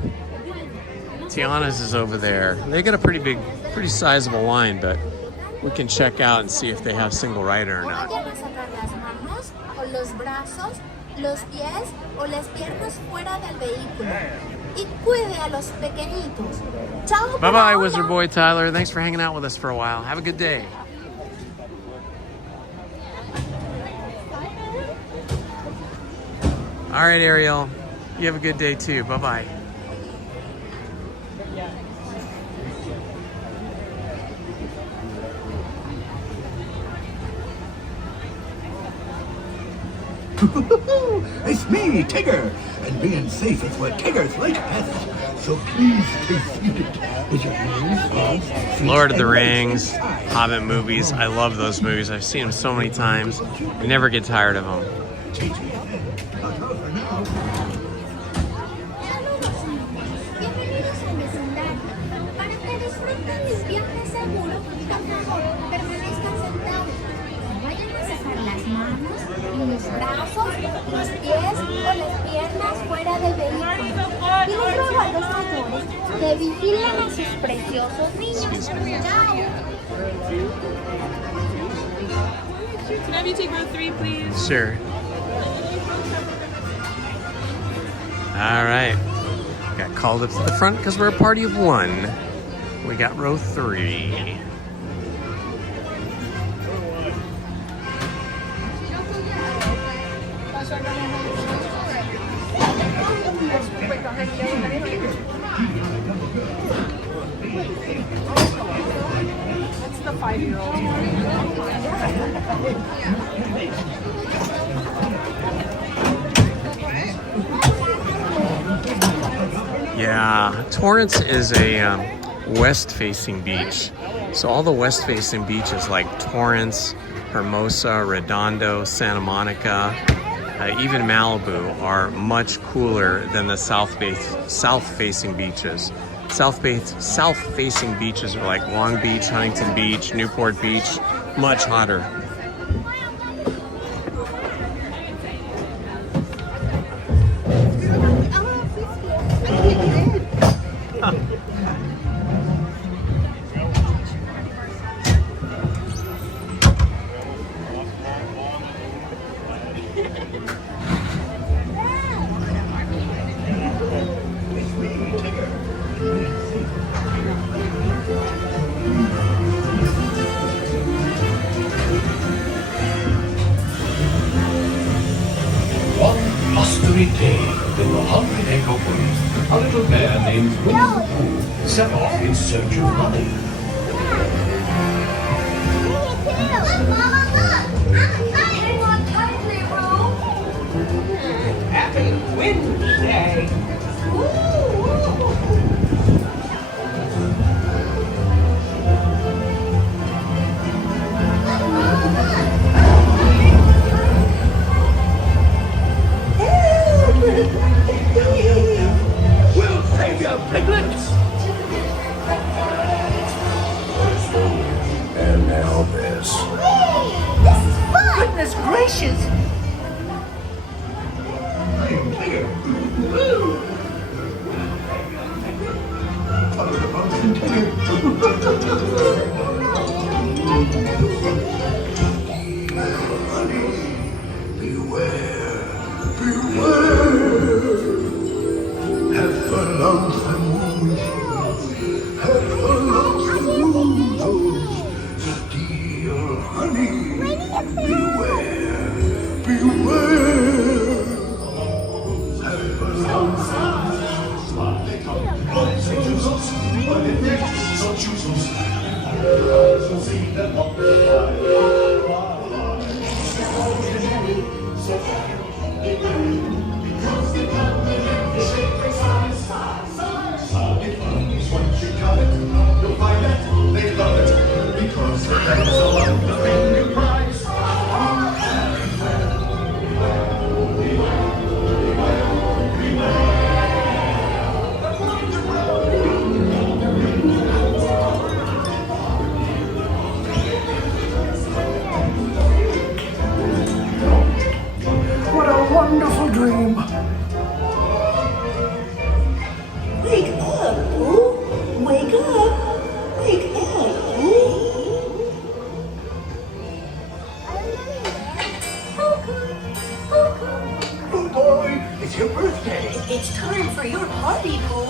Tiana's is over there. They got a pretty sizable line, but we can check out and see if they have single rider or not. Bye-bye, Wizard Boy Tyler. Thanks for hanging out with us for a while. Have a good day. All right, Ariel. You have a good day too. Bye-bye. It's me, Tigger, and being safe is what Tiggers like best. So please stay seated as your hands, Lord of the Rings, Hobbit movies. I love those movies. I've seen them so many times. I never get tired of them. Los brazos, los pies o las piernas fuera del vehículo. Y les ruego a los mayores que vigilen a sus preciosos niños. Chao. Can I have you take row 3, please? Sure. All right. Got called up to the front because we're a party of one. We got row 3. That's the 5-year-old. Yeah, Torrance is a west-facing beach. So all the west-facing beaches like Torrance, Hermosa, Redondo, Santa Monica, even Malibu are much cooler than the south-facing beaches. South-facing beaches are like Long Beach, Huntington Beach, Newport Beach, much hotter. Every day in the 100-acre forest, a little bear named Winnie the Pooh set off in search of money. Happy Wednesday. We'll save you, piglets! And now this. This is fun! Goodness gracious. What a wonderful dream! Wake up, Pooh. Wake up. Wake up, Pooh. Oh boy, it's your birthday! It's time for your party, Pooh.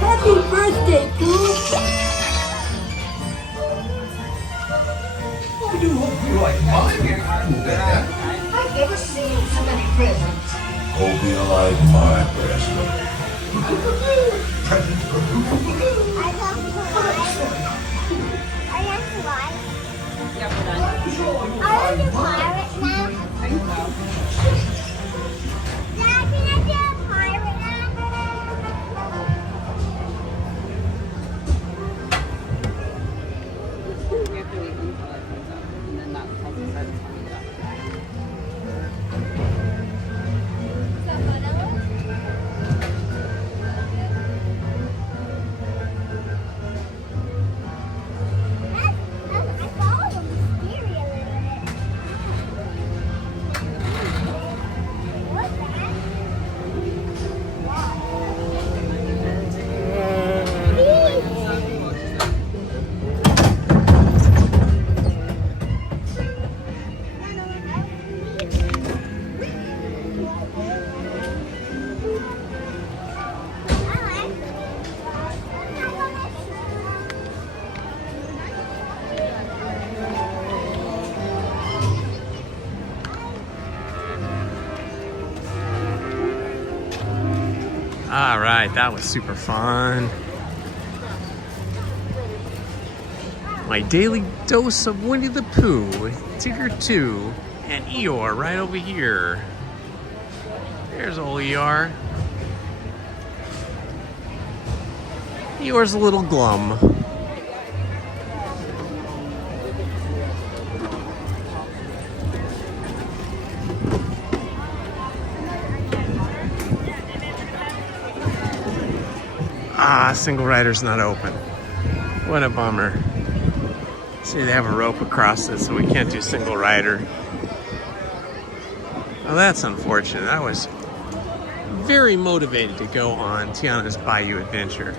Happy birthday, Pooh! I do hope you like my gift, Bear. I've never seen so many presents. Hope you like my present. Present for who? I love pie. I love pie. I want to pirate now. Dad, can I do a pirate I follow the mystery a little bit. What's that? All right, that was super fun. My daily dose of Winnie the Pooh with Tigger 2 and Eeyore right over here. There's old Eeyore. Eeyore's a little glum. Ah, single rider's not open. What a bummer. See, they have a rope across it, so we can't do single rider. Well, that's unfortunate. I was very motivated to go on Tiana's Bayou Adventure.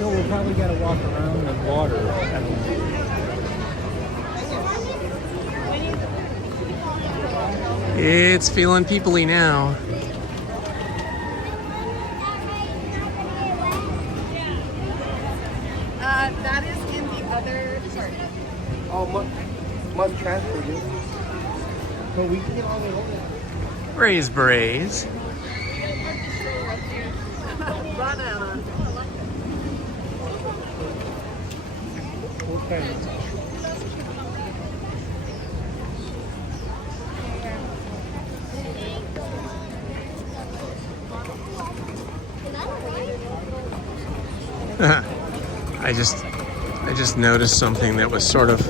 We'll probably gotta walk around the water. It's feeling peoply now. That is in the other part. Oh, must transfer you. But we can get all the way over there. Raise braise. Banana. I just noticed something that was sort of,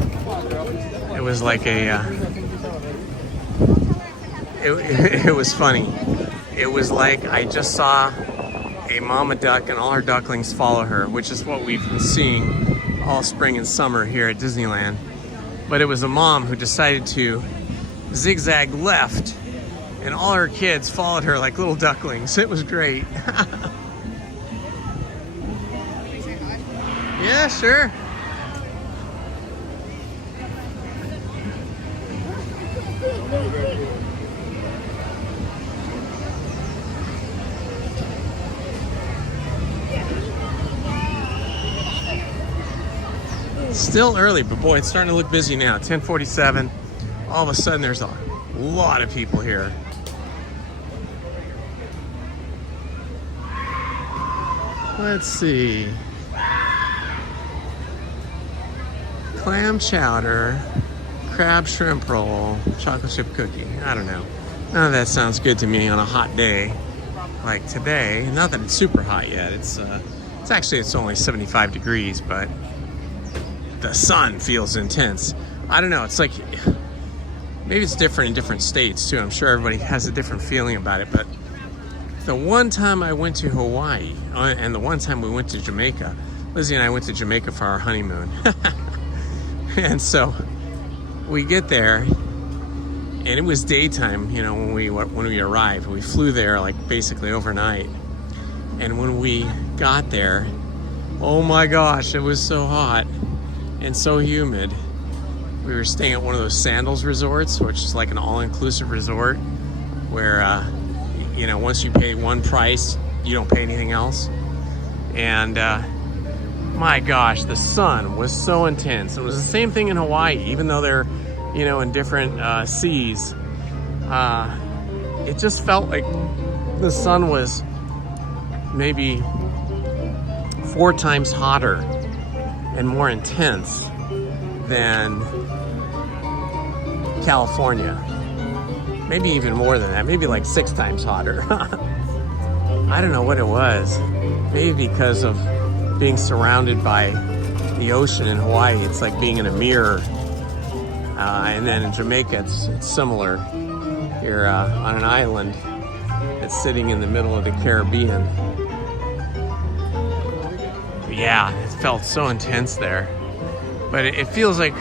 it was like a, it was funny. It was like I just saw a mama duck and all her ducklings follow her, which is what we've been seeing all spring and summer here at Disneyland. But it was a mom who decided to zigzag left and all her kids followed her like little ducklings. It was great. Yeah, sure. Still early, but boy, it's starting to look busy now. 10:47. All of a sudden, there's a lot of people here. Let's see. Clam chowder, crab shrimp roll, chocolate chip cookie. I don't know. None of that sounds good to me on a hot day like today. Not that it's super hot yet. It's only 75 degrees, but the sun feels intense. I don't know. It's like, maybe it's different in different states too. I'm sure everybody has a different feeling about it, but the one time I went to Hawaii and the one time we went to Jamaica, Lizzie and I went to Jamaica for our honeymoon. And so we get there and it was daytime, you know, when we arrived. We flew there like basically overnight. And when we got there, oh my gosh, it was so hot and so humid. We were staying at one of those Sandals resorts, which is like an all-inclusive resort where, you know, once you pay one price, you don't pay anything else. And my gosh, the sun was so intense. It was the same thing in Hawaii, even though they're, you know, in different seas. It just felt like the sun was maybe 4 times hotter and more intense than California. Maybe even more than that, maybe like 6 times hotter. I don't know what it was. Maybe because of being surrounded by the ocean in Hawaii, it's like being in a mirror. And then in Jamaica, it's similar. You're on an island that's sitting in the middle of the Caribbean. Yeah, it felt so intense there. But it feels like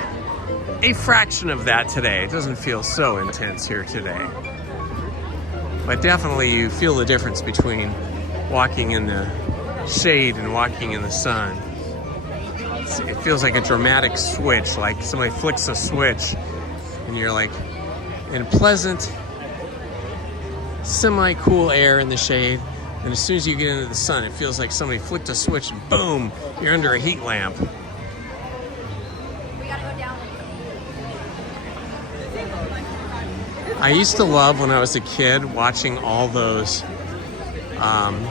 a fraction of that today. It doesn't feel so intense here today. But definitely you feel the difference between walking in the shade and walking in the sun. It feels like a dramatic switch, like somebody flicks a switch and you're like in pleasant, semi-cool air in the shade, and as soon as you get into the sun, it feels like somebody flicked a switch and boom, you're under a heat lamp. I used to love, when I was a kid, watching all those, I'm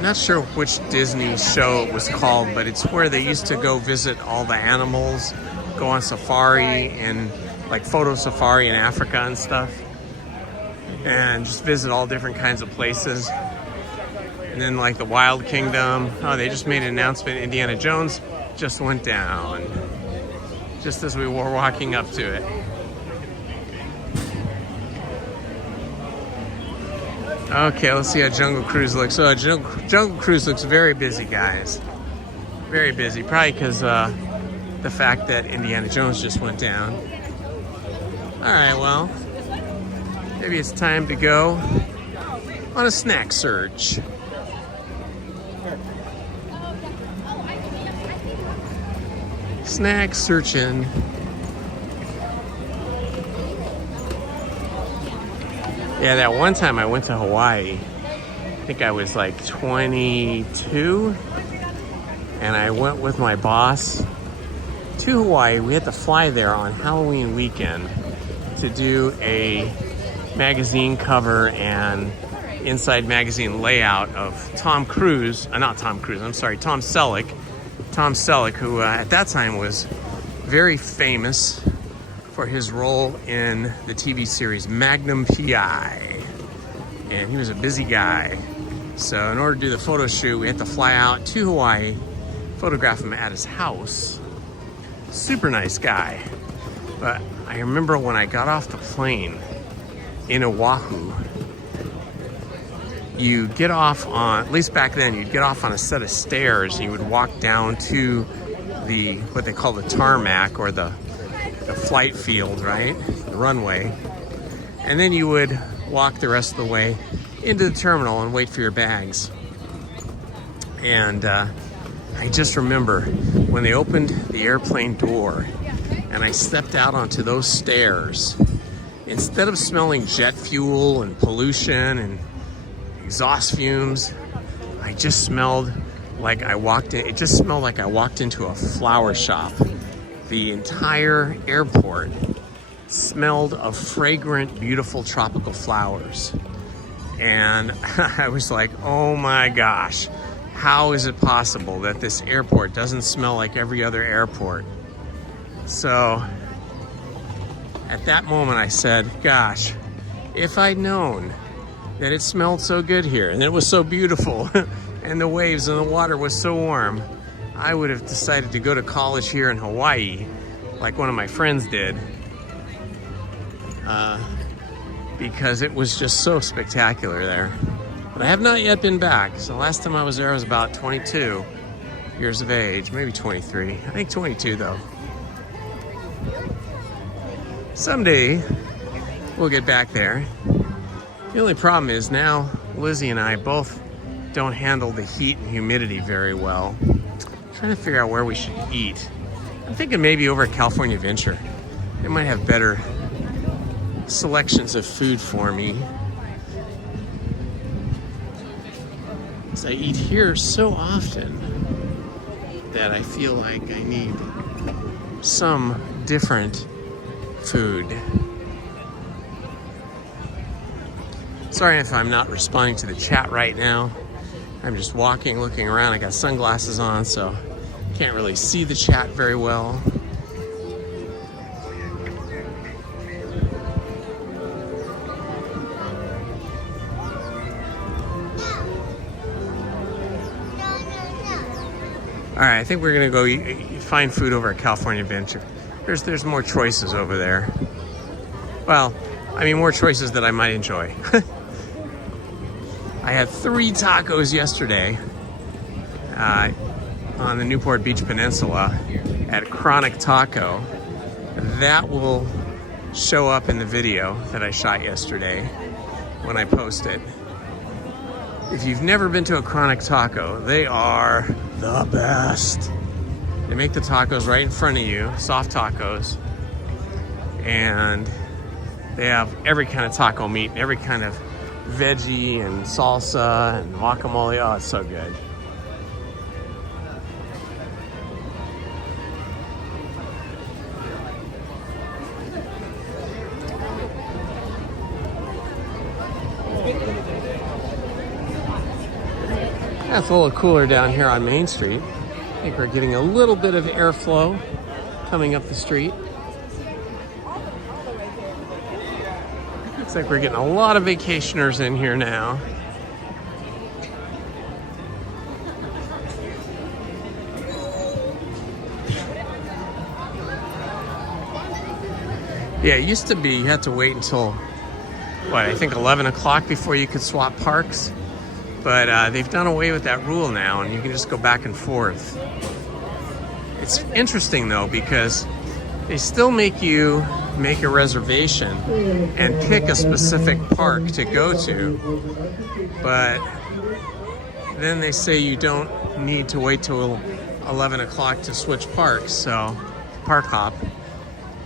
not sure which Disney show it was called, but it's where they used to go visit all the animals, go on safari and like photo safari in Africa and stuff, and just visit all different kinds of places. And then like the Wild Kingdom, oh, they just made an announcement, Indiana Jones just went down, just as we were walking up to it. Okay, let's see how Jungle Cruise looks. So Jungle Cruise looks very busy, guys. Very busy, probably because the fact that Indiana Jones just went down. All right, well, maybe it's time to go on a snack search. Snack searching. Yeah, that one time I went to Hawaii, I think I was like 22, and I went with my boss to Hawaii. We had to fly there on Halloween weekend to do a magazine cover and inside magazine layout of Tom Selleck. Tom Selleck, who at that time was very famous for his role in the TV series Magnum P.I. And he was a busy guy. So in order to do the photo shoot, we had to fly out to Hawaii, photograph him at his house. Super nice guy. But I remember when I got off the plane in Oahu, you get off on, at least back then, you'd get off on a set of stairs and you would walk down to the, what they call the tarmac, or the flight field, right? The runway. And then you would walk the rest of the way into the terminal and wait for your bags. And I just remember when they opened the airplane door and I stepped out onto those stairs, instead of smelling jet fuel and pollution and exhaust fumes, I just smelled like I walked in, it just smelled like I walked into a flower shop. The entire airport smelled of fragrant, beautiful tropical flowers. And I was like, oh my gosh, how is it possible that this airport doesn't smell like every other airport? So at that moment I said, gosh, if I'd known that it smelled so good here and it was so beautiful and the waves and the water was so warm, I would have decided to go to college here in Hawaii like one of my friends did, because it was just so spectacular there. But I have not yet been back. So last time I was there, I was about 22 years of age, maybe 23. I think 22 though. Someday we'll get back there. The only problem is now Lizzie and I both don't handle the heat and humidity very well. I'm trying to figure out where we should eat. I'm thinking maybe over at California Adventure. They might have better selections of food for me. Because I eat here so often that I feel like I need some different food. Sorry if I'm not responding to the chat right now. I'm just walking, looking around. I got sunglasses on, so can't really see the chat very well. All right, I think we're gonna go find food over at California Adventure. There's more choices over there. Well, I mean more choices that I might enjoy. I had 3 tacos yesterday on the Newport Beach Peninsula at Chronic Taco. That will show up in the video that I shot yesterday when I post it. If you've never been to a Chronic Taco, they are the best. They make the tacos right in front of you, soft tacos, and they have every kind of taco meat, every kind of veggie and salsa and guacamole. Oh, it's so good. It's a little cooler down here on Main Street. I think we're getting a little bit of airflow coming up the street. Looks like we're getting a lot of vacationers in here now. Yeah, it used to be you had to wait until, what, I think 11 o'clock before you could swap parks. But they've done away with that rule now, and you can just go back and forth. It's interesting, though, because they still make you make a reservation and pick a specific park to go to. But then they say you don't need to wait till 11 o'clock to switch parks, so park hop.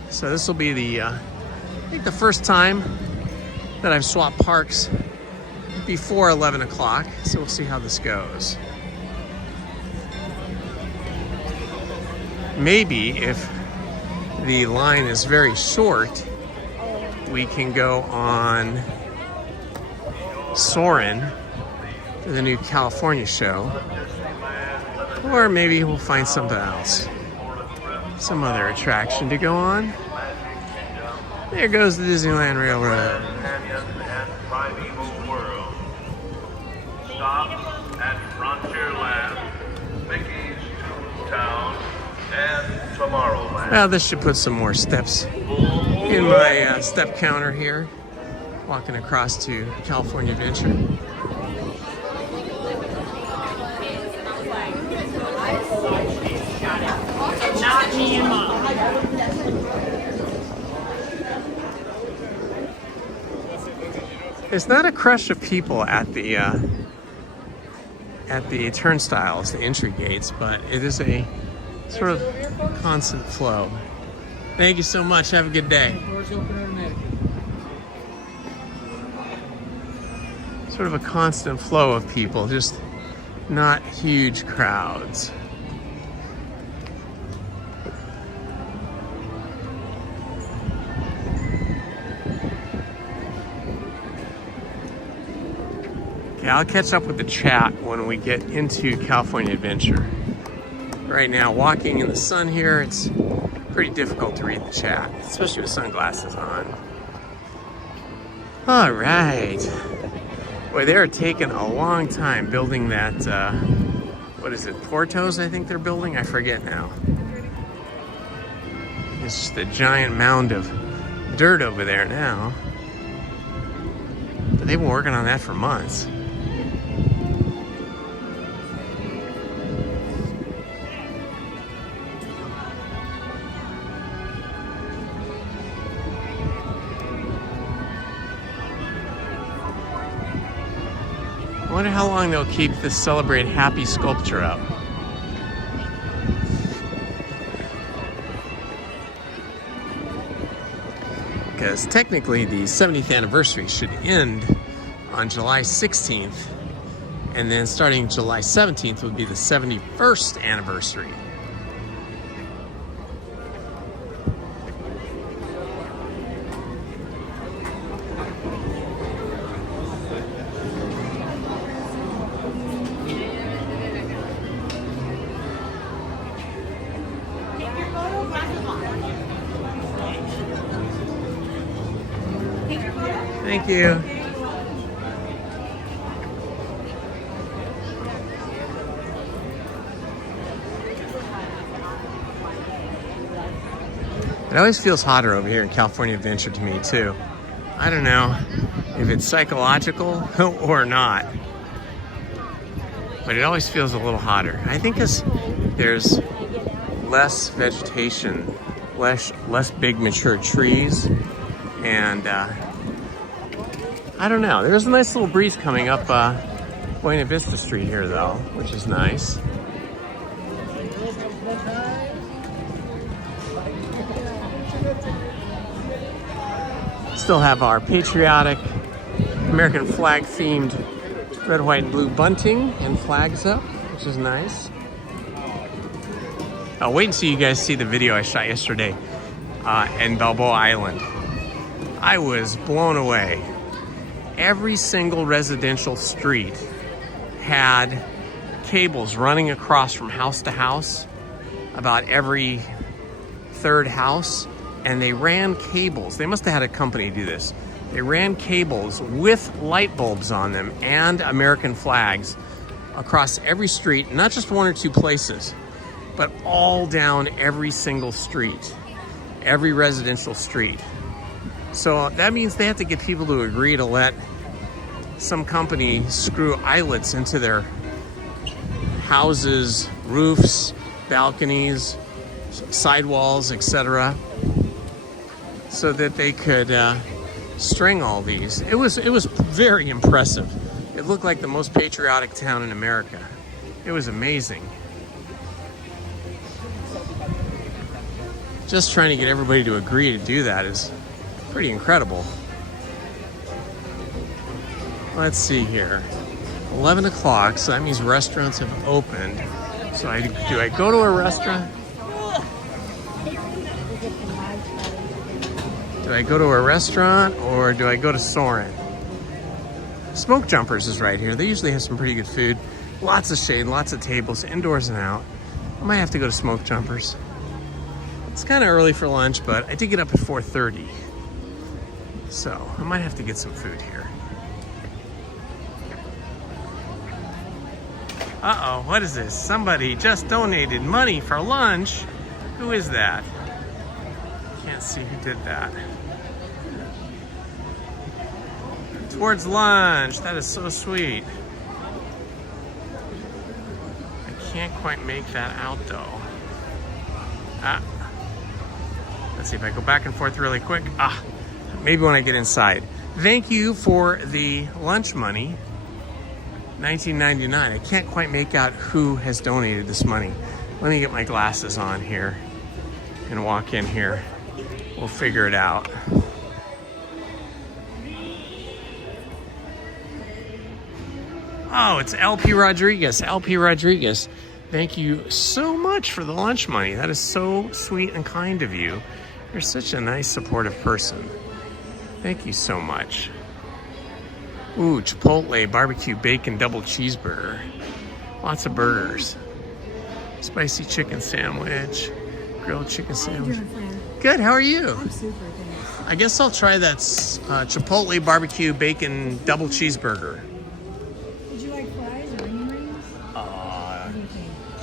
So this will be the, I think the first time that I've swapped parks before 11 o'clock, so we'll see how this goes. Maybe if the line is very short, we can go on Soarin' to the new California show, or maybe we'll find something else, some other attraction to go on. There goes the Disneyland Railroad. Stop at Frontierland, Mickey's Toontown, and Tomorrowland. Well, this should put some more steps in my step counter here, walking across to California Adventure. Not me and Mom. There's not a crush of people at the turnstiles, the entry gates, but it is a sort of constant flow. Thank you so much. Have a good day. Sort of a constant flow of people, just not huge crowds. Okay, I'll catch up with the chat when we get into California Adventure. Right now, walking in the sun here, it's pretty difficult to read the chat, especially with sunglasses on. All right. Boy, they're taking a long time building that, what is it, Portos I think they're building? I forget now. It's just a giant mound of dirt over there now. But they've been working on that for months. I wonder how long they'll keep this Celebrate Happy sculpture up. Because technically the 70th anniversary should end on July 16th, and then starting July 17th would be the 71st anniversary. Thank you. It always feels hotter over here in California Adventure to me too. I don't know if it's psychological or not, but it always feels a little hotter. I think because there's less vegetation, less big mature trees, and I don't know. There's a nice little breeze coming up Buena Vista Street here though, which is nice. Still have our patriotic American flag themed red, white, and blue bunting and flags up, which is nice. I'll wait until you guys see the video I shot yesterday in Balboa Island. I was blown away. Every single residential street had cables running across from house to house, about every third house, and they ran cables. They must have had a company do this. They ran cables with light bulbs on them and American flags across every street, not just one or two places, but all down every single street, every residential street. So that means they have to get people to agree to let some company screw eyelets into their houses, roofs, balconies, sidewalls, etc., so that they could string all these. It was very impressive. It looked like the most patriotic town in America. It was amazing. Just trying to get everybody to agree to do that is pretty incredible. let's see here. 11 o'clock, so that means restaurants have opened. So do I go to a restaurant? Do I go to a restaurant or do I go to Soarin'? Smoke Jumpers is right here. They usually have some pretty good food. Lots of shade, lots of tables, indoors and out. I might have to go to Smoke Jumpers. It's kind of early for lunch, but I did get up at 4:30. So I might have to get some food here. Uh-oh, what is this? Somebody just donated money for lunch. Who is that? Can't see who did that. Towards lunch. That is so sweet. I can't quite make that out though. Let's see if I go back and forth really quick. Maybe when I get inside. Thank you for the lunch money. $19.99. I can't quite make out who has donated this money. Let me get my glasses on here and walk in here. We'll figure it out. Oh, it's LP Rodriguez. LP Rodriguez, thank you so much for the lunch money. That is so sweet and kind of you. You're such a nice, supportive person. Thank you so much. Ooh, Chipotle barbecue bacon double cheeseburger. Lots of burgers. Spicy chicken sandwich. Grilled chicken sandwich. How you doing, friend? Good, how are you? I'm super, thanks. I guess I'll try that Chipotle barbecue bacon double cheeseburger. Would you like fries or onion rings?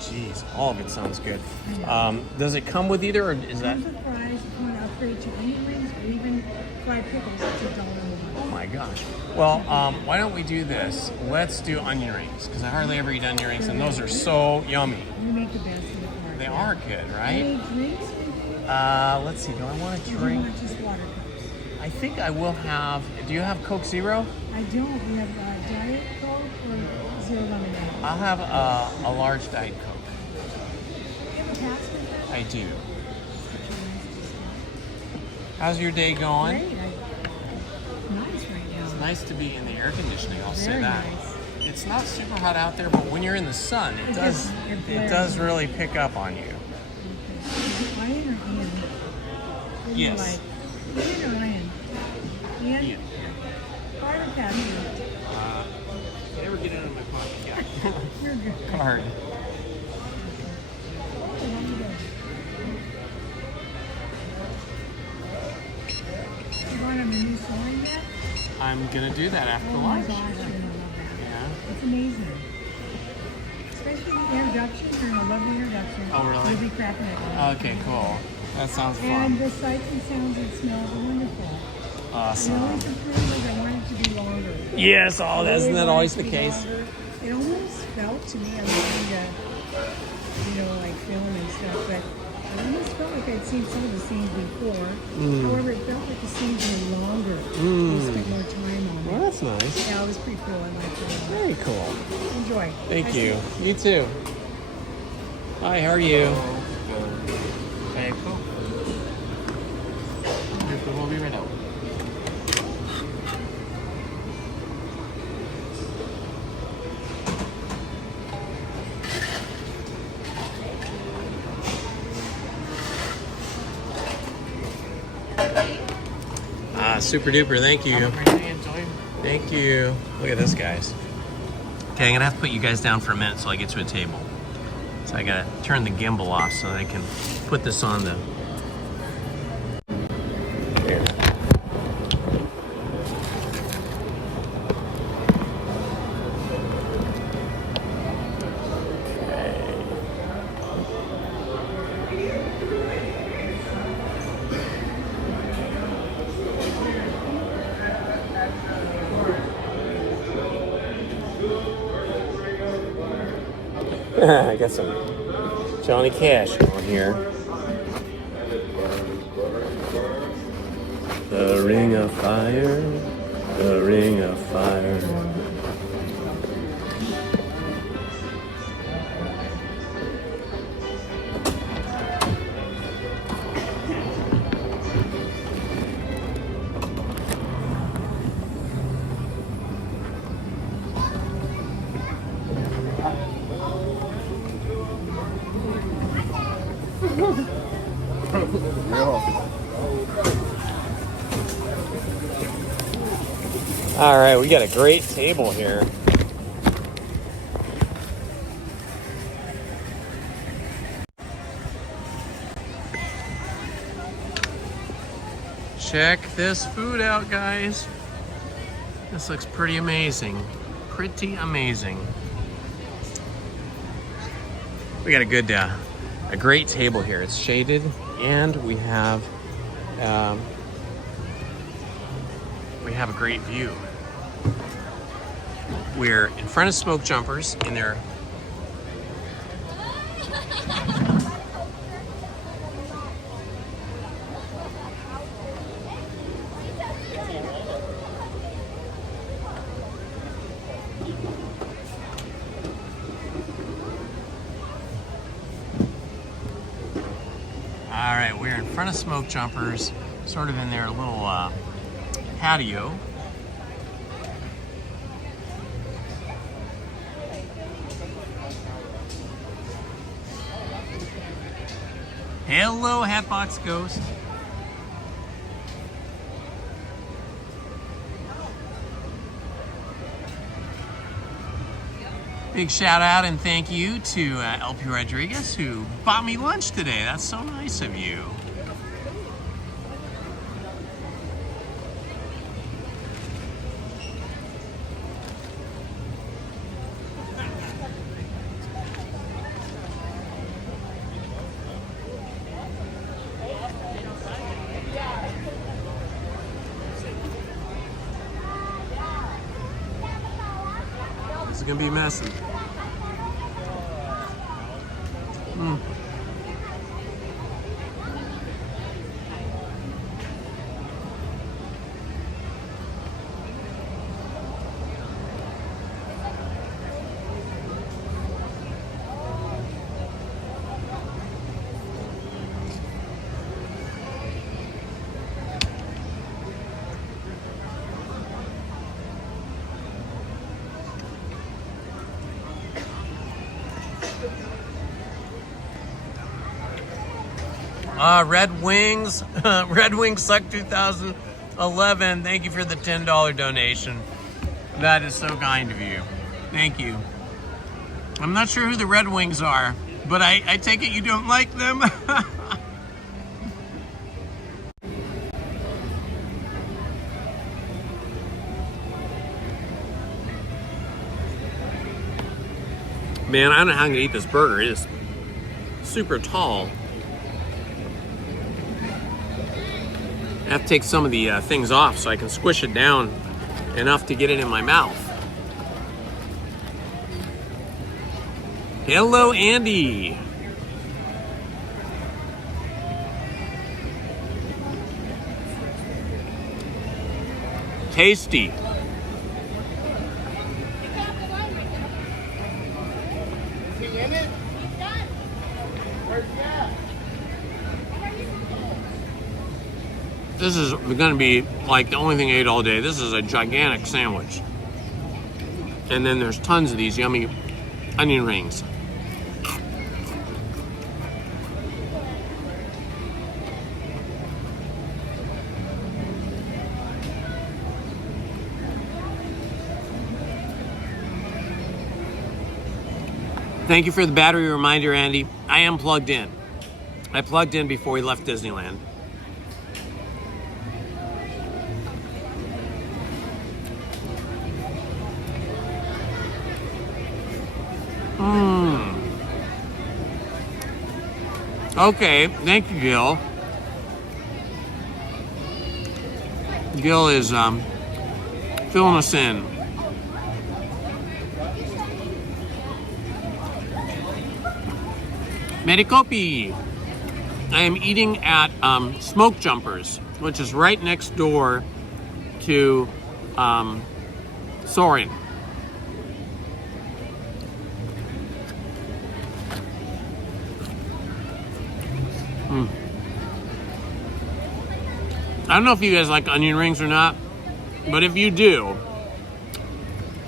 Geez, all of it sounds good. Does it come with either, or is that? It comes with fries. If you want to upgrade to onion rings or even fried pickles, it's $1. Oh my gosh. Well, why don't we do this? Let's do onion rings, because I hardly ever eat onion rings, and those are so yummy. You make the best in the park. They are good, right? Any drinks? Let's see. Do I want to drink? Not just water cups. I think I will have. Do you have Coke Zero? I don't. We have Diet Coke or Zero Lemonade. I'll have a large Diet Coke. Do you have a pass with that? I do. How's your day going? Great. Nice right now. It's nice to be in the air conditioning. I'll say Very that. nice. It's not super hot out there, but when you're in the sun, it does really pick up on you. Ian or Ian? What do Yes. you like? Ian or Ian? Ian? Ian. Card or cash? Never get it in my pocket. Yeah. You're good. Card. You want a new sewing yet? I'm gonna do that after Oh my lunch. gosh, you're gonna love that. Yeah. It's amazing. Especially the introduction. You're gonna love the introduction. Oh, really? You'll be cracking it. Okay, cool. That sounds And fun. the sights and sounds and smells are wonderful. Awesome. And always improve as I want it to be longer. Yes, oh, I isn't really that want always it to the be case? longer. It almost felt to me, I'm looking at, like film and stuff, but it almost felt like I'd seen some of the scenes before. However, it felt like the scenes were longer. I spent more time on it. Well, that's nice. Yeah, it was pretty cool. I liked it. Very cool. Enjoy. Thank Nice you. to meet You too. Hi, how are you? Very cool. We'll be right out. Super duper, thank you. Thank you. Look at this, guys. Okay, I'm gonna have to put you guys down for a minute so I get to a table. So I gotta turn the gimbal off so that I can put this on the... Here. I got some Johnny Cash on here. The ring of fire, the ring of fire. All right, we got a great table here. Check this food out, guys. This looks pretty amazing. Pretty amazing. We got a great table here. It's shaded, and we have a great view. We're in front of Smoke Jumpers in their we're in front of Smoke Jumpers, sort of in their little patio. Hello, Hatbox Ghost. Big shout out and thank you to LP Rodriguez, who bought me lunch today. That's so nice of you. This is gonna be messy. Red Wings, Red Wings Suck 2011. Thank you for the $10 donation. That is so kind of you. Thank you. I'm not sure who the Red Wings are, but I take it you don't like them. Man, I don't know how I'm gonna eat this burger. It is super tall. I have to take some of the things off so I can squish it down enough to get it in my mouth. Hello, Andy. Tasty. This is going to be like the only thing I ate all day. This is a gigantic sandwich. And then there's tons of these yummy onion rings. Thank you for the battery reminder, Andy. I am plugged in. I plugged in before we left Disneyland. Okay, thank you, Gil. Gil is filling us in. Medicopi. I am eating at Smoke Jumpers, which is right next door to Soaring. I don't know if you guys like onion rings or not, but if you do,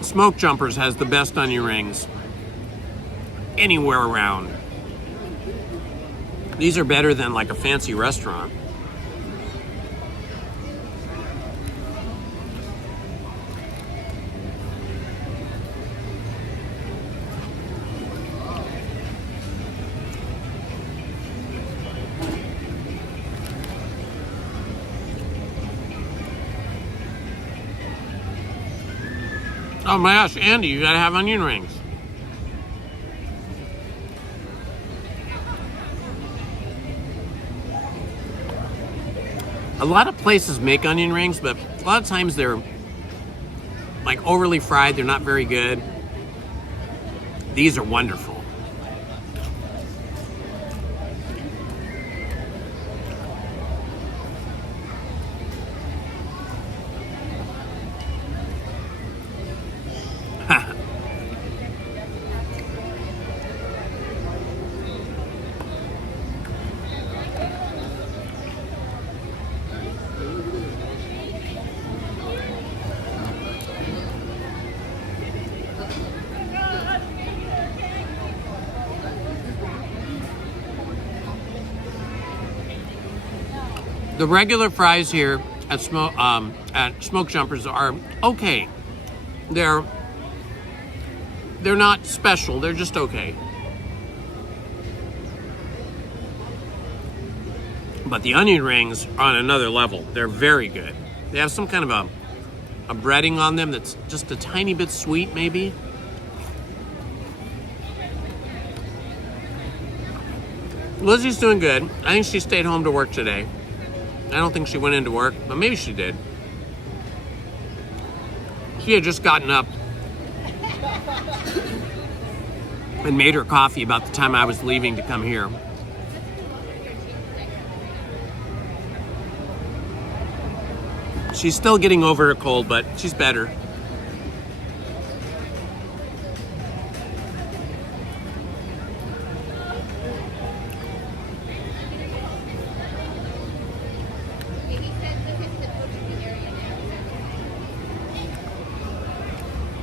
Smoke Jumpers has the best onion rings anywhere around. These are better than like a fancy restaurant. Oh my gosh, Andy, you gotta have onion rings. A lot of places make onion rings, but a lot of times they're like overly fried. They're not very good. These are wonderful. The regular fries here at Smoke Jumpers are okay. They're not special. They're just okay. But the onion rings are on another level. They're very good. They have some kind of a breading on them that's just a tiny bit sweet, maybe. Lizzie's doing good. I think she stayed home to work today. I don't think she went into work, but maybe she did. She had just gotten up and made her coffee about the time I was leaving to come here. She's still getting over her cold, but she's better.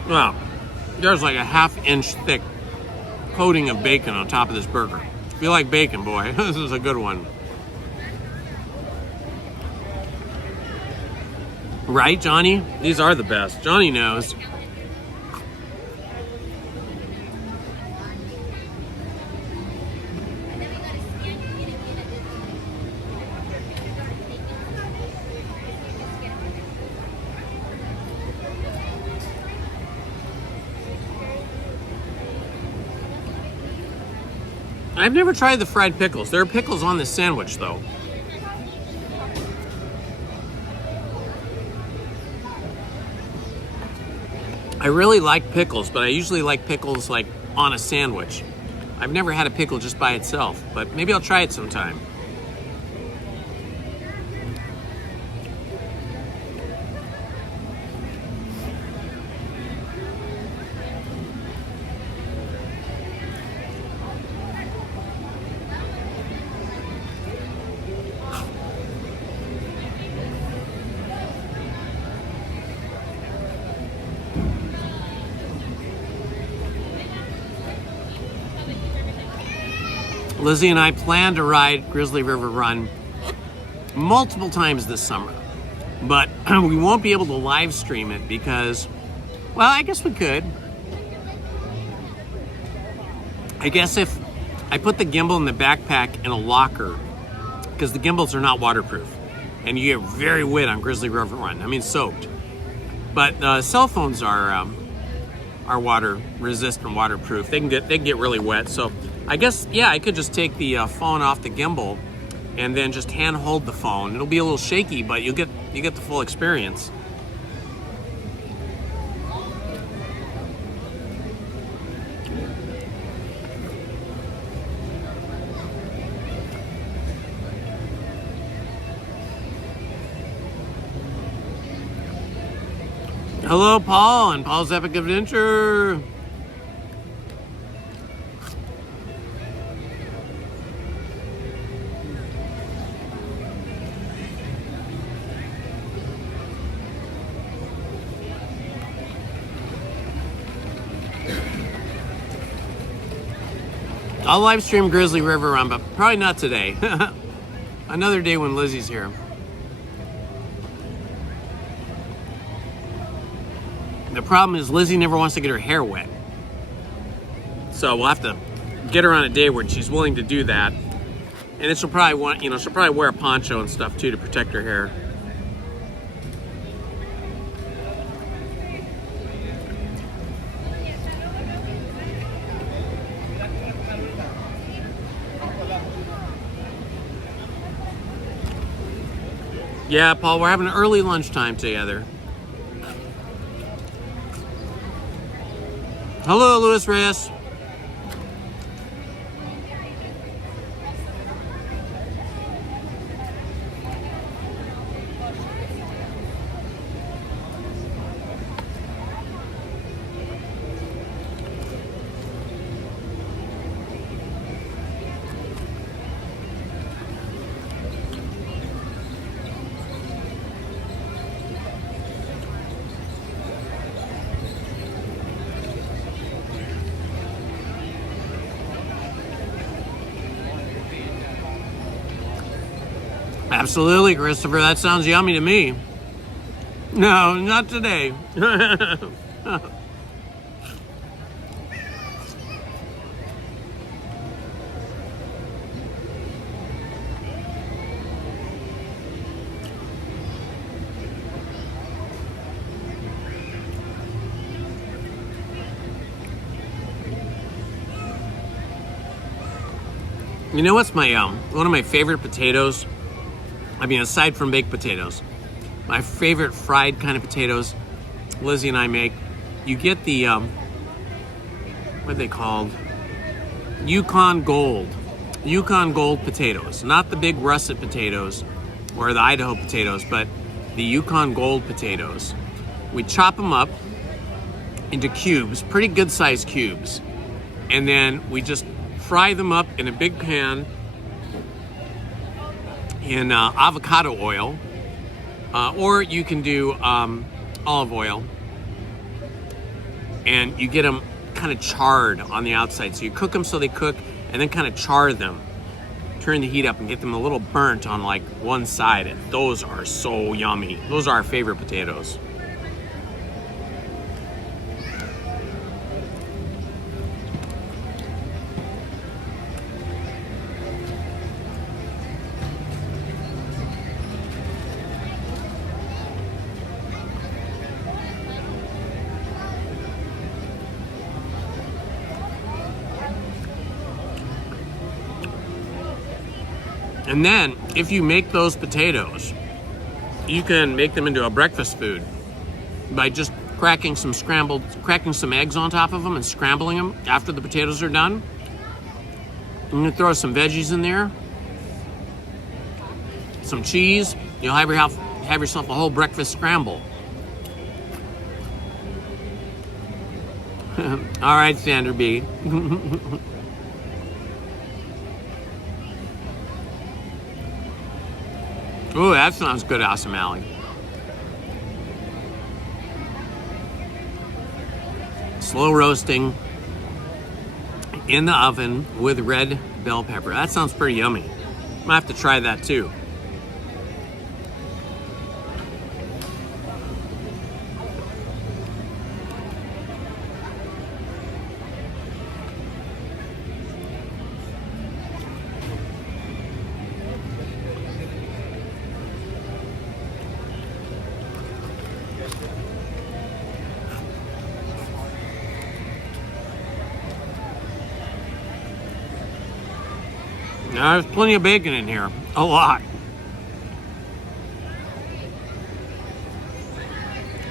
Wow, there's like a half-inch thick coating of bacon on top of this burger. If you like bacon, boy, this is a good one. Right, Johnny? These are the best. Johnny knows. I've never tried the fried pickles. There are pickles on this sandwich, though. I really like pickles, but I usually like pickles like on a sandwich. I've never had a pickle just by itself, but maybe I'll try it sometime. Lizzie and I plan to ride Grizzly River Run multiple times this summer, but we won't be able to live stream it because, well, I guess we could. I guess if I put the gimbal in the backpack in a locker, because the gimbals are not waterproof, and you get very wet on Grizzly River Run. I mean, soaked. But cell phones are water resistant, waterproof. They can get really wet. So I guess, yeah, I could just take the phone off the gimbal and then just hand hold the phone. It'll be a little shaky, but you get the full experience. Hello, Paul, and Paul's Epic Adventure. I'll live stream Grizzly River Run, but probably not today. Another day when Lizzie's here. The problem is Lizzie never wants to get her hair wet. So we'll have to get her on a day where she's willing to do that. And then she'll probably want, you know, she'll probably wear a poncho and stuff too to protect her hair. Yeah, Paul, we're having an early lunchtime together. Hello, Luis Reyes. Absolutely, Christopher. That sounds yummy to me. No, not today. You know what's my one of my favorite potatoes? I mean, aside from baked potatoes, my favorite fried kind of potatoes Lizzie and I make. You get the what are they called? Yukon Gold potatoes, not the big russet potatoes or the Idaho potatoes, but the Yukon Gold potatoes. We chop them up into cubes, pretty good sized cubes, and then we just fry them up in a big pan in avocado oil, or you can do olive oil, and you get them kind of charred on the outside. So you cook them so they cook, and then kind of char them. Turn the heat up and get them a little burnt on like one side, and those are so yummy. Those are our favorite potatoes. And then, if you make those potatoes, you can make them into a breakfast food by just cracking some eggs on top of them and scrambling them after the potatoes are done. I'm gonna throw some veggies in there, some cheese. You'll have yourself a whole breakfast scramble. All right, Sandra B. Ooh, that sounds good, Awesome Alley. Slow roasting in the oven with red bell pepper. That sounds pretty yummy. Might have to try that too. Now, there's plenty of bacon in here. A lot.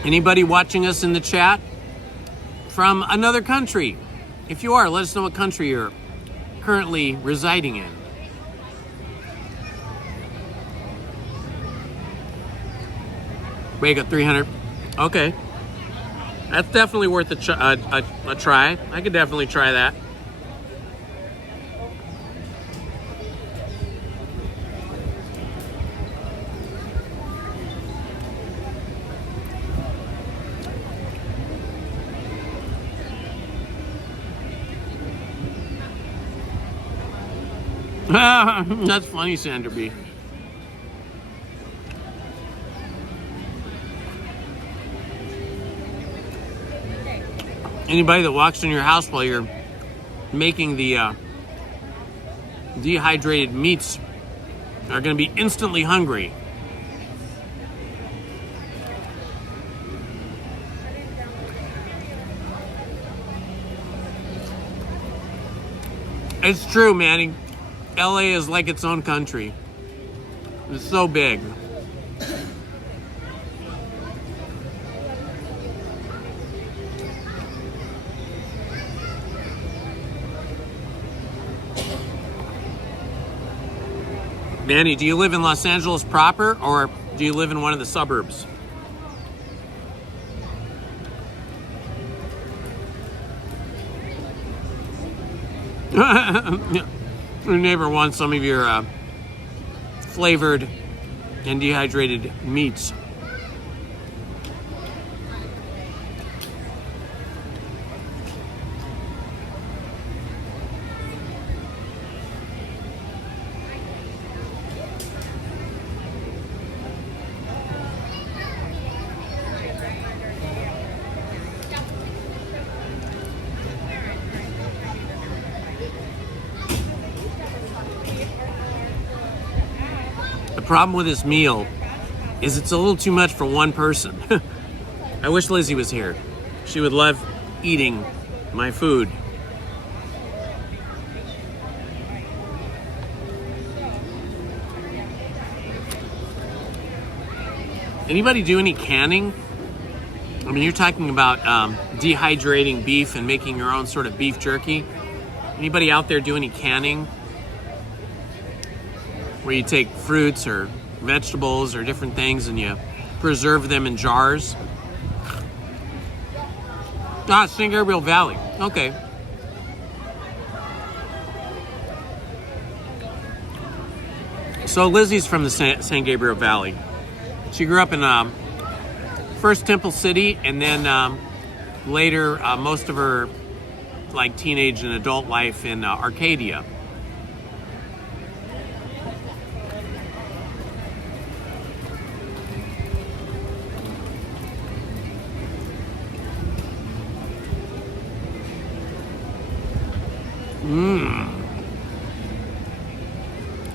Anybody watching us in the chat from another country? If you are, let us know what country you're currently residing in. Wake up 300. Okay. That's definitely worth a try. I could definitely try that. That's funny, Sandra B. Anybody that walks in your house while you're making the dehydrated meats are going to be instantly hungry. It's true, Manny. LA is like its own country. It's so big. Manny, do you live in Los Angeles proper, or do you live in one of the suburbs? Your neighbor wants some of your flavored and dehydrated meats. The problem with this meal is it's a little too much for one person. I wish Lizzie was here. She would love eating my food. Anybody do any canning? I mean, you're talking about dehydrating beef and making your own sort of beef jerky. Anybody out there do any canning? Where you take fruits or vegetables or different things and you preserve them in jars. Ah, San Gabriel Valley. Okay. So Lizzie's from the San Gabriel Valley. She grew up in first Temple City, and then later most of her like teenage and adult life in Arcadia.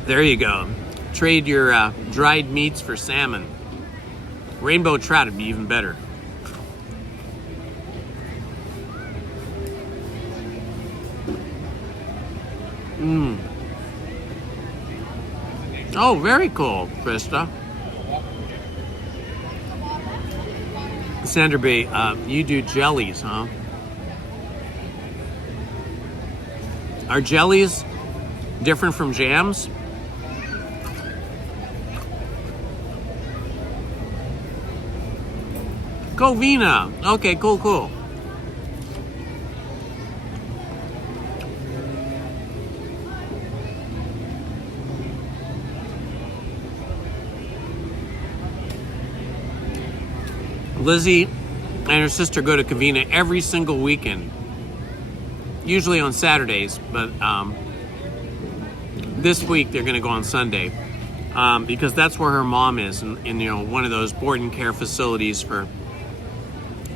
There you go. Trade your dried meats for salmon. Rainbow trout would be even better. Oh, very cool, Krista. Sandra B, you do jellies, huh? Are jellies different from jams? Covina. Okay, cool. Lizzie and her sister go to Covina every single weekend. Usually on Saturdays, but this week they're going to go on Sunday because that's where her mom is, in one of those board and care facilities for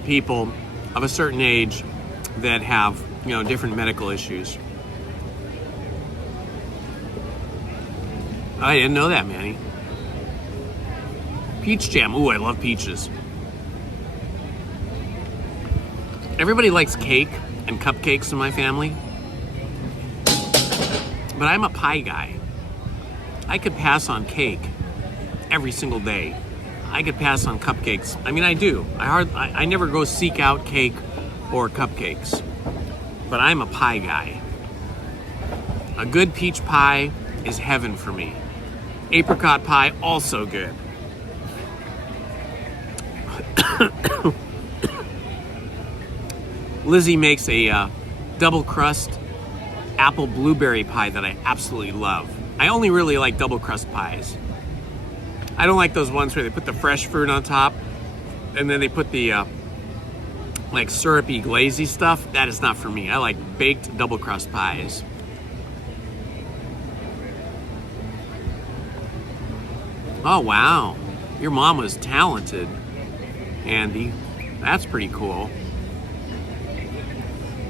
people of a certain age that have different medical issues. I didn't know that, Manny. Peach jam. Ooh, I love peaches. Everybody likes cake and cupcakes in my family, but I'm a pie guy. I could pass on cake every single day. I could pass on cupcakes. I mean, I do. I never go seek out cake or cupcakes, but I'm a pie guy. A good peach pie is heaven for me. Apricot pie, also good. Lizzie makes a double crust apple blueberry pie that I absolutely love. I only really like double crust pies. I don't like those ones where they put the fresh fruit on top and then they put the like syrupy glazy stuff. That is not for me. I like baked double crust pies. Oh, wow. Your mom was talented, Andy. That's pretty cool.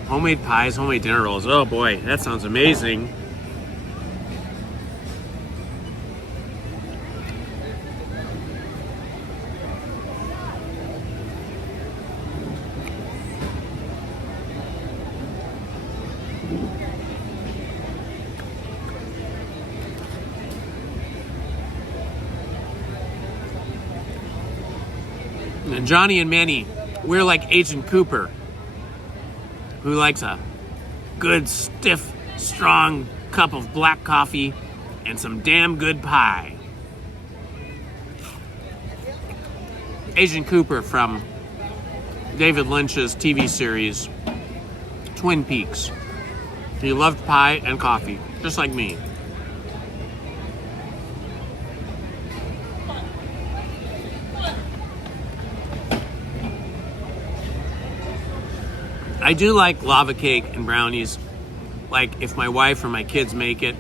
Homemade pies, homemade dinner rolls. Oh boy, that sounds amazing. And Johnny and Manny, we're like Agent Cooper, who likes a good, stiff, strong cup of black coffee and some damn good pie. Agent Cooper from David Lynch's TV series, Twin Peaks. He loved pie and coffee, just like me. I do like lava cake and brownies. Like if my wife or my kids make it.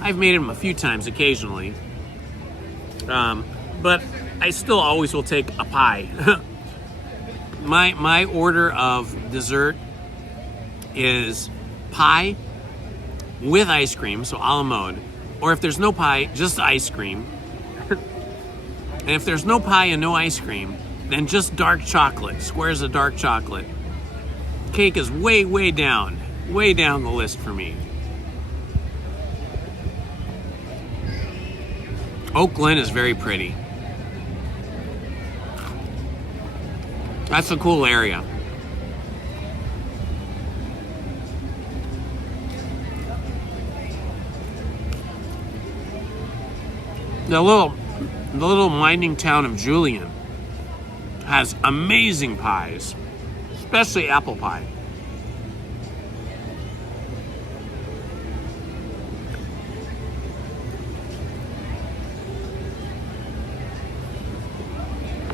I've made them a few times occasionally. But I still always will take a pie. My order of dessert is pie with ice cream, so a la mode. Or if there's no pie, just ice cream. And if there's no pie and no ice cream, then just dark chocolate, squares of dark chocolate. Cake is way down the list for me. Oak Glen is very pretty. That's a cool area. The little mining town of Julian has amazing pies, especially apple pie.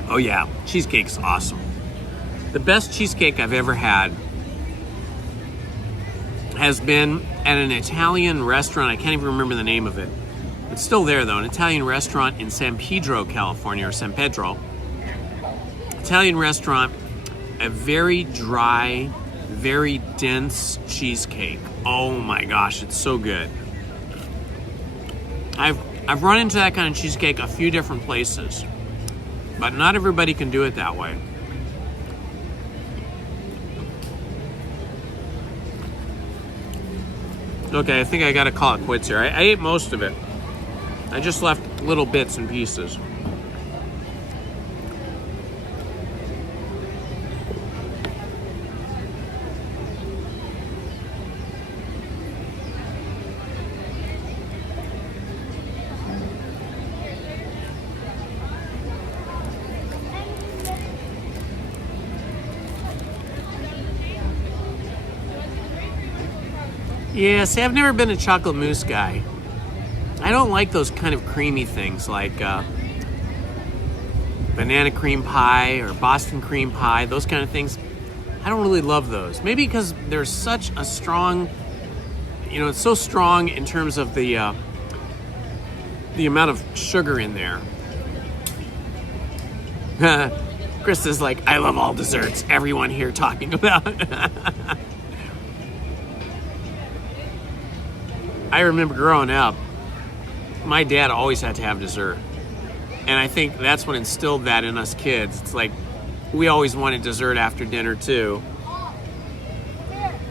Oh yeah, cheesecake's awesome. The best cheesecake I've ever had has been at an Italian restaurant. I can't even remember the name of it. It's still there though, an Italian restaurant in San Pedro, California, or San Pedro. Italian restaurant, a very dry, very dense cheesecake. Oh my gosh, it's so good. I've run into that kind of cheesecake a few different places, but not everybody can do it that way. Okay, I think I gotta call it quits here. I ate most of it. I just left little bits and pieces. Yeah, see, I've never been a chocolate mousse guy. I don't like those kind of creamy things like banana cream pie or Boston cream pie, those kind of things. I don't really love those. Maybe because there's such a strong, it's so strong in terms of the amount of sugar in there. Chris is like, I love all desserts. Everyone here talking about. I remember growing up, my dad always had to have dessert. And I think that's what instilled that in us kids. It's like, we always wanted dessert after dinner too.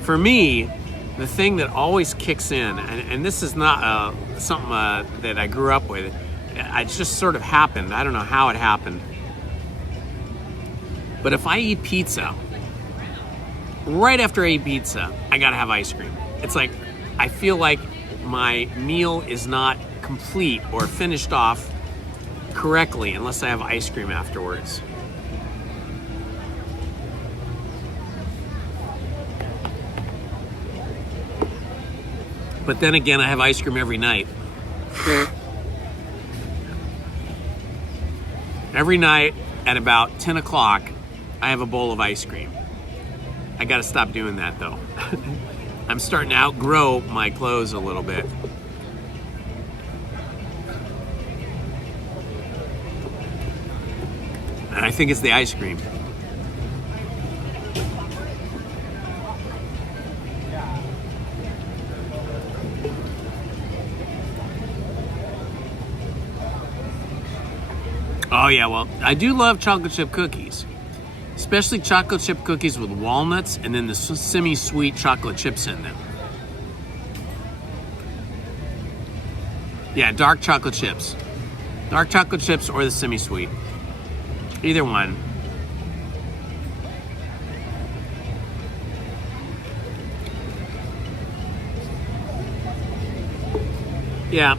For me, the thing that always kicks in, and this is not something that I grew up with, it just sort of happened. I don't know how it happened. But if I eat pizza, right after I eat pizza, I gotta have ice cream. It's like, I feel like my meal is not complete or finished off correctly unless I have ice cream afterwards. But then again, I have ice cream every night. Every night at about 10 o'clock, I have a bowl of ice cream. I gotta stop doing that though. I'm starting to outgrow my clothes a little bit. I think it's the ice cream. Oh yeah, well, I do love chocolate chip cookies. Especially chocolate chip cookies with walnuts and then the semi-sweet chocolate chips in them. Yeah, dark chocolate chips. Dark chocolate chips or the semi-sweet. Either one. Yeah,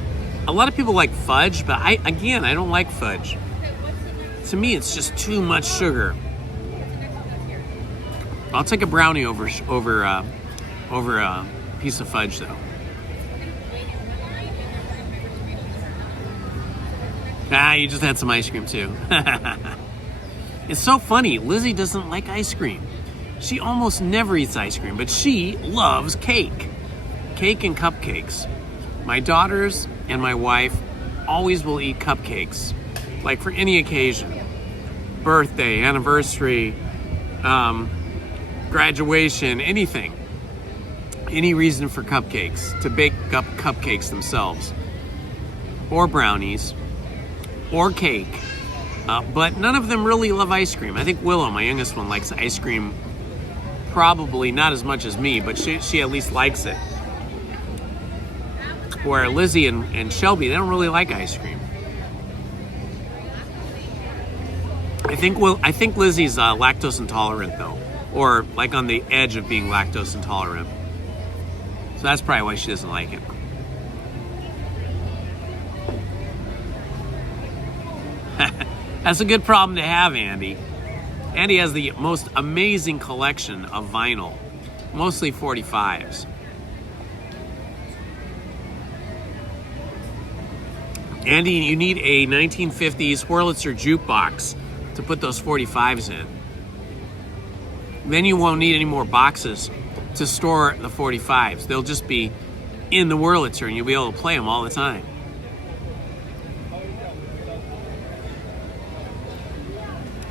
a lot of people like fudge, but I don't like fudge. To me, it's just too much sugar. I'll take a brownie over a piece of fudge, though. Ah, you just had some ice cream, too. It's so funny. Lizzie doesn't like ice cream. She almost never eats ice cream, but she loves cake. Cake and cupcakes. My daughters and my wife always will eat cupcakes, like for any occasion. Birthday, anniversary, graduation, anything. Any reason for cupcakes, to bake up cupcakes themselves. Or brownies. Or cake. But none of them really love ice cream. I think Willow, my youngest one, likes ice cream probably not as much as me, but she at least likes it. Where Lizzie and Shelby, they don't really like ice cream. I think Lizzie's lactose intolerant though, or like on the edge of being lactose intolerant. So that's probably why she doesn't like it. That's a good problem to have, Andy. Andy has the most amazing collection of vinyl, mostly 45s. Andy, you need a 1950s Wurlitzer jukebox to put those 45s in. Then you won't need any more boxes to store the 45s. They'll just be in the Wurlitzer and you'll be able to play them all the time.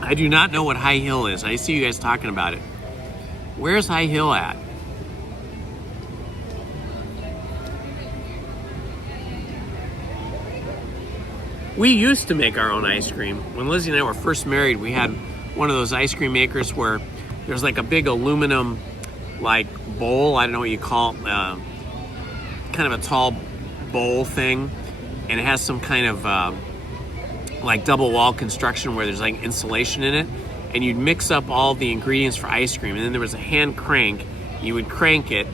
I do not know what High Hill is. I see you guys talking about it. Where's High Hill at? We used to make our own ice cream. When Lizzie and I were first married, we had one of those ice cream makers where there's like a big aluminum like bowl, I don't know what you call it, kind of a tall bowl thing, and it has some kind of like double wall construction where there's like insulation in it, and you'd mix up all the ingredients for ice cream, and then there was a hand crank. You would crank it,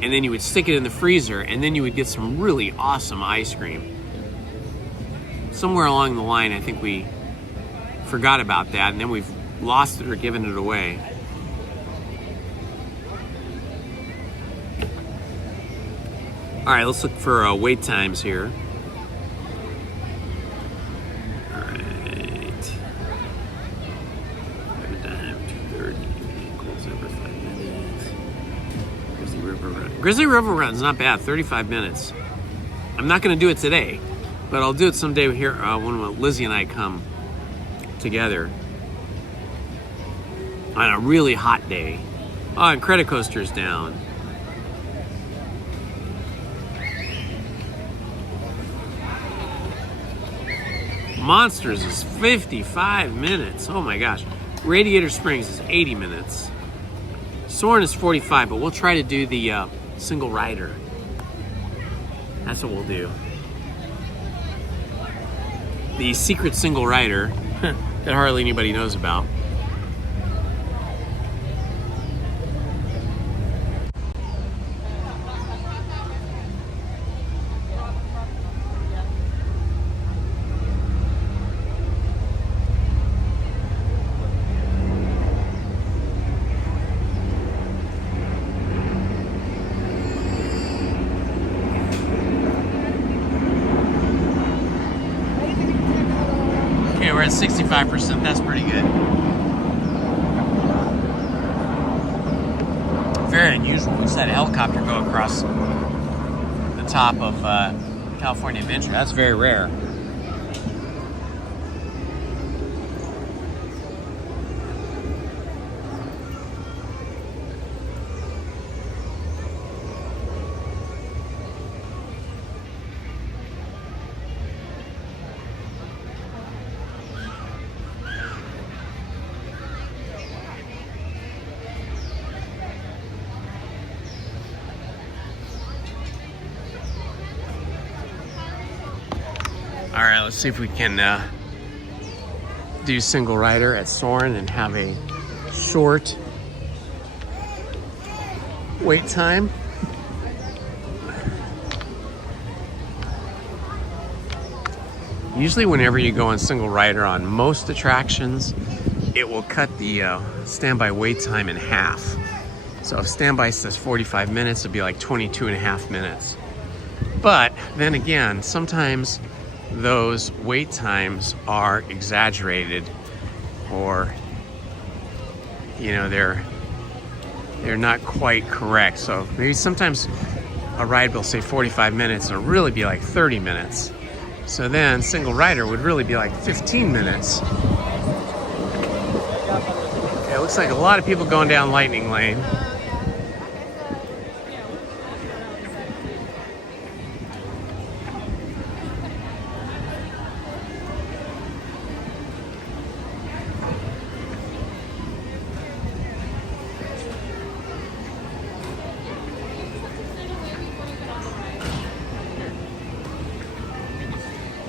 and then you would stick it in the freezer, and then you would get some really awesome ice cream. Somewhere along the line, I think we forgot about that, and then we've lost it or given it away. All right, let's look for wait times here. All right. Time 2:30 equals over 5 minutes. Grizzly River Run. Grizzly River Run's not bad, 35 minutes. I'm not going to do it today, but I'll do it someday here when Lizzie and I come together on a really hot day. Oh, and Credit Coaster's down. Monsters is 55 minutes. Oh my gosh. Radiator Springs is 80 minutes. Soarin' is 45, but we'll try to do the single rider. That's what we'll do. The secret single rider that hardly anybody knows about. We're at 65%, that's pretty good. Very unusual. We just had a helicopter go across the top of California Adventure. That's very rare. let's see if we can do single rider at Soarin' and have a short wait time. Usually whenever you go on single rider on most attractions, it will cut the standby wait time in half. So if standby says 45 minutes, it'd be like 22 and a half minutes. But then again, sometimes those wait times are exaggerated, or they're not quite correct. So maybe sometimes a ride will say 45 minutes and it'll really be like 30 minutes. So then single rider would really be like 15 minutes. Okay, it looks like a lot of people going down Lightning Lane.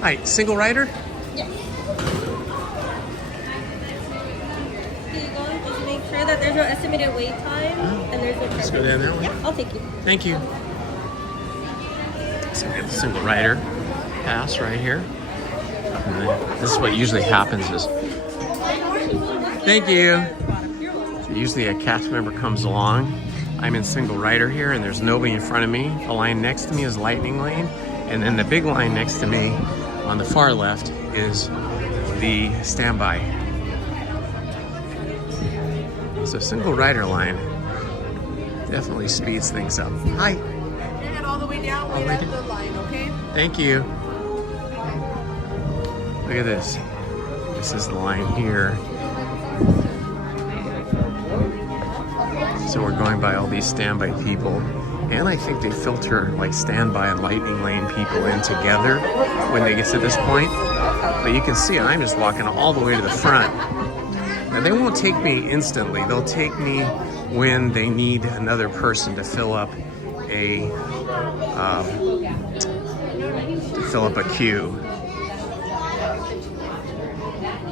Hi, single rider? Yes. Here you go. Just make sure that there's no estimated wait time and there's no. Let's go down that way. Yeah, I'll take you. Thank you. So we have the single rider pass right here. And then this is what usually happens is, thank you. So usually a cast member comes along. I'm in single rider here and there's nobody in front of me. The line next to me is Lightning Lane. And then the big line next to me on the far left is the standby. So single rider line definitely speeds things up. Hi. And all the way down, wait at the line, okay? Thank you. Look at this. This is the line here. So we're going by all these standby people. And I think they filter like standby and Lightning Lane people in together when they get to this point. But you can see I'm just walking all the way to the front. Now they won't take me instantly. They'll take me when they need another person to fill up a queue.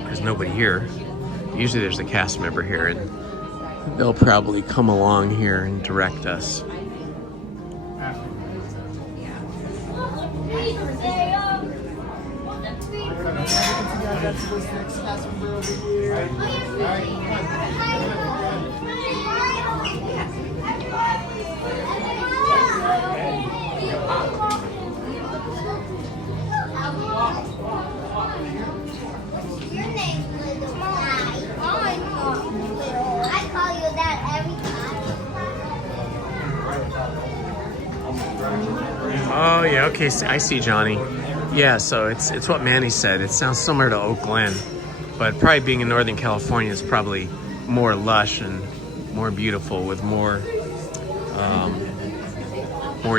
There's nobody here. Usually there's a cast member here, and they'll probably come along here and direct us. Oh yeah, okay, I see, Johnny. Yeah, so it's what Manny said. It sounds similar to Oak Glen, but probably being in Northern California is probably more lush and more beautiful with more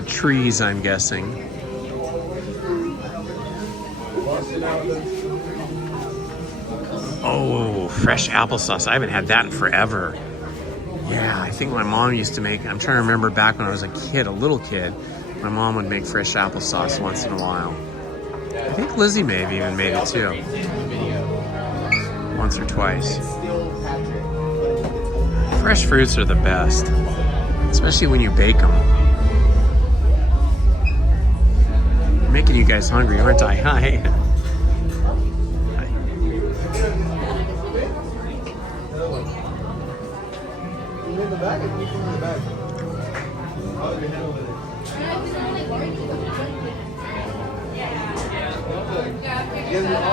trees, I'm guessing. Oh, fresh applesauce. I haven't had that in forever. Yeah, I think my mom used to make, I'm trying to remember back when I was a kid, a little kid, my mom would make fresh applesauce once in a while. I think Lizzie may have even made it too. Once or twice. Fresh fruits are the best, especially when you bake them. I'm making you guys hungry, aren't I? Hi.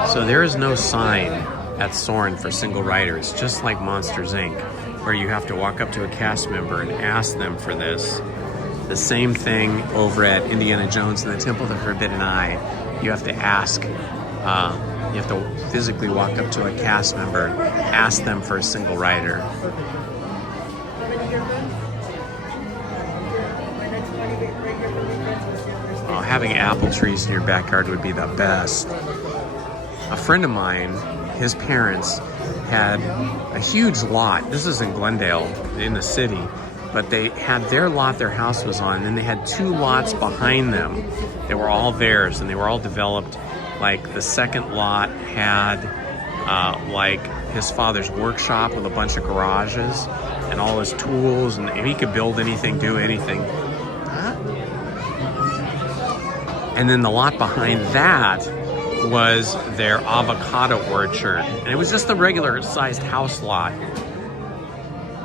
So there is no sign at Soarin' for single rider. It's just like Monsters Inc., where you have to walk up to a cast member and ask them for this. The same thing over at Indiana Jones and the Temple of the Forbidden Eye. You have to ask, you have to physically walk up to a cast member, ask them for a single rider. Oh, having apple trees in your backyard would be the best. A friend of mine, his parents had a huge lot. This is in Glendale, in the city. But they had their lot their house was on, and then they had two lots behind them. They were all theirs, and they were all developed Like the second lot had like his father's workshop with a bunch of garages and all his tools, and he could build anything, do anything. And then the lot behind that was their avocado orchard. And it was just a regular sized house lot.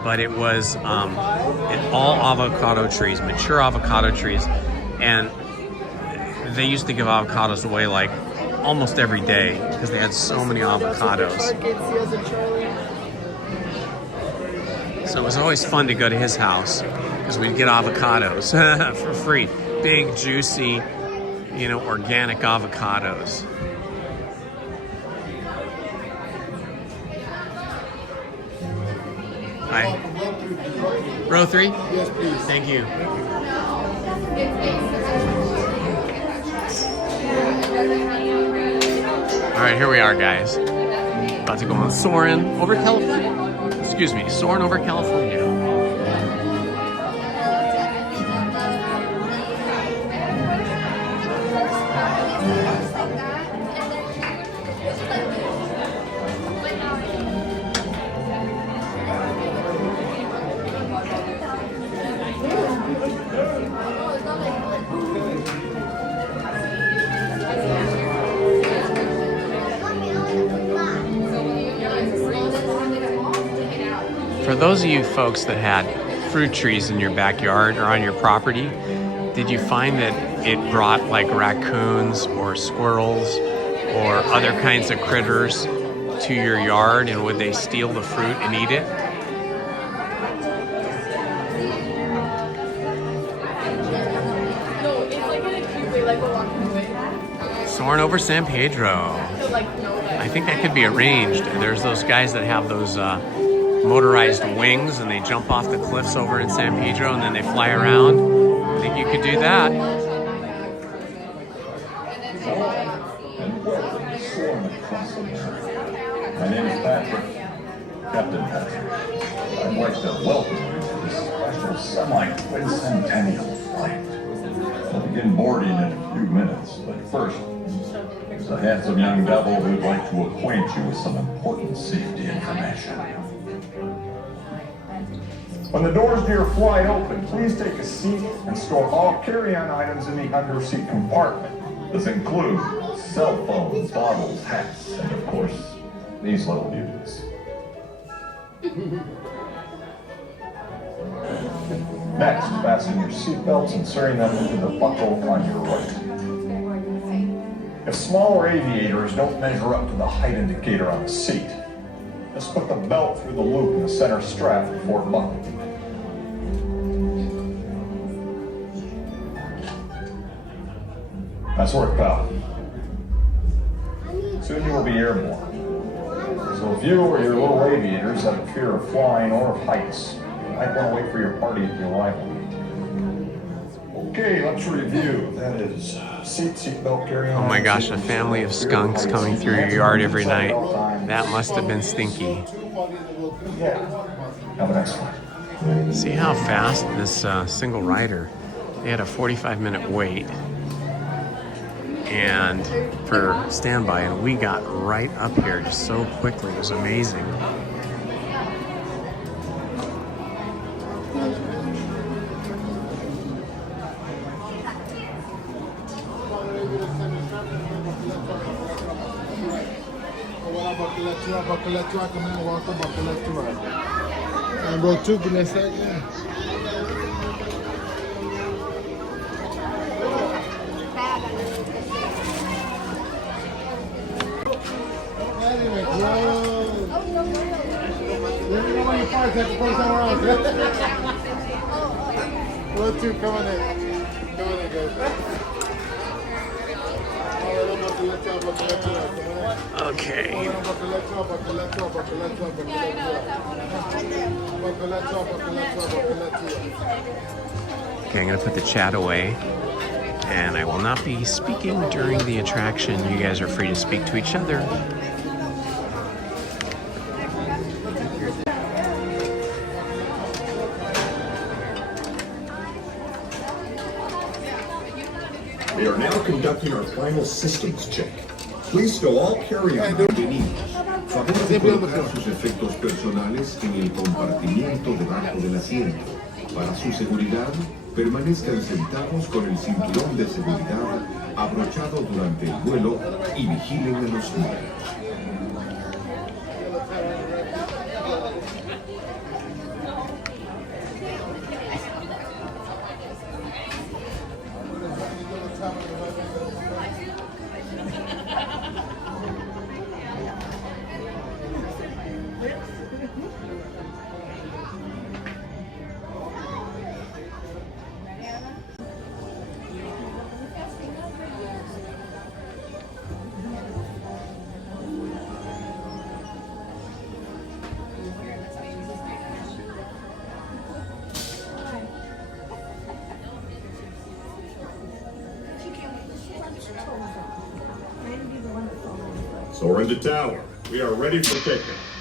But it was all avocado trees, mature avocado trees. And they used to give avocados away like almost every day because they had so many avocados. So it was always fun to go to his house because we'd get avocados for free. Big, juicy, you know, organic avocados. Hi. Row 3? Yes, please. Thank you. All right, here we are, guys. About to go on Soarin' over California. Excuse me, Soarin' over California. For those of you folks that had fruit trees in your backyard or on your property, did you find that it brought like raccoons or squirrels or other kinds of critters to your yard, and would they steal the fruit and eat it? Soarin' over San Pedro. I think that could be arranged. There's those guys that have those motorized wings and they jump off the cliffs over in San Pedro and then they fly around. I think you could do that. My name is Patrick, Captain Patrick. I'd like to welcome you to this special semi-quincentennial flight. I'll begin boarding in a few minutes, but first, there's a handsome young devil who'd like to acquaint you with some important safety information. When the doors to your flight open, please take a seat and store all carry-on items in the under-seat compartment. This includes cell phones, bottles, hats, and of course, these little beauties. Next, fasten your seatbelts, inserting them into the buckle on your right. If smaller aviators don't measure up to the height indicator on the seat, just put the belt through the loop in the center strap before buckling. Nice work, pal. Soon you will be airborne. So if you or your little aviators have a fear of flying or of heights, you might want to wait for your party at the arrival gate. Okay, let's review. That is seatbelt carry-on. Oh my gosh, a family of skunks coming through your yard every night. That must have been stinky. Yeah. Have a nice one. See how fast this single rider, they had a 45-minute wait and for standby, and we got right up here just so quickly. It was amazing. Row 2, come on in. Come on in, guys. Okay. Okay, I'm gonna put the chat away, and I will not be speaking during the attraction. You guys are free to speak to each other. We are now conducting our final systems check. Listo, all carry-on bienvenidos. Favor de colocar sus efectos personales en el compartimiento debajo del asiento. Para su seguridad, permanezcan sentados con el cinturón de seguridad abrochado durante el vuelo y vigilen a los niños. Soar into tower. We are ready for takeoff.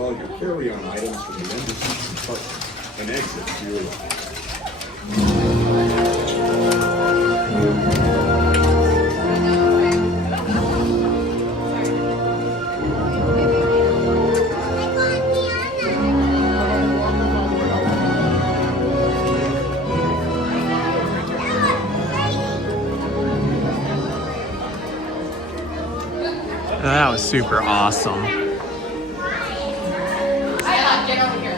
all your carry-on items from the embassy compartment and exit to your left. That was super awesome. Get over here.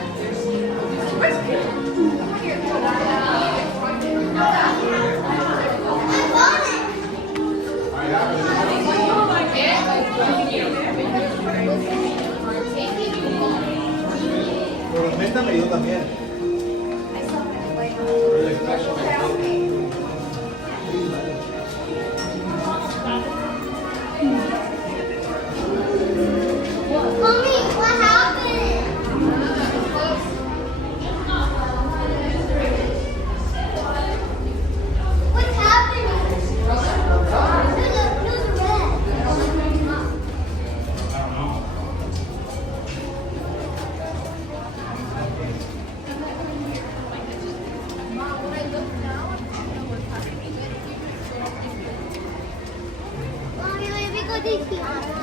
Métame yo también. Mommy, what happened? What's happening? Who's red? Mommy, let me go to Tiana.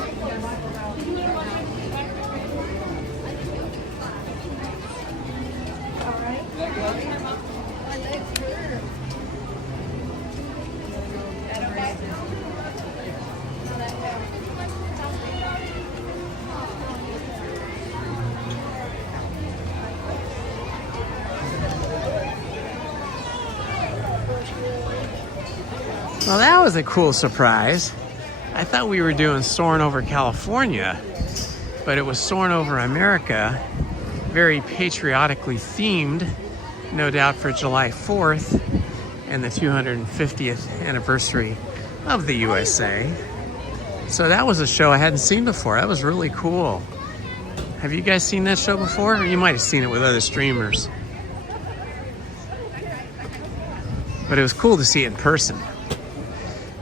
Well, that was a cool surprise. I thought we were doing Soaring Over California, but it was Soaring Over America, very patriotically themed, no doubt for July 4th and the 250th anniversary of the USA. So that was a show I hadn't seen before. That was really cool. Have you guys seen that show before? Or you might have seen it with other streamers. But it was cool to see it in person.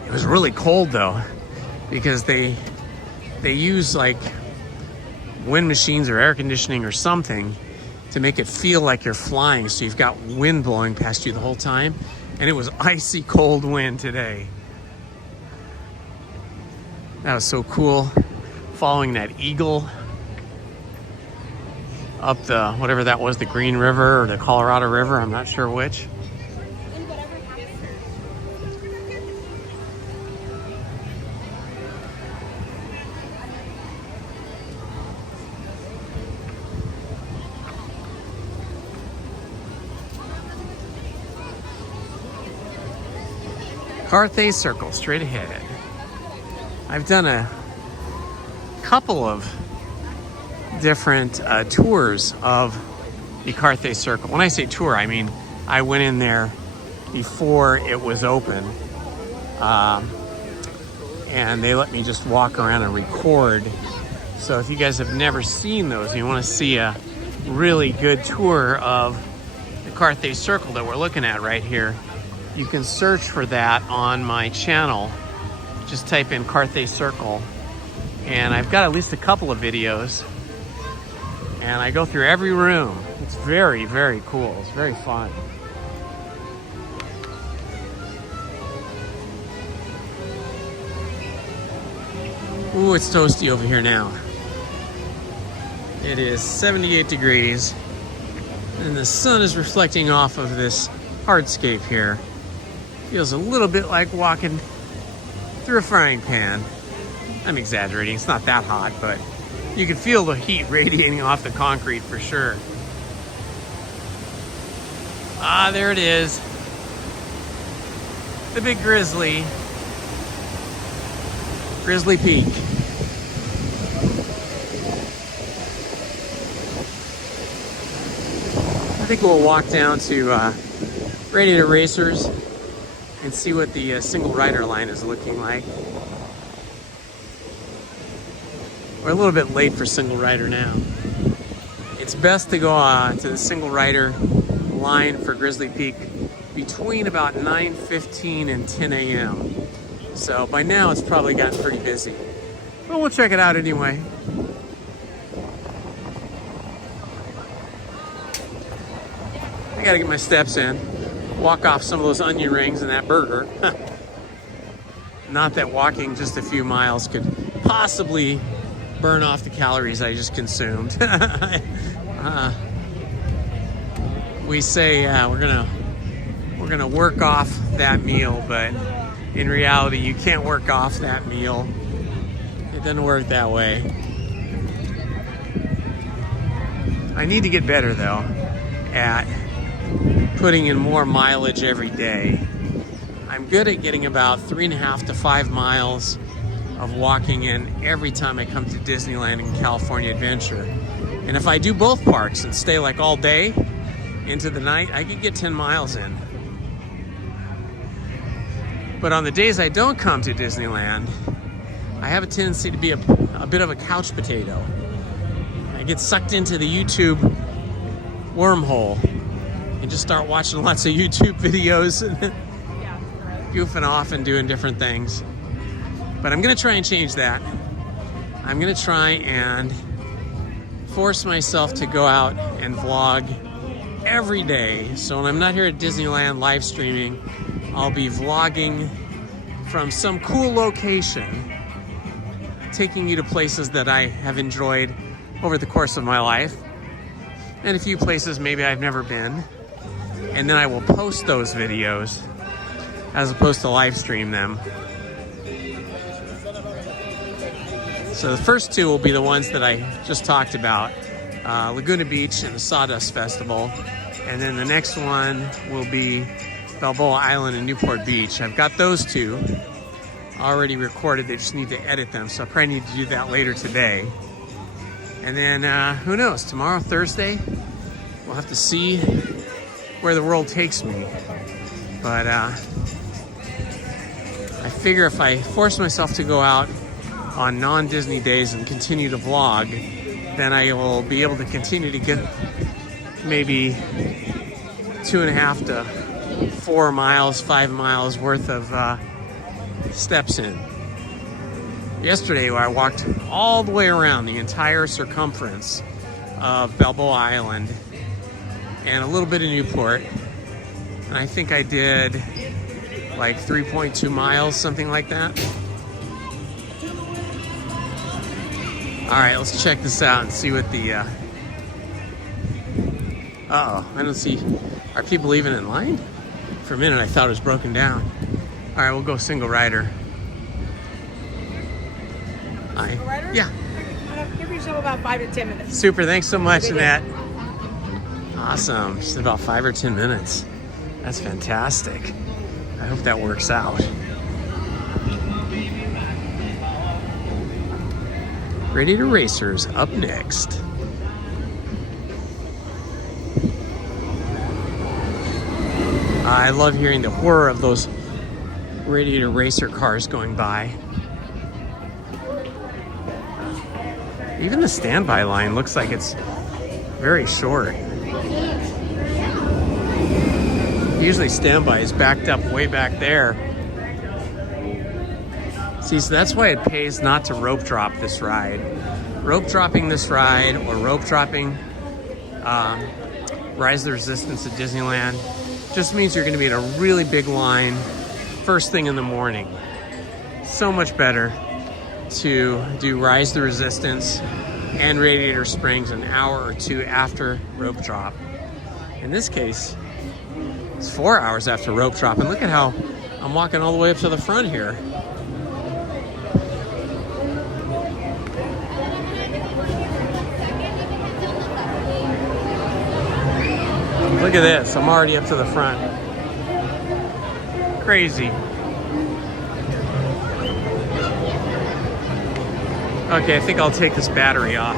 It was really cold though, because they use like wind machines or air conditioning or something to make it feel like you're flying. So you've got wind blowing past you the whole time. And it was icy cold wind today. That was so cool. Following that eagle up the, whatever that was, the Green River or the Colorado River, I'm not sure which. Carthay Circle, straight ahead. I've done a couple of different tours of the Carthay Circle. When I say tour, I mean I went in there before it was open, and they let me just walk around and record. So if you guys have never seen those and you want to see a really good tour of the Carthay Circle that we're looking at right here, you can search for that on my channel. Just type in Carthay Circle, and I've got at least a couple of videos, and I go through every room. It's very, very cool. It's very fun. Ooh, it's toasty over here now. It is 78 degrees, and the sun is reflecting off of this hardscape here. Feels a little bit like walking through a frying pan. I'm exaggerating, it's not that hot, but you can feel the heat radiating off the concrete for sure. Ah, there it is. The big Grizzly. Grizzly Peak. I think we'll walk down to Radiator Racers and see what the single rider line is looking like. We're a little bit late for single rider now. It's best to go to the single rider line for Grizzly Peak between about 9:15 and 10 a.m. So by now it's probably gotten pretty busy. But we'll check it out anyway. gotta get my steps in. Walk off some of those onion rings and that burger. Not that walking just a few miles could possibly burn off the calories I just consumed. We say we're gonna work off that meal, but in reality, you can't work off that meal. It doesn't work that way. I need to get better though at putting in more mileage every day. I'm good at getting about 3.5 to 5 miles of walking in every time I come to Disneyland and California Adventure. And if I do both parks and stay like all day into the night, I could get 10 miles in. But on the days I don't come to Disneyland, I have a tendency to be a bit of a couch potato. I get sucked into the YouTube wormhole and just start watching lots of YouTube videos and goofing off and doing different things. But I'm gonna try and change that. I'm gonna try and force myself to go out and vlog every day. So when I'm not here at Disneyland live streaming, I'll be vlogging from some cool location, taking you to places that I have enjoyed over the course of my life, and a few places maybe I've never been. And then I will post those videos as opposed to live stream them. So the first two will be the ones that I just talked about, Laguna Beach and the Sawdust Festival. And then the next one will be Balboa Island and Newport Beach. I've got those two already recorded. They just need to edit them. So I probably need to do that later today. And then who knows, tomorrow, Thursday, we'll have to see where the world takes me. But I figure if I force myself to go out on non-Disney days and continue to vlog, then I will be able to continue to get maybe 2.5 to 4 miles, 5 miles worth of steps in. Yesterday, I walked all the way around the entire circumference of Balboa Island and a little bit of Newport. And I think I did like 3.2 miles, something like that. All right, let's check this out and see what the, uh-oh, I don't see, are people even in line? For a minute, I thought it was broken down. All right, we'll go single rider. Single rider? Yeah. Give yourself about 5 to 10 minutes. Super, thanks so much, Annette. Awesome, just about 5 or 10 minutes. That's fantastic. I hope that works out. Radiator Racers up next. I love hearing the whir of those Radiator Racer cars going by. Even the standby line looks like it's very short. Usually standby is backed up way back there. See, so that's why it pays not to rope drop this ride. Rope dropping this ride or rope dropping Rise of the Resistance at Disneyland just means you're gonna be in a really big line first thing in the morning. So much better to do Rise of the Resistance and Radiator Springs an hour or two after rope drop. In this case, it's 4 hours after rope drop, and look at how I'm walking all the way up to the front here. Look at this, I'm already up to the front. Crazy. Okay, I think I'll take this battery off.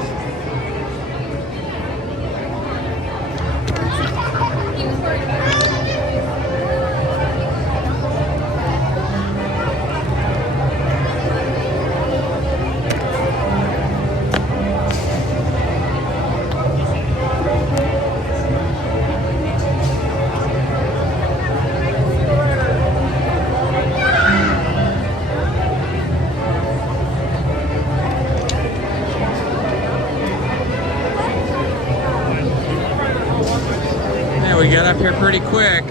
we get up here pretty quick.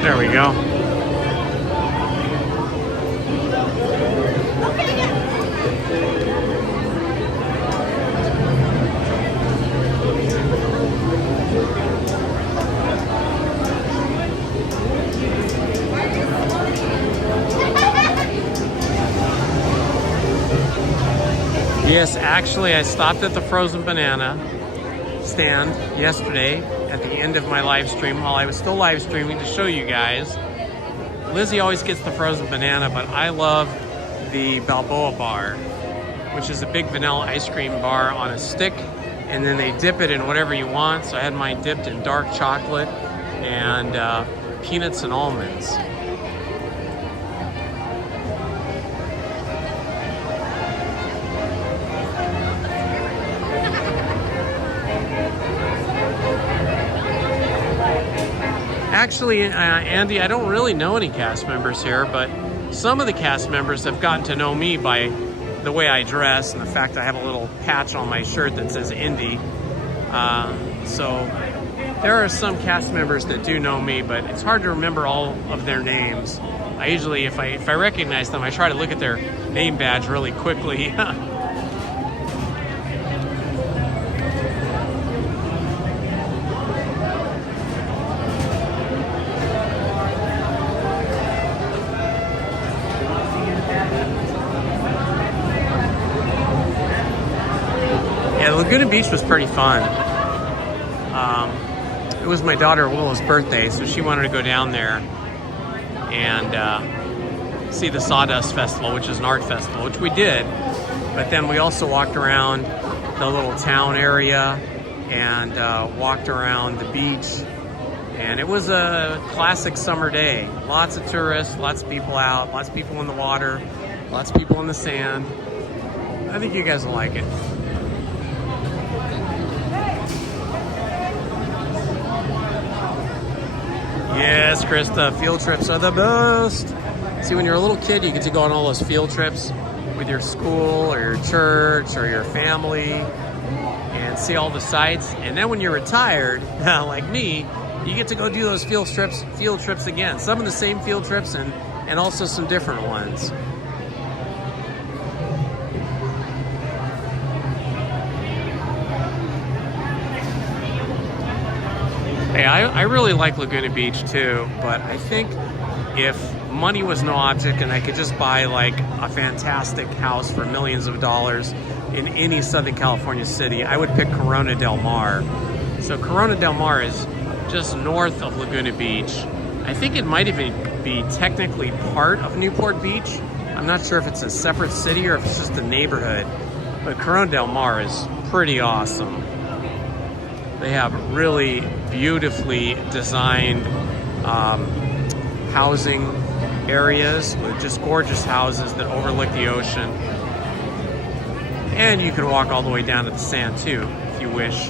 There we go. Yes, actually, I stopped at the frozen banana stand yesterday at the end of my live stream while I was still live streaming to show you guys. Lizzie always gets the frozen banana, but I love the Balboa bar, which is a big vanilla ice cream bar on a stick, and then they dip it in whatever you want. So I had mine dipped in dark chocolate and peanuts and almonds. Actually, Andy, I don't really know any cast members here, but some of the cast members have gotten to know me by the way I dress and the fact I have a little patch on my shirt that says Indy. So there are some cast members that do know me, but it's hard to remember all of their names. I usually, if I recognize them, I try to look at their name badge really quickly. Laguna Beach was pretty fun. It was my daughter Willow's birthday, so she wanted to go down there and see the Sawdust Festival, which is an art festival, which we did. But then we also walked around the little town area and walked around the beach. And it was a classic summer day. Lots of tourists, lots of people out, lots of people in the water, lots of people in the sand. I think you guys will like it. Yes, Krista, field trips are the best. See, when you're a little kid, you get to go on all those field trips with your school or your church or your family and see all the sights. And then when you're retired, like me, you get to go do those field trips again. Some of the same field trips and also some different ones. Hey, I really like Laguna Beach too, but I think if money was no object and I could just buy like a fantastic house for millions of dollars in any Southern California city, I would pick Corona Del Mar. So Corona Del Mar is just north of Laguna Beach. I think it might even be technically part of Newport Beach. I'm not sure if it's a separate city or if it's just a neighborhood, but Corona Del Mar is pretty awesome. They have really beautifully designed housing areas with just gorgeous houses that overlook the ocean. And you can walk all the way down to the sand too, if you wish.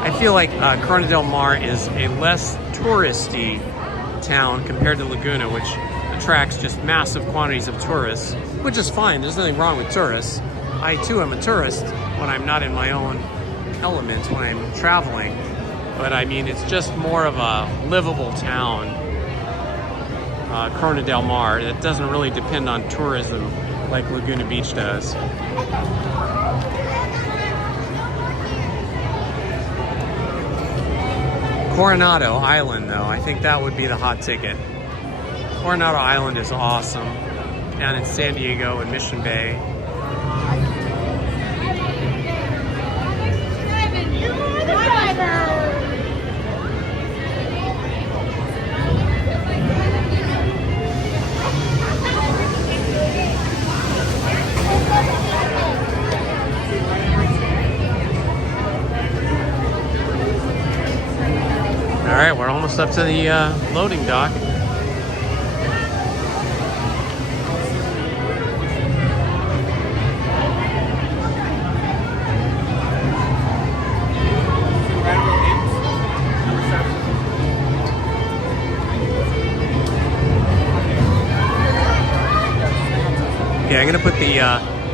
I feel like Corona Del Mar is a less touristy town compared to Laguna, which attracts just massive quantities of tourists, which is fine. There's nothing wrong with tourists. I too am a tourist when I'm not in my own element, when I'm traveling. But I mean, it's just more of a livable town, Corona Del Mar, that doesn't really depend on tourism like Laguna Beach does. Coronado Island, though, I think that would be the hot ticket. Coronado Island is awesome, down in San Diego and Mission Bay. right, we're almost up to the loading dock. Okay, I'm gonna put the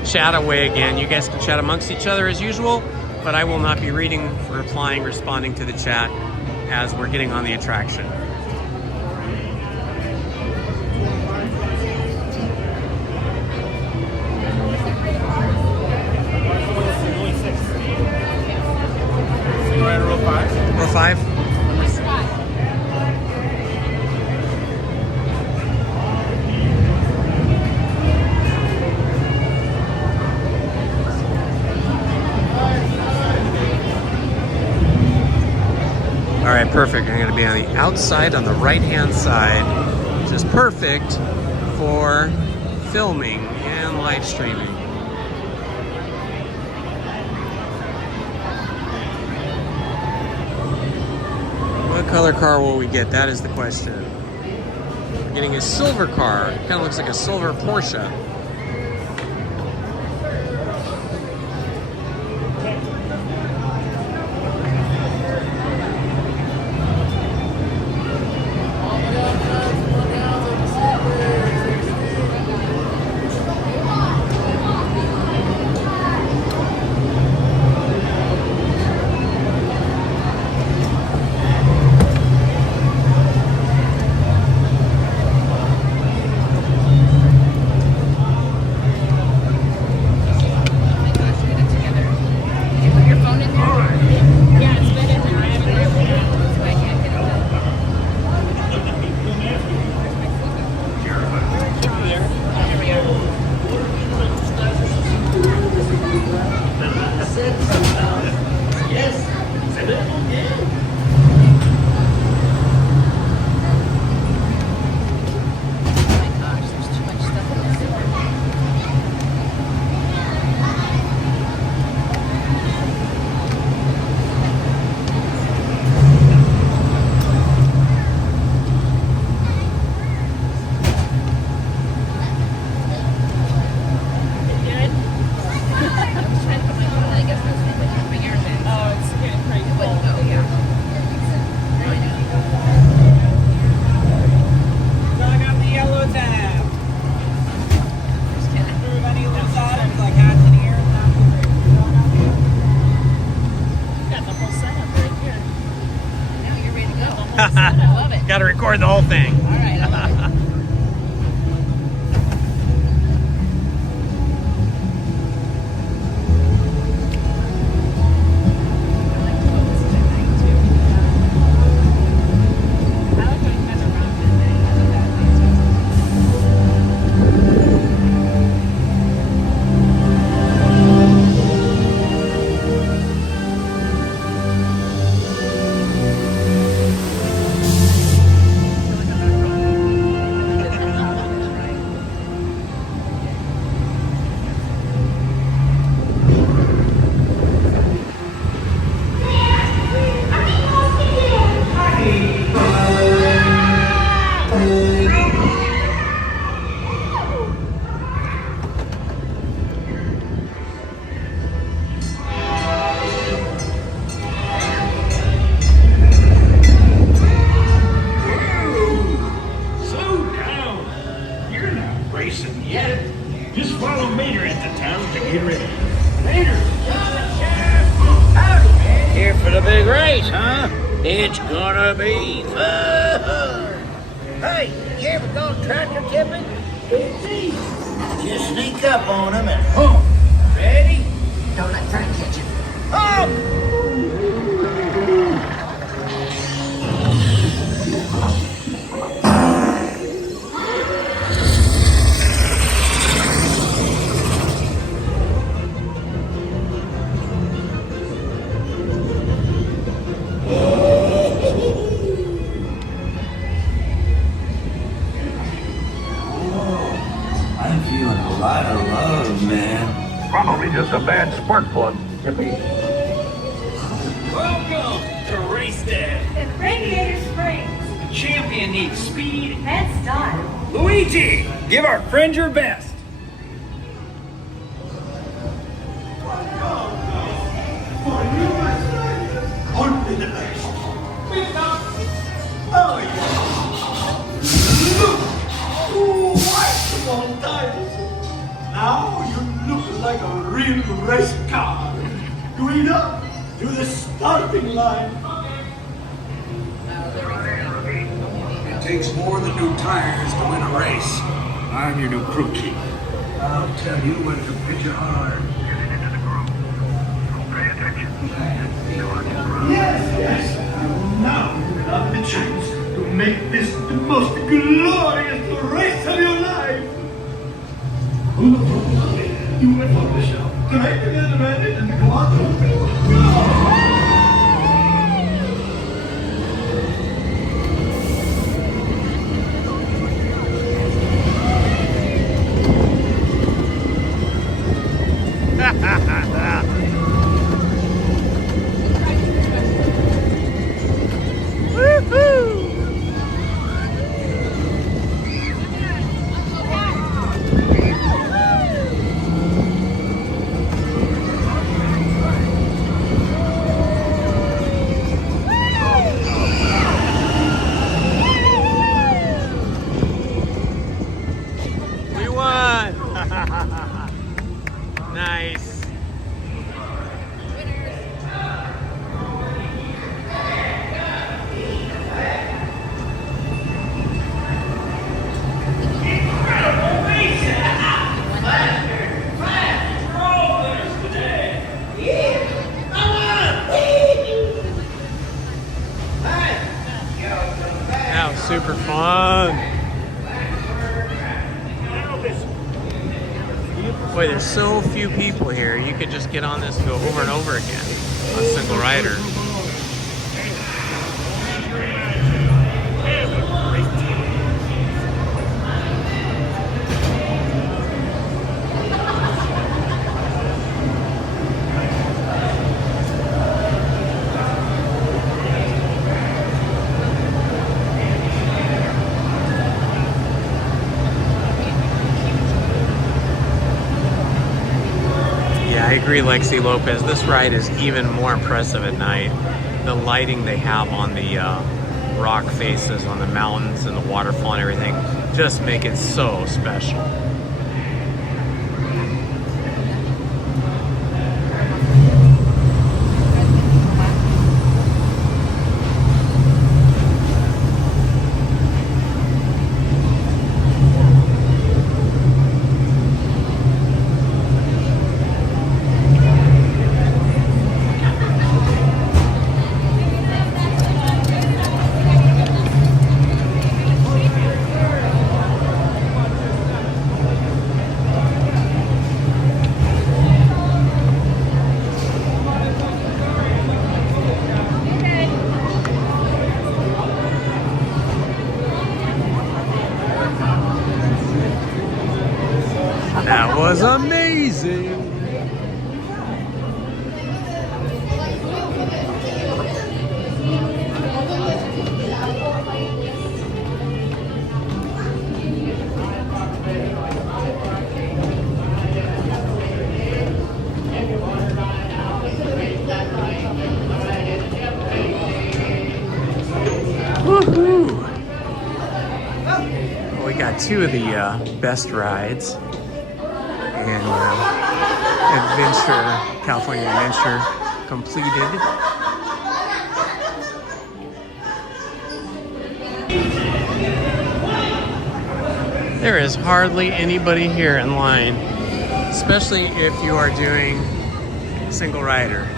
chat away again. You guys can chat amongst each other as usual, but I will not be reading, replying, responding to the chat as we're getting on the attraction. Row 5? All right, perfect. I'm going to be on the outside on the right-hand side, which is perfect for filming and live streaming. What color car will we get? That is the question. We're getting a silver car. It kind of looks like a silver Porsche. Got to record the whole thing. All right, I love it. It's gonna be fun. Hey, you ever gone tractor tipping? Easy. Just sneak up on them and boom. Ready? Don't let Frank catch you. Probably just a bad spark plug. Welcome to Race instead. And Radiator Springs. The champion needs speed and style. Luigi, give our friend your best. Only the best. Oh, yeah. White on tires. Now you look like a real race car. Guido, to the starting line. It takes more than new tires to win a race. I'm your new crew chief. I'll tell you when to pitch it hard. Yes. Now you have the chance to make this the most glorious race of your life. You went for the show. Tonight you get ready and go on. We won! Nice. That was super fun. Boy, there's so few people here. You could just get on this and go over and over again on single rider. I agree, Lexi Lopez. This ride is even more impressive at night. The lighting they have on the rock faces, on the mountains and the waterfall and everything just make it so special. That was amazing. Woohoo! Well, we got two of the best rides. And California Adventure completed. There is hardly anybody here in line, especially if you are doing single rider.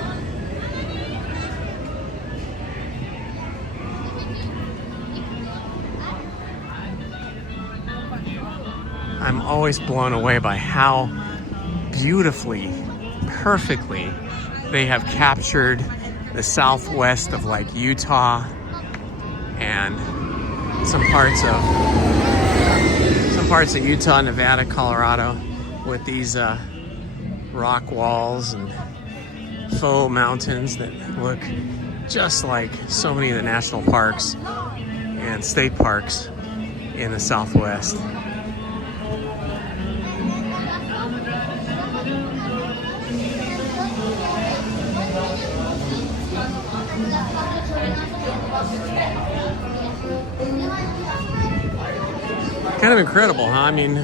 I'm always blown away by how beautifully, perfectly they have captured the southwest of like Utah and some parts of Utah, Nevada, Colorado with these rock walls and faux mountains that look just like so many of the national parks and state parks in the Southwest. Kind of incredible, huh? I mean,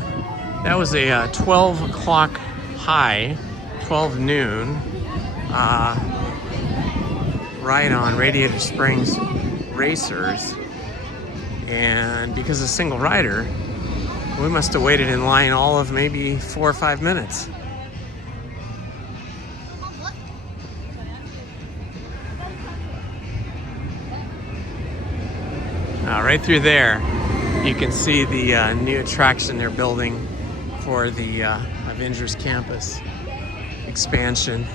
that was a 12 o'clock high, 12 noon, ride on Radiator Springs Racers. And because of single rider, we must have waited in line all of maybe 4 or 5 minutes. Right through there, you can see the new attraction they're building for the Avengers Campus expansion.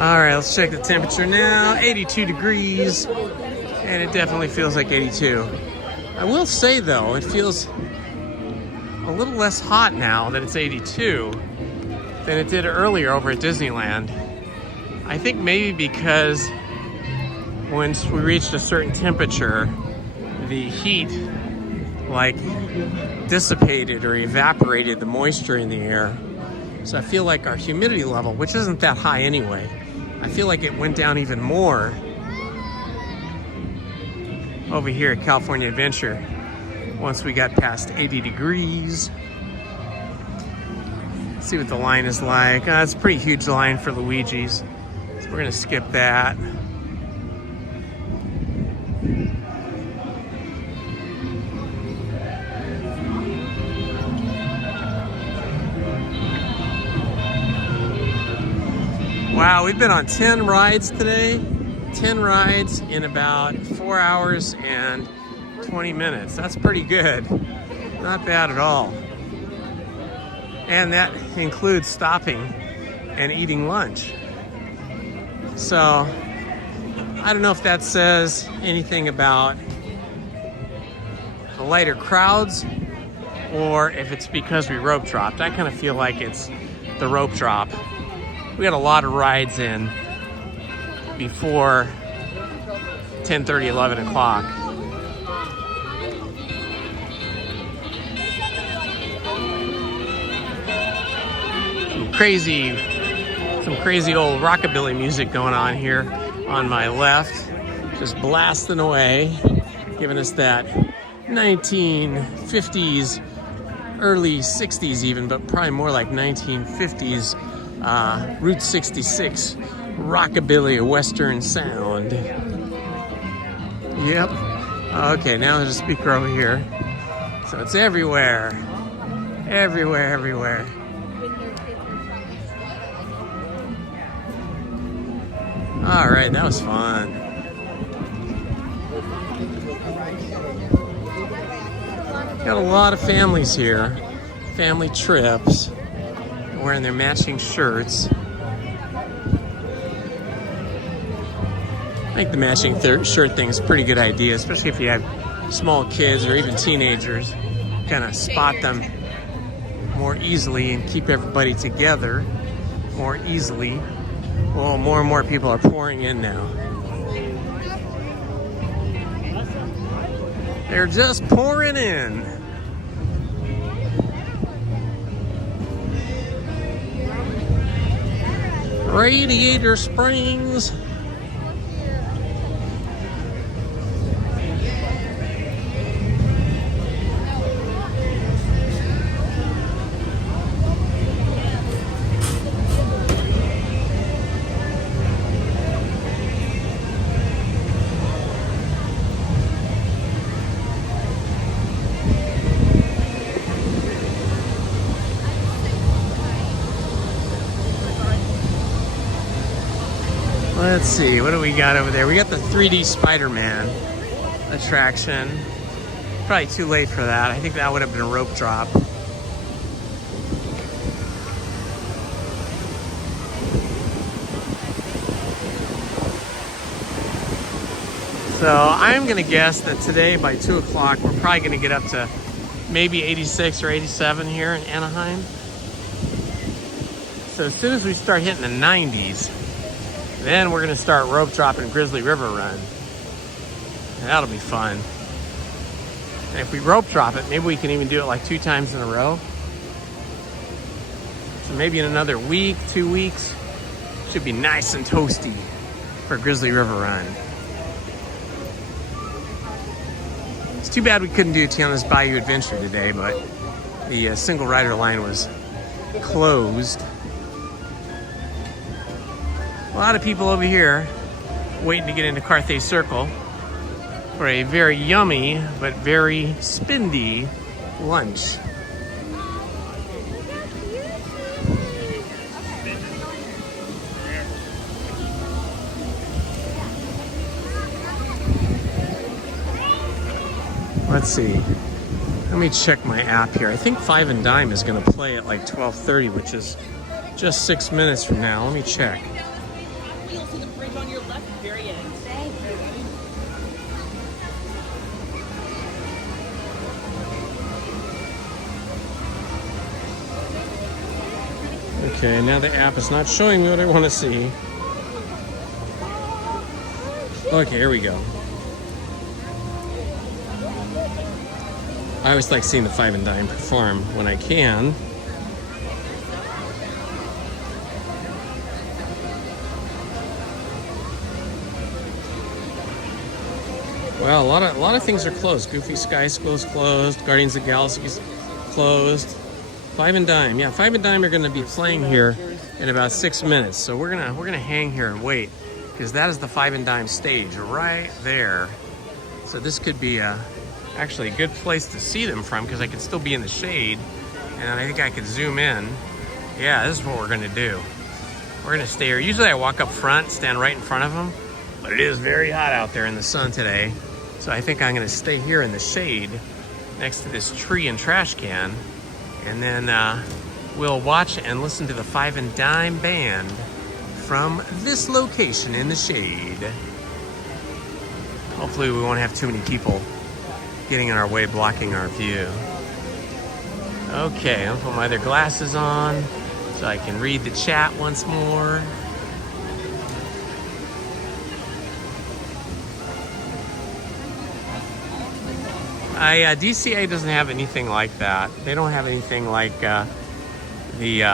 All right, let's check the temperature now. 82 degrees, and it definitely feels like 82. I will say though, it feels a little less hot now that it's 82 than it did earlier over at Disneyland. I think maybe because once we reached a certain temperature, the heat like dissipated or evaporated the moisture in the air. So I feel like our humidity level, which isn't that high anyway, I feel like it went down even more over here at California Adventure once we got past 80 degrees. Let's see what the line is like. It's a pretty huge line for Luigi's, so we're gonna skip that. Wow, we've been on 10 rides today. 10 rides in about 4 hours and 20 minutes. That's pretty good. Not bad at all. And that includes stopping and eating lunch. So, I don't know if that says anything about the lighter crowds or if it's because we rope dropped. I kind of feel like it's the rope drop. We had a lot of rides in before 10:30, 11 o'clock. Some crazy old rockabilly music going on here on my left, just blasting away, giving us that 1950s, early 60s even, but probably more like 1950s Route 66 rockabilly western sound. Yep. Okay, now there's a speaker over here, so it's everywhere, everywhere. All right, that was fun. Got a lot of families here, family trips, wearing their matching shirts. I think the matching shirt thing is a pretty good idea, especially if you have small kids or even teenagers. Kind of spot them more easily and keep everybody together more easily. Well, more and more people are pouring in now. They're just pouring in. Radiator Springs. Let's see, what do we got over there? We got the 3D Spider-Man attraction. Probably too late for that. I think that would have been a rope drop. So I'm gonna guess that today by 2 o'clock, we're probably gonna get up to maybe 86 or 87 here in Anaheim. So as soon as we start hitting the 90s, then we're gonna start rope dropping Grizzly River Run. And that'll be fun. And if we rope drop it, maybe we can even do it like 2 times in a row. So maybe in another week, 2 weeks, should be nice and toasty for Grizzly River Run. It's too bad we couldn't do Tiana's Bayou Adventure today, but the single rider line was closed. A lot of people over here waiting to get into Carthay Circle for a very yummy but very spendy lunch. Let's see. Let me check my app here. I think Five and Dime is going to play at like 12:30, which is just 6 minutes from now. Let me check. You'll see the bridge on your left, very end. Thank you. Okay, now the app is not showing me what I want to see. Okay, here we go. I always like seeing the Five and Dime perform when I can. Well, a lot of things are closed. Goofy Sky School's closed. Guardians of the Galaxy's closed. Five and Dime, yeah, Five and Dime are going to be playing here in about 6 minutes. So we're gonna hang here and wait, because that is the Five and Dime stage right there. So this could be actually a good place to see them from, because I could still be in the shade, and I think I could zoom in. Yeah, this is what we're gonna do. We're gonna stay here. Usually I walk up front, stand right in front of them, but it is very hot out there in the sun today. So I think I'm gonna stay here in the shade next to this tree and trash can, and then we'll watch and listen to the Five and Dime band from this location in the shade. Hopefully we won't have too many people getting in our way, blocking our view. Okay, I'll put my other glasses on so I can read the chat once more. DCA doesn't have anything like that. They don't have anything like the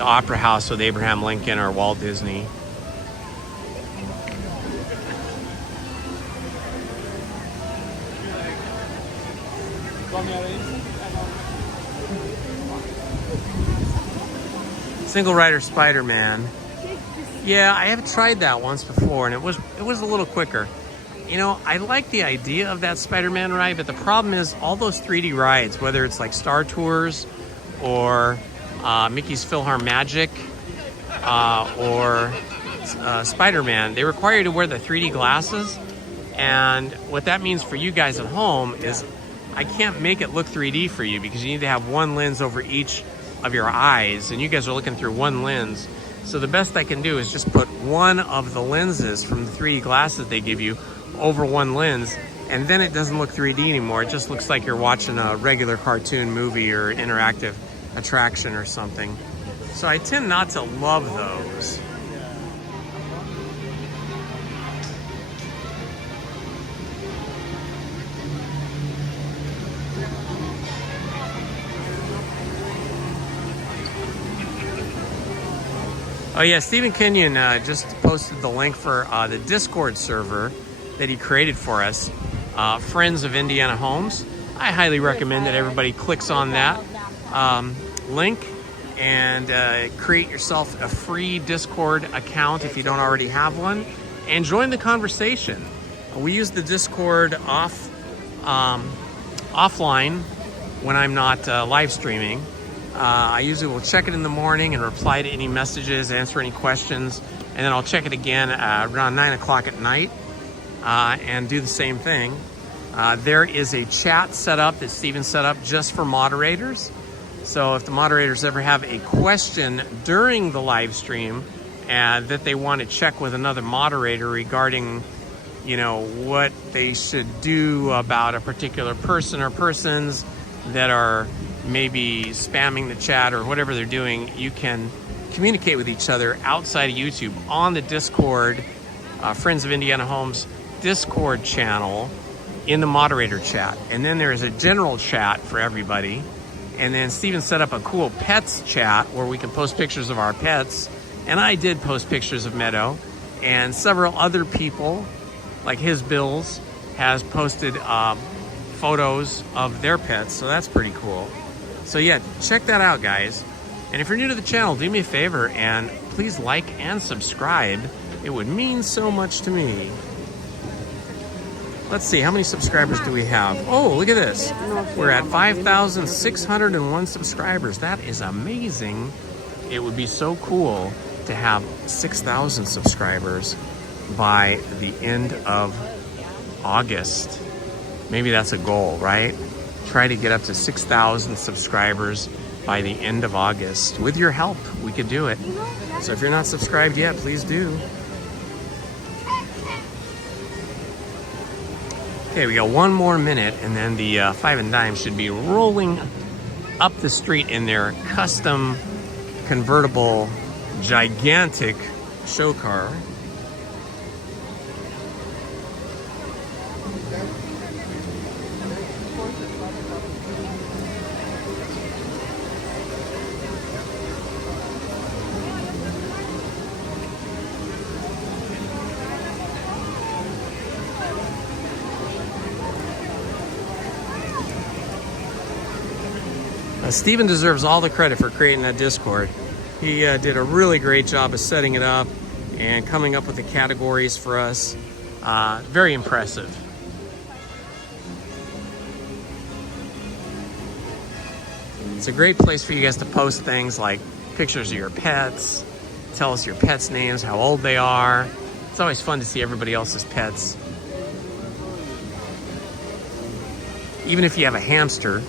Opera House with Abraham Lincoln or Walt Disney. Single rider Spider-Man. Yeah, I have tried that once before, and it was a little quicker. You know, I like the idea of that Spider-Man ride, but the problem is all those 3D rides, whether it's like Star Tours or Mickey's PhilharMagic or Spider-Man, they require you to wear the 3D glasses. And what that means for you guys at home is I can't make it look 3D for you, because you need to have one lens over each of your eyes, and you guys are looking through one lens. So the best I can do is just put one of the lenses from the 3D glasses they give you over one lens, and then it doesn't look 3D anymore. It just looks like you're watching a regular cartoon movie or interactive attraction or something. So I tend not to love those. Oh yeah, Stephen Kenyon just posted the link for the Discord server that he created for us, Friends of Indiana Homes. I highly recommend that everybody clicks on that link and create yourself a free Discord account if you don't already have one, and join the conversation. We use the Discord offline when I'm not live streaming. I usually will check it in the morning and reply to any messages, answer any questions, and then I'll check it again around 9 o'clock at night and do the same thing. There is a chat set up that Steven set up just for moderators. So if the moderators ever have a question during the live stream that they want to check with another moderator regarding, you know, what they should do about a particular person or persons, that are maybe spamming the chat or whatever they're doing, you can communicate with each other outside of YouTube on the Discord, Friends of Indiana Homes Discord channel in the moderator chat. And then there's a general chat for everybody. And then Steven set up a cool pets chat where we can post pictures of our pets. And I did post pictures of Meadow, and several other people, like his Bills, has posted photos of their pets. So that's pretty cool. So yeah, check that out, guys. And if you're new to the channel, do me a favor and please like and subscribe. It would mean so much to me. Let's see, how many subscribers do we have? Oh, look at this. We're at 5,601 subscribers. That is amazing. It would be so cool to have 6,000 subscribers by the end of August. Maybe that's a goal, right? Try to get up to 6,000 subscribers by the end of August. With your help, we could do it. So if you're not subscribed yet, please do. Okay, we got one more minute, and then the Five and Dime should be rolling up the street in their custom convertible gigantic show car. Steven deserves all the credit for creating that Discord. He did a really great job of setting it up and coming up with the categories for us. Very impressive. It's a great place for you guys to post things like pictures of your pets, tell us your pets' names, how old they are. It's always fun to see everybody else's pets. Even if you have a hamster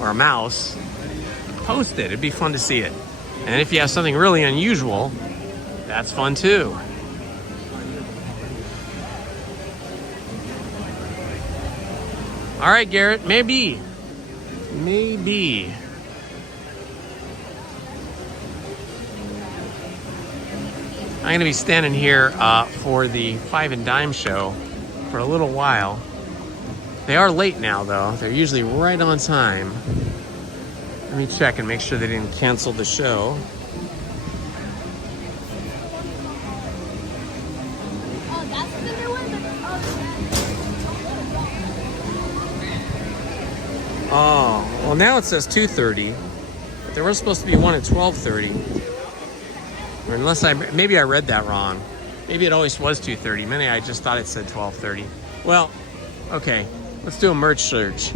or a mouse, post it. It'd be fun to see it. And if you have something really unusual, that's fun too. All right, Garrett, maybe. Maybe. I'm gonna be standing here for the Five and Dime show for a little while. They are late now, though. They're usually right on time. Let me check and make sure they didn't cancel the show. Oh, well now it says 2:30, but there was supposed to be one at 12:30. Or unless maybe I read that wrong. Maybe it always was 2:30. Maybe I just thought it said 12:30. Well, okay. Let's do a merch search.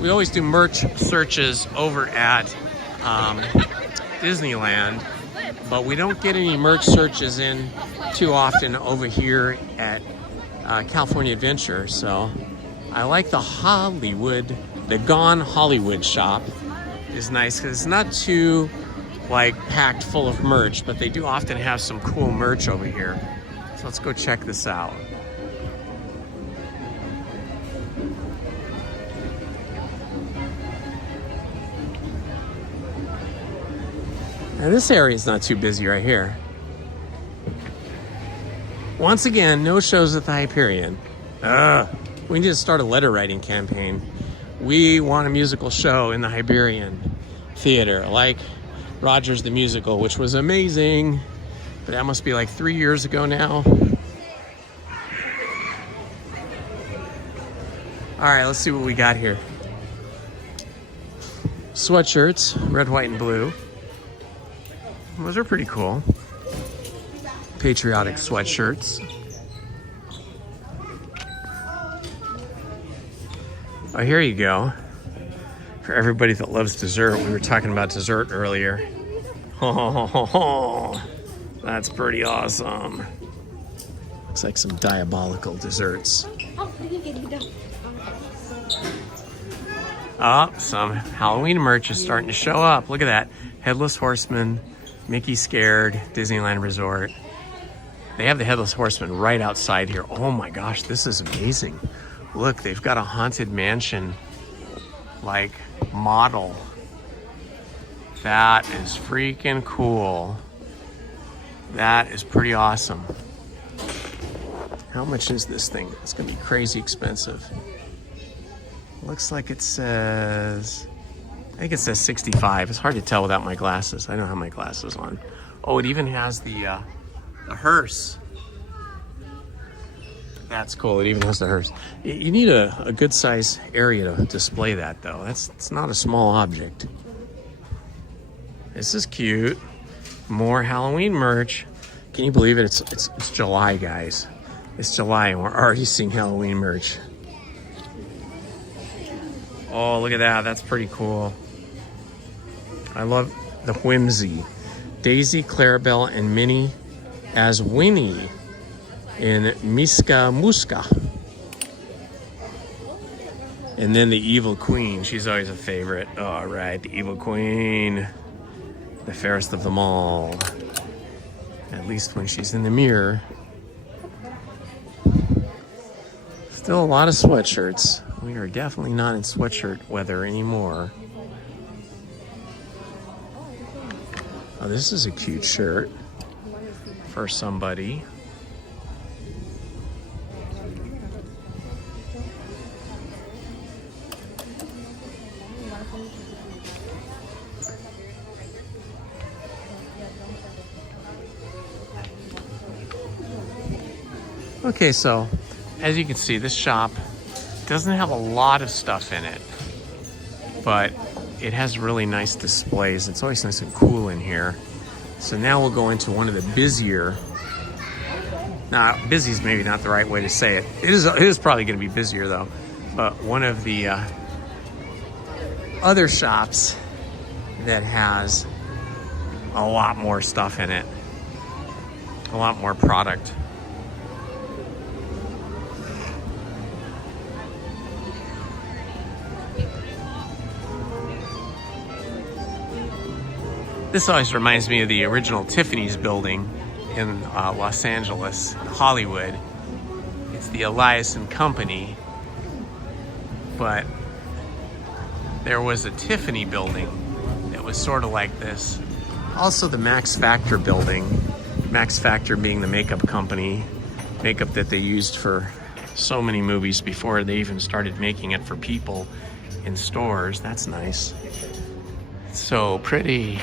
We always do merch searches over at Disneyland, but we don't get any merch searches in too often over here at California Adventure. So I like the Gone Hollywood shop is nice because it's not too like packed full of merch, but they do often have some cool merch over here. So let's go check this out. Now this area is not too busy right here. Once again, no shows at the Hyperion. We need to start a letter writing campaign. We want a musical show in the Hyperion Theater, like Rogers the Musical, which was amazing. But that must be like 3 years ago now. All right, let's see what we got here. Sweatshirts, red, white, and blue. Those are pretty cool. Patriotic sweatshirts. Oh, here you go. For everybody that loves dessert. We were talking about dessert earlier. Oh, that's pretty awesome. Looks like some diabolical desserts. Oh, some Halloween merch is starting to show up. Look at that. Headless Horseman, Mickey Scared, Disneyland Resort. They have the Headless Horseman right outside here. Oh my gosh, this is amazing. Look, they've got a Haunted Mansion like model. That is freaking cool. That is pretty awesome. How much is this thing? It's gonna be crazy expensive. Looks like it says, I think it says 65. It's hard to tell without my glasses. I don't have my glasses on. Oh, it even has the hearse. That's cool. It even has the hearse. You need a good size area to display that though. It's not a small object. This is cute. More Halloween merch. Can you believe it? It's July, guys. It's July and we're already seeing Halloween merch. Oh, look at that. That's pretty cool. I love the whimsy. Daisy, Clarabelle, and Minnie as Winnie in Miska Muska. And then the Evil Queen. She's always a favorite. All right, the Evil Queen. The fairest of them all. At least when she's in the mirror. Still a lot of sweatshirts. We are definitely not in sweatshirt weather anymore. Oh, this is a cute shirt for somebody. Okay, so as you can see, this shop doesn't have a lot of stuff in it, but it has really nice displays. It's always nice and cool in here. So now we'll go into one of the busier, now busy is maybe not the right way to say it. It is probably going to be busier though, but one of the other shops that has a lot more stuff in it, a lot more product. This always reminds me of the original Tiffany's building in Los Angeles, Hollywood. It's the Elias and Company, but there was a Tiffany building that was sort of like this. Also the Max Factor building, Max Factor being the makeup company, makeup that they used for so many movies before they even started making it for people in stores. That's nice. It's so pretty.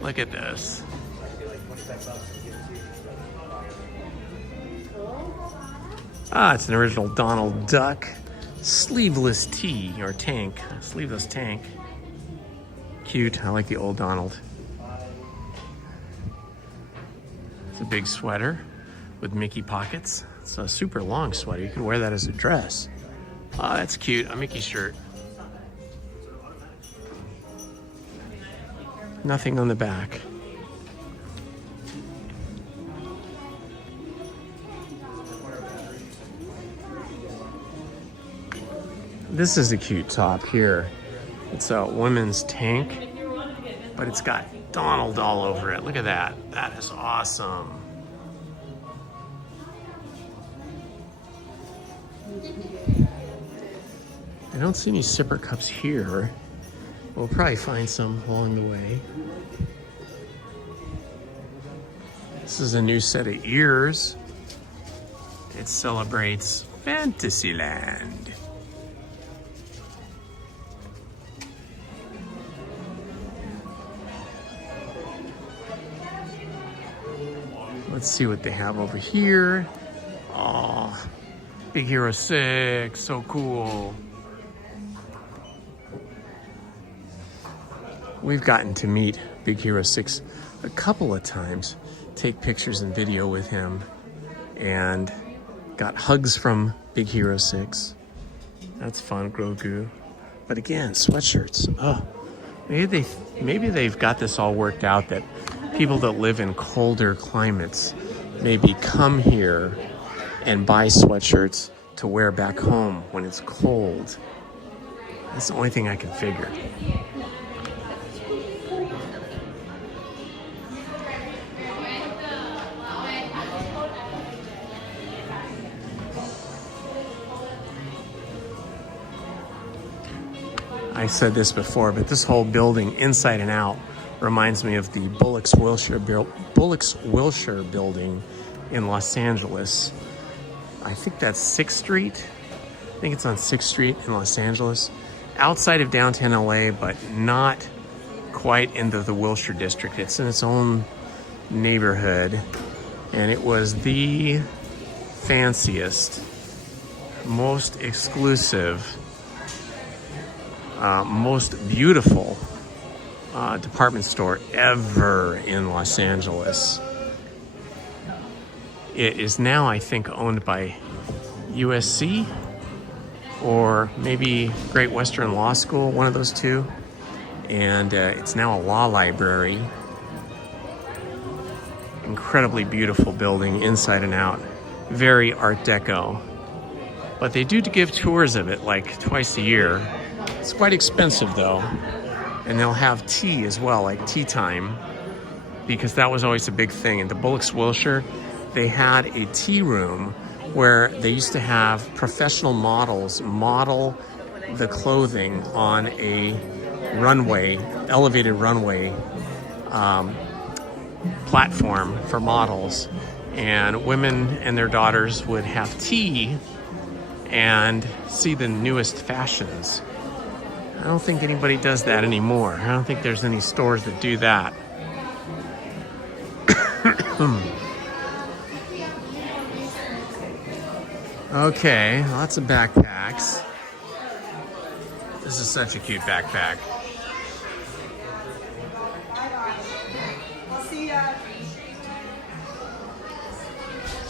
Look at this. Ah, it's an original Donald Duck sleeveless tee or tank, sleeveless tank. Cute. I like the old Donald. It's a big sweater with Mickey pockets. It's a super long sweater. You could wear that as a dress. Oh, that's cute. A Mickey shirt. Nothing on the back. This is a cute top here. It's a women's tank, but it's got Donald all over it. Look at that. That is awesome. I don't see any sipper cups here. We'll probably find some along the way. This is a new set of ears. It celebrates Fantasyland. Let's see what they have over here. Oh, Big Hero 6, so cool. We've gotten to meet Big Hero 6 a couple of times, take pictures and video with him, and got hugs from Big Hero 6. That's fun, Grogu. But again, sweatshirts. Oh, maybe they've got this all worked out that people that live in colder climates maybe come here and buy sweatshirts to wear back home when it's cold. That's the only thing I can figure. I said this before, but this whole building, inside and out, reminds me of the Wilshire building in Los Angeles. I think that's 6th Street. I think it's on 6th Street in Los Angeles. Outside of downtown LA, but not quite into the Wilshire district. It's in its own neighborhood. And it was the fanciest, most exclusive, most beautiful department store ever in Los Angeles. It is now, I think, owned by USC or maybe Great Western Law School, one of those two. And it's now a law library. Incredibly beautiful building inside and out. Very Art Deco. But they do give tours of it like twice a year. It's quite expensive though. And they'll have tea as well, like tea time, because that was always a big thing. In the Wilshire, they had a tea room where they used to have professional models model the clothing on a runway, elevated runway platform for models. And women and their daughters would have tea and see the newest fashions. I don't think anybody does that anymore. I don't think there's any stores that do that. Okay, lots of backpacks. This is such a cute backpack.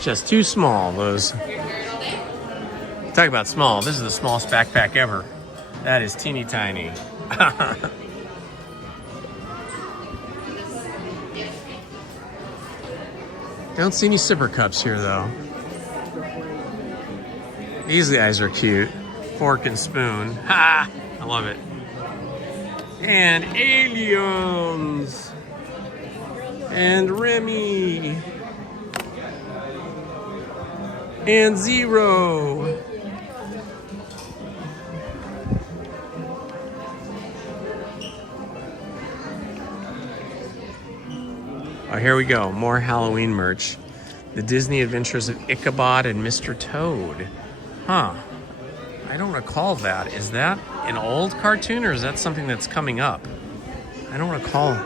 Just too small, those. Talk about small. This is the smallest backpack ever. That is teeny tiny. Don't see any sipper cups here though. These guys are cute. Fork and spoon. Ha! I love it. And aliens. And Remy. And Zero. Oh, here we go. More Halloween merch. The Disney Adventures of Ichabod and Mr. Toad. Huh. I don't recall that. Is that an old cartoon or is that something that's coming up? I don't recall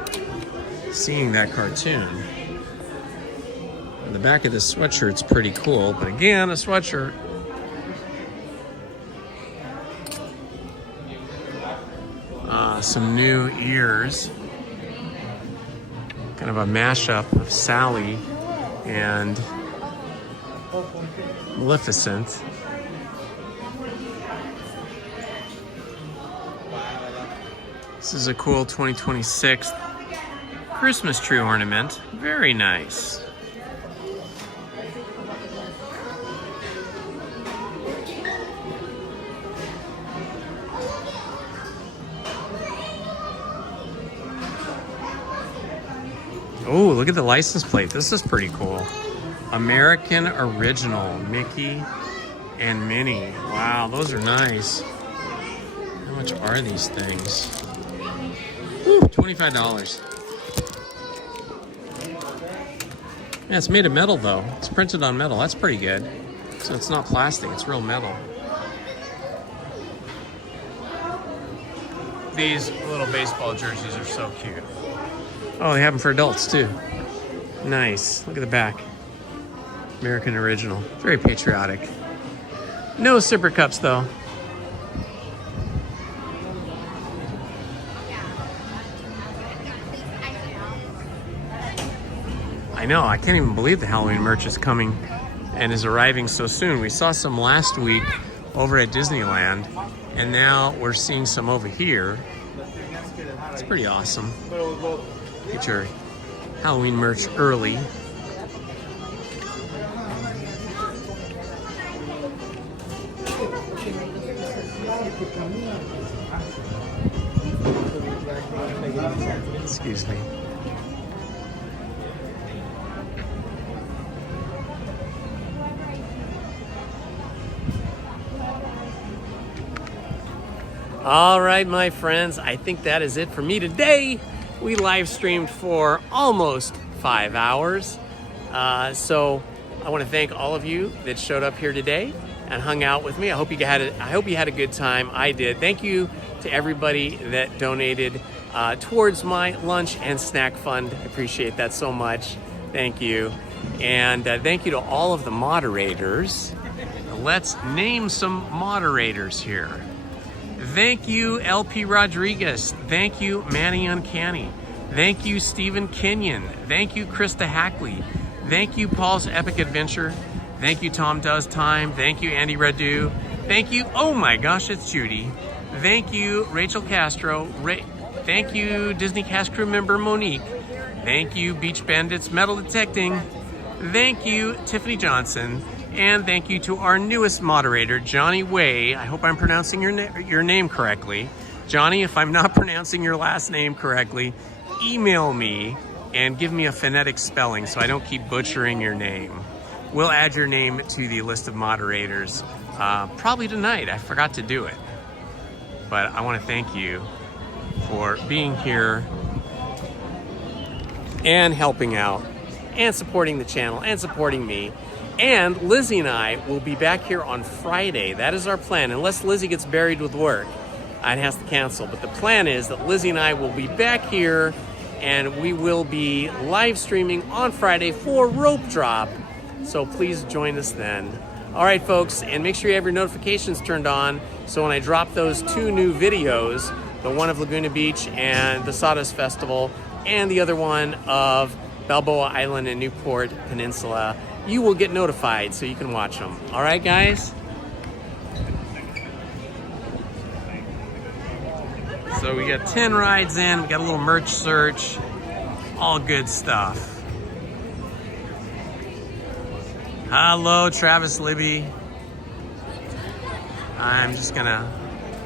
seeing that cartoon. The back of this sweatshirt's pretty cool, but again, a sweatshirt. Some new ears. Kind of a mashup of Sally and Maleficent. This is a cool 2026 Christmas tree ornament. Very nice. Oh, look at the license plate. This is pretty cool. American Original, Mickey and Minnie. Wow, those are nice. How much are these things? Woo, $25. Yeah, it's made of metal though. It's printed on metal. That's pretty good. So it's not plastic, it's real metal. These little baseball jerseys are so cute. Oh, they have them for adults too. Nice. Look at the back. American Original. Very patriotic. No sipper cups though. I know, I can't even believe the Halloween merch is coming and is arriving so soon. We saw some last week over at Disneyland, and now we're seeing some over here. It's pretty awesome. Get your Halloween merch early. Excuse me. All right, my friends, I think that is it for me today. We live streamed for almost 5 hours. So I want to thank all of you that showed up here today and hung out with me. I hope you had a good time. I did. Thank you to everybody that donated towards my lunch and snack fund. I appreciate that so much. Thank you. And thank you to all of the moderators. Let's name some moderators here. Thank you, LP Rodriguez. Thank you, Manny Uncanny. Thank you, Stephen Kenyon. Thank you, Krista Hackley. Thank you, Paul's Epic Adventure. Thank you, Tom Does Time. Thank you, Andy Radu. Thank you, oh my gosh, it's Judy. Thank you, Rachel Castro. Thank you, Disney cast crew member Monique. Thank you, Beach Bandits Metal Detecting. Thank you, Tiffany Johnson. And thank you to our newest moderator, Johnny Way. I hope I'm pronouncing your name correctly. Johnny, if I'm not pronouncing your last name correctly, email me and give me a phonetic spelling so I don't keep butchering your name. We'll add your name to the list of moderators probably tonight. I forgot to do it. But I want to thank you for being here and helping out and supporting the channel and supporting me. And Lizzie and I will be back here on Friday. That is our plan, unless Lizzie gets buried with work and has to cancel. But the plan is that Lizzie and I will be back here and we will be live streaming on Friday for Rope Drop. So please join us then. All right, folks, and make sure you have your notifications turned on so when I drop those 2 new videos, the one of Laguna Beach and the Sawdust Festival, and the other one of Balboa Island and Newport Peninsula, you will get notified so you can watch them. All right, guys? So we got 10 rides in, we got a little merch search, all good stuff. Hello, Travis Libby. I'm just gonna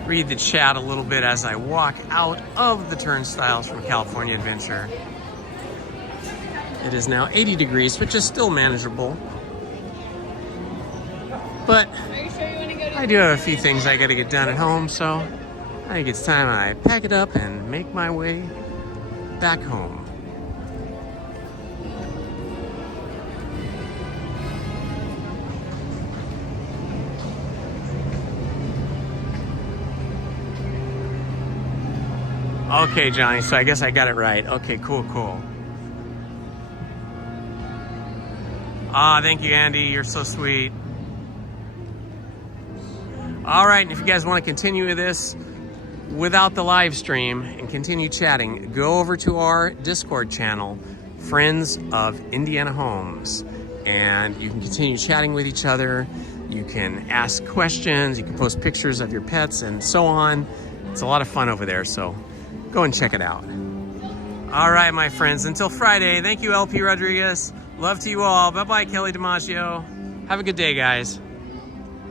read the chat a little bit as I walk out of the turnstiles from California Adventure. It is now 80 degrees, which is still manageable. But I do have a few things I gotta get done at home, so I think it's time I pack it up and make my way back home. Okay, Johnny, so I guess I got it right. Okay, cool. Thank you, Andy. You're so sweet. All right, and if you guys want to continue with this without the live stream and continue chatting, go over to our Discord channel, Friends of Indiana Homes, and you can continue chatting with each other. You can ask questions, you can post pictures of your pets and so on. It's a lot of fun over there, so go and check it out. All right, my friends, until Friday, thank you, LP Rodriguez. Love to you all. Bye-bye, Kelly DiMaggio. Have a good day, guys.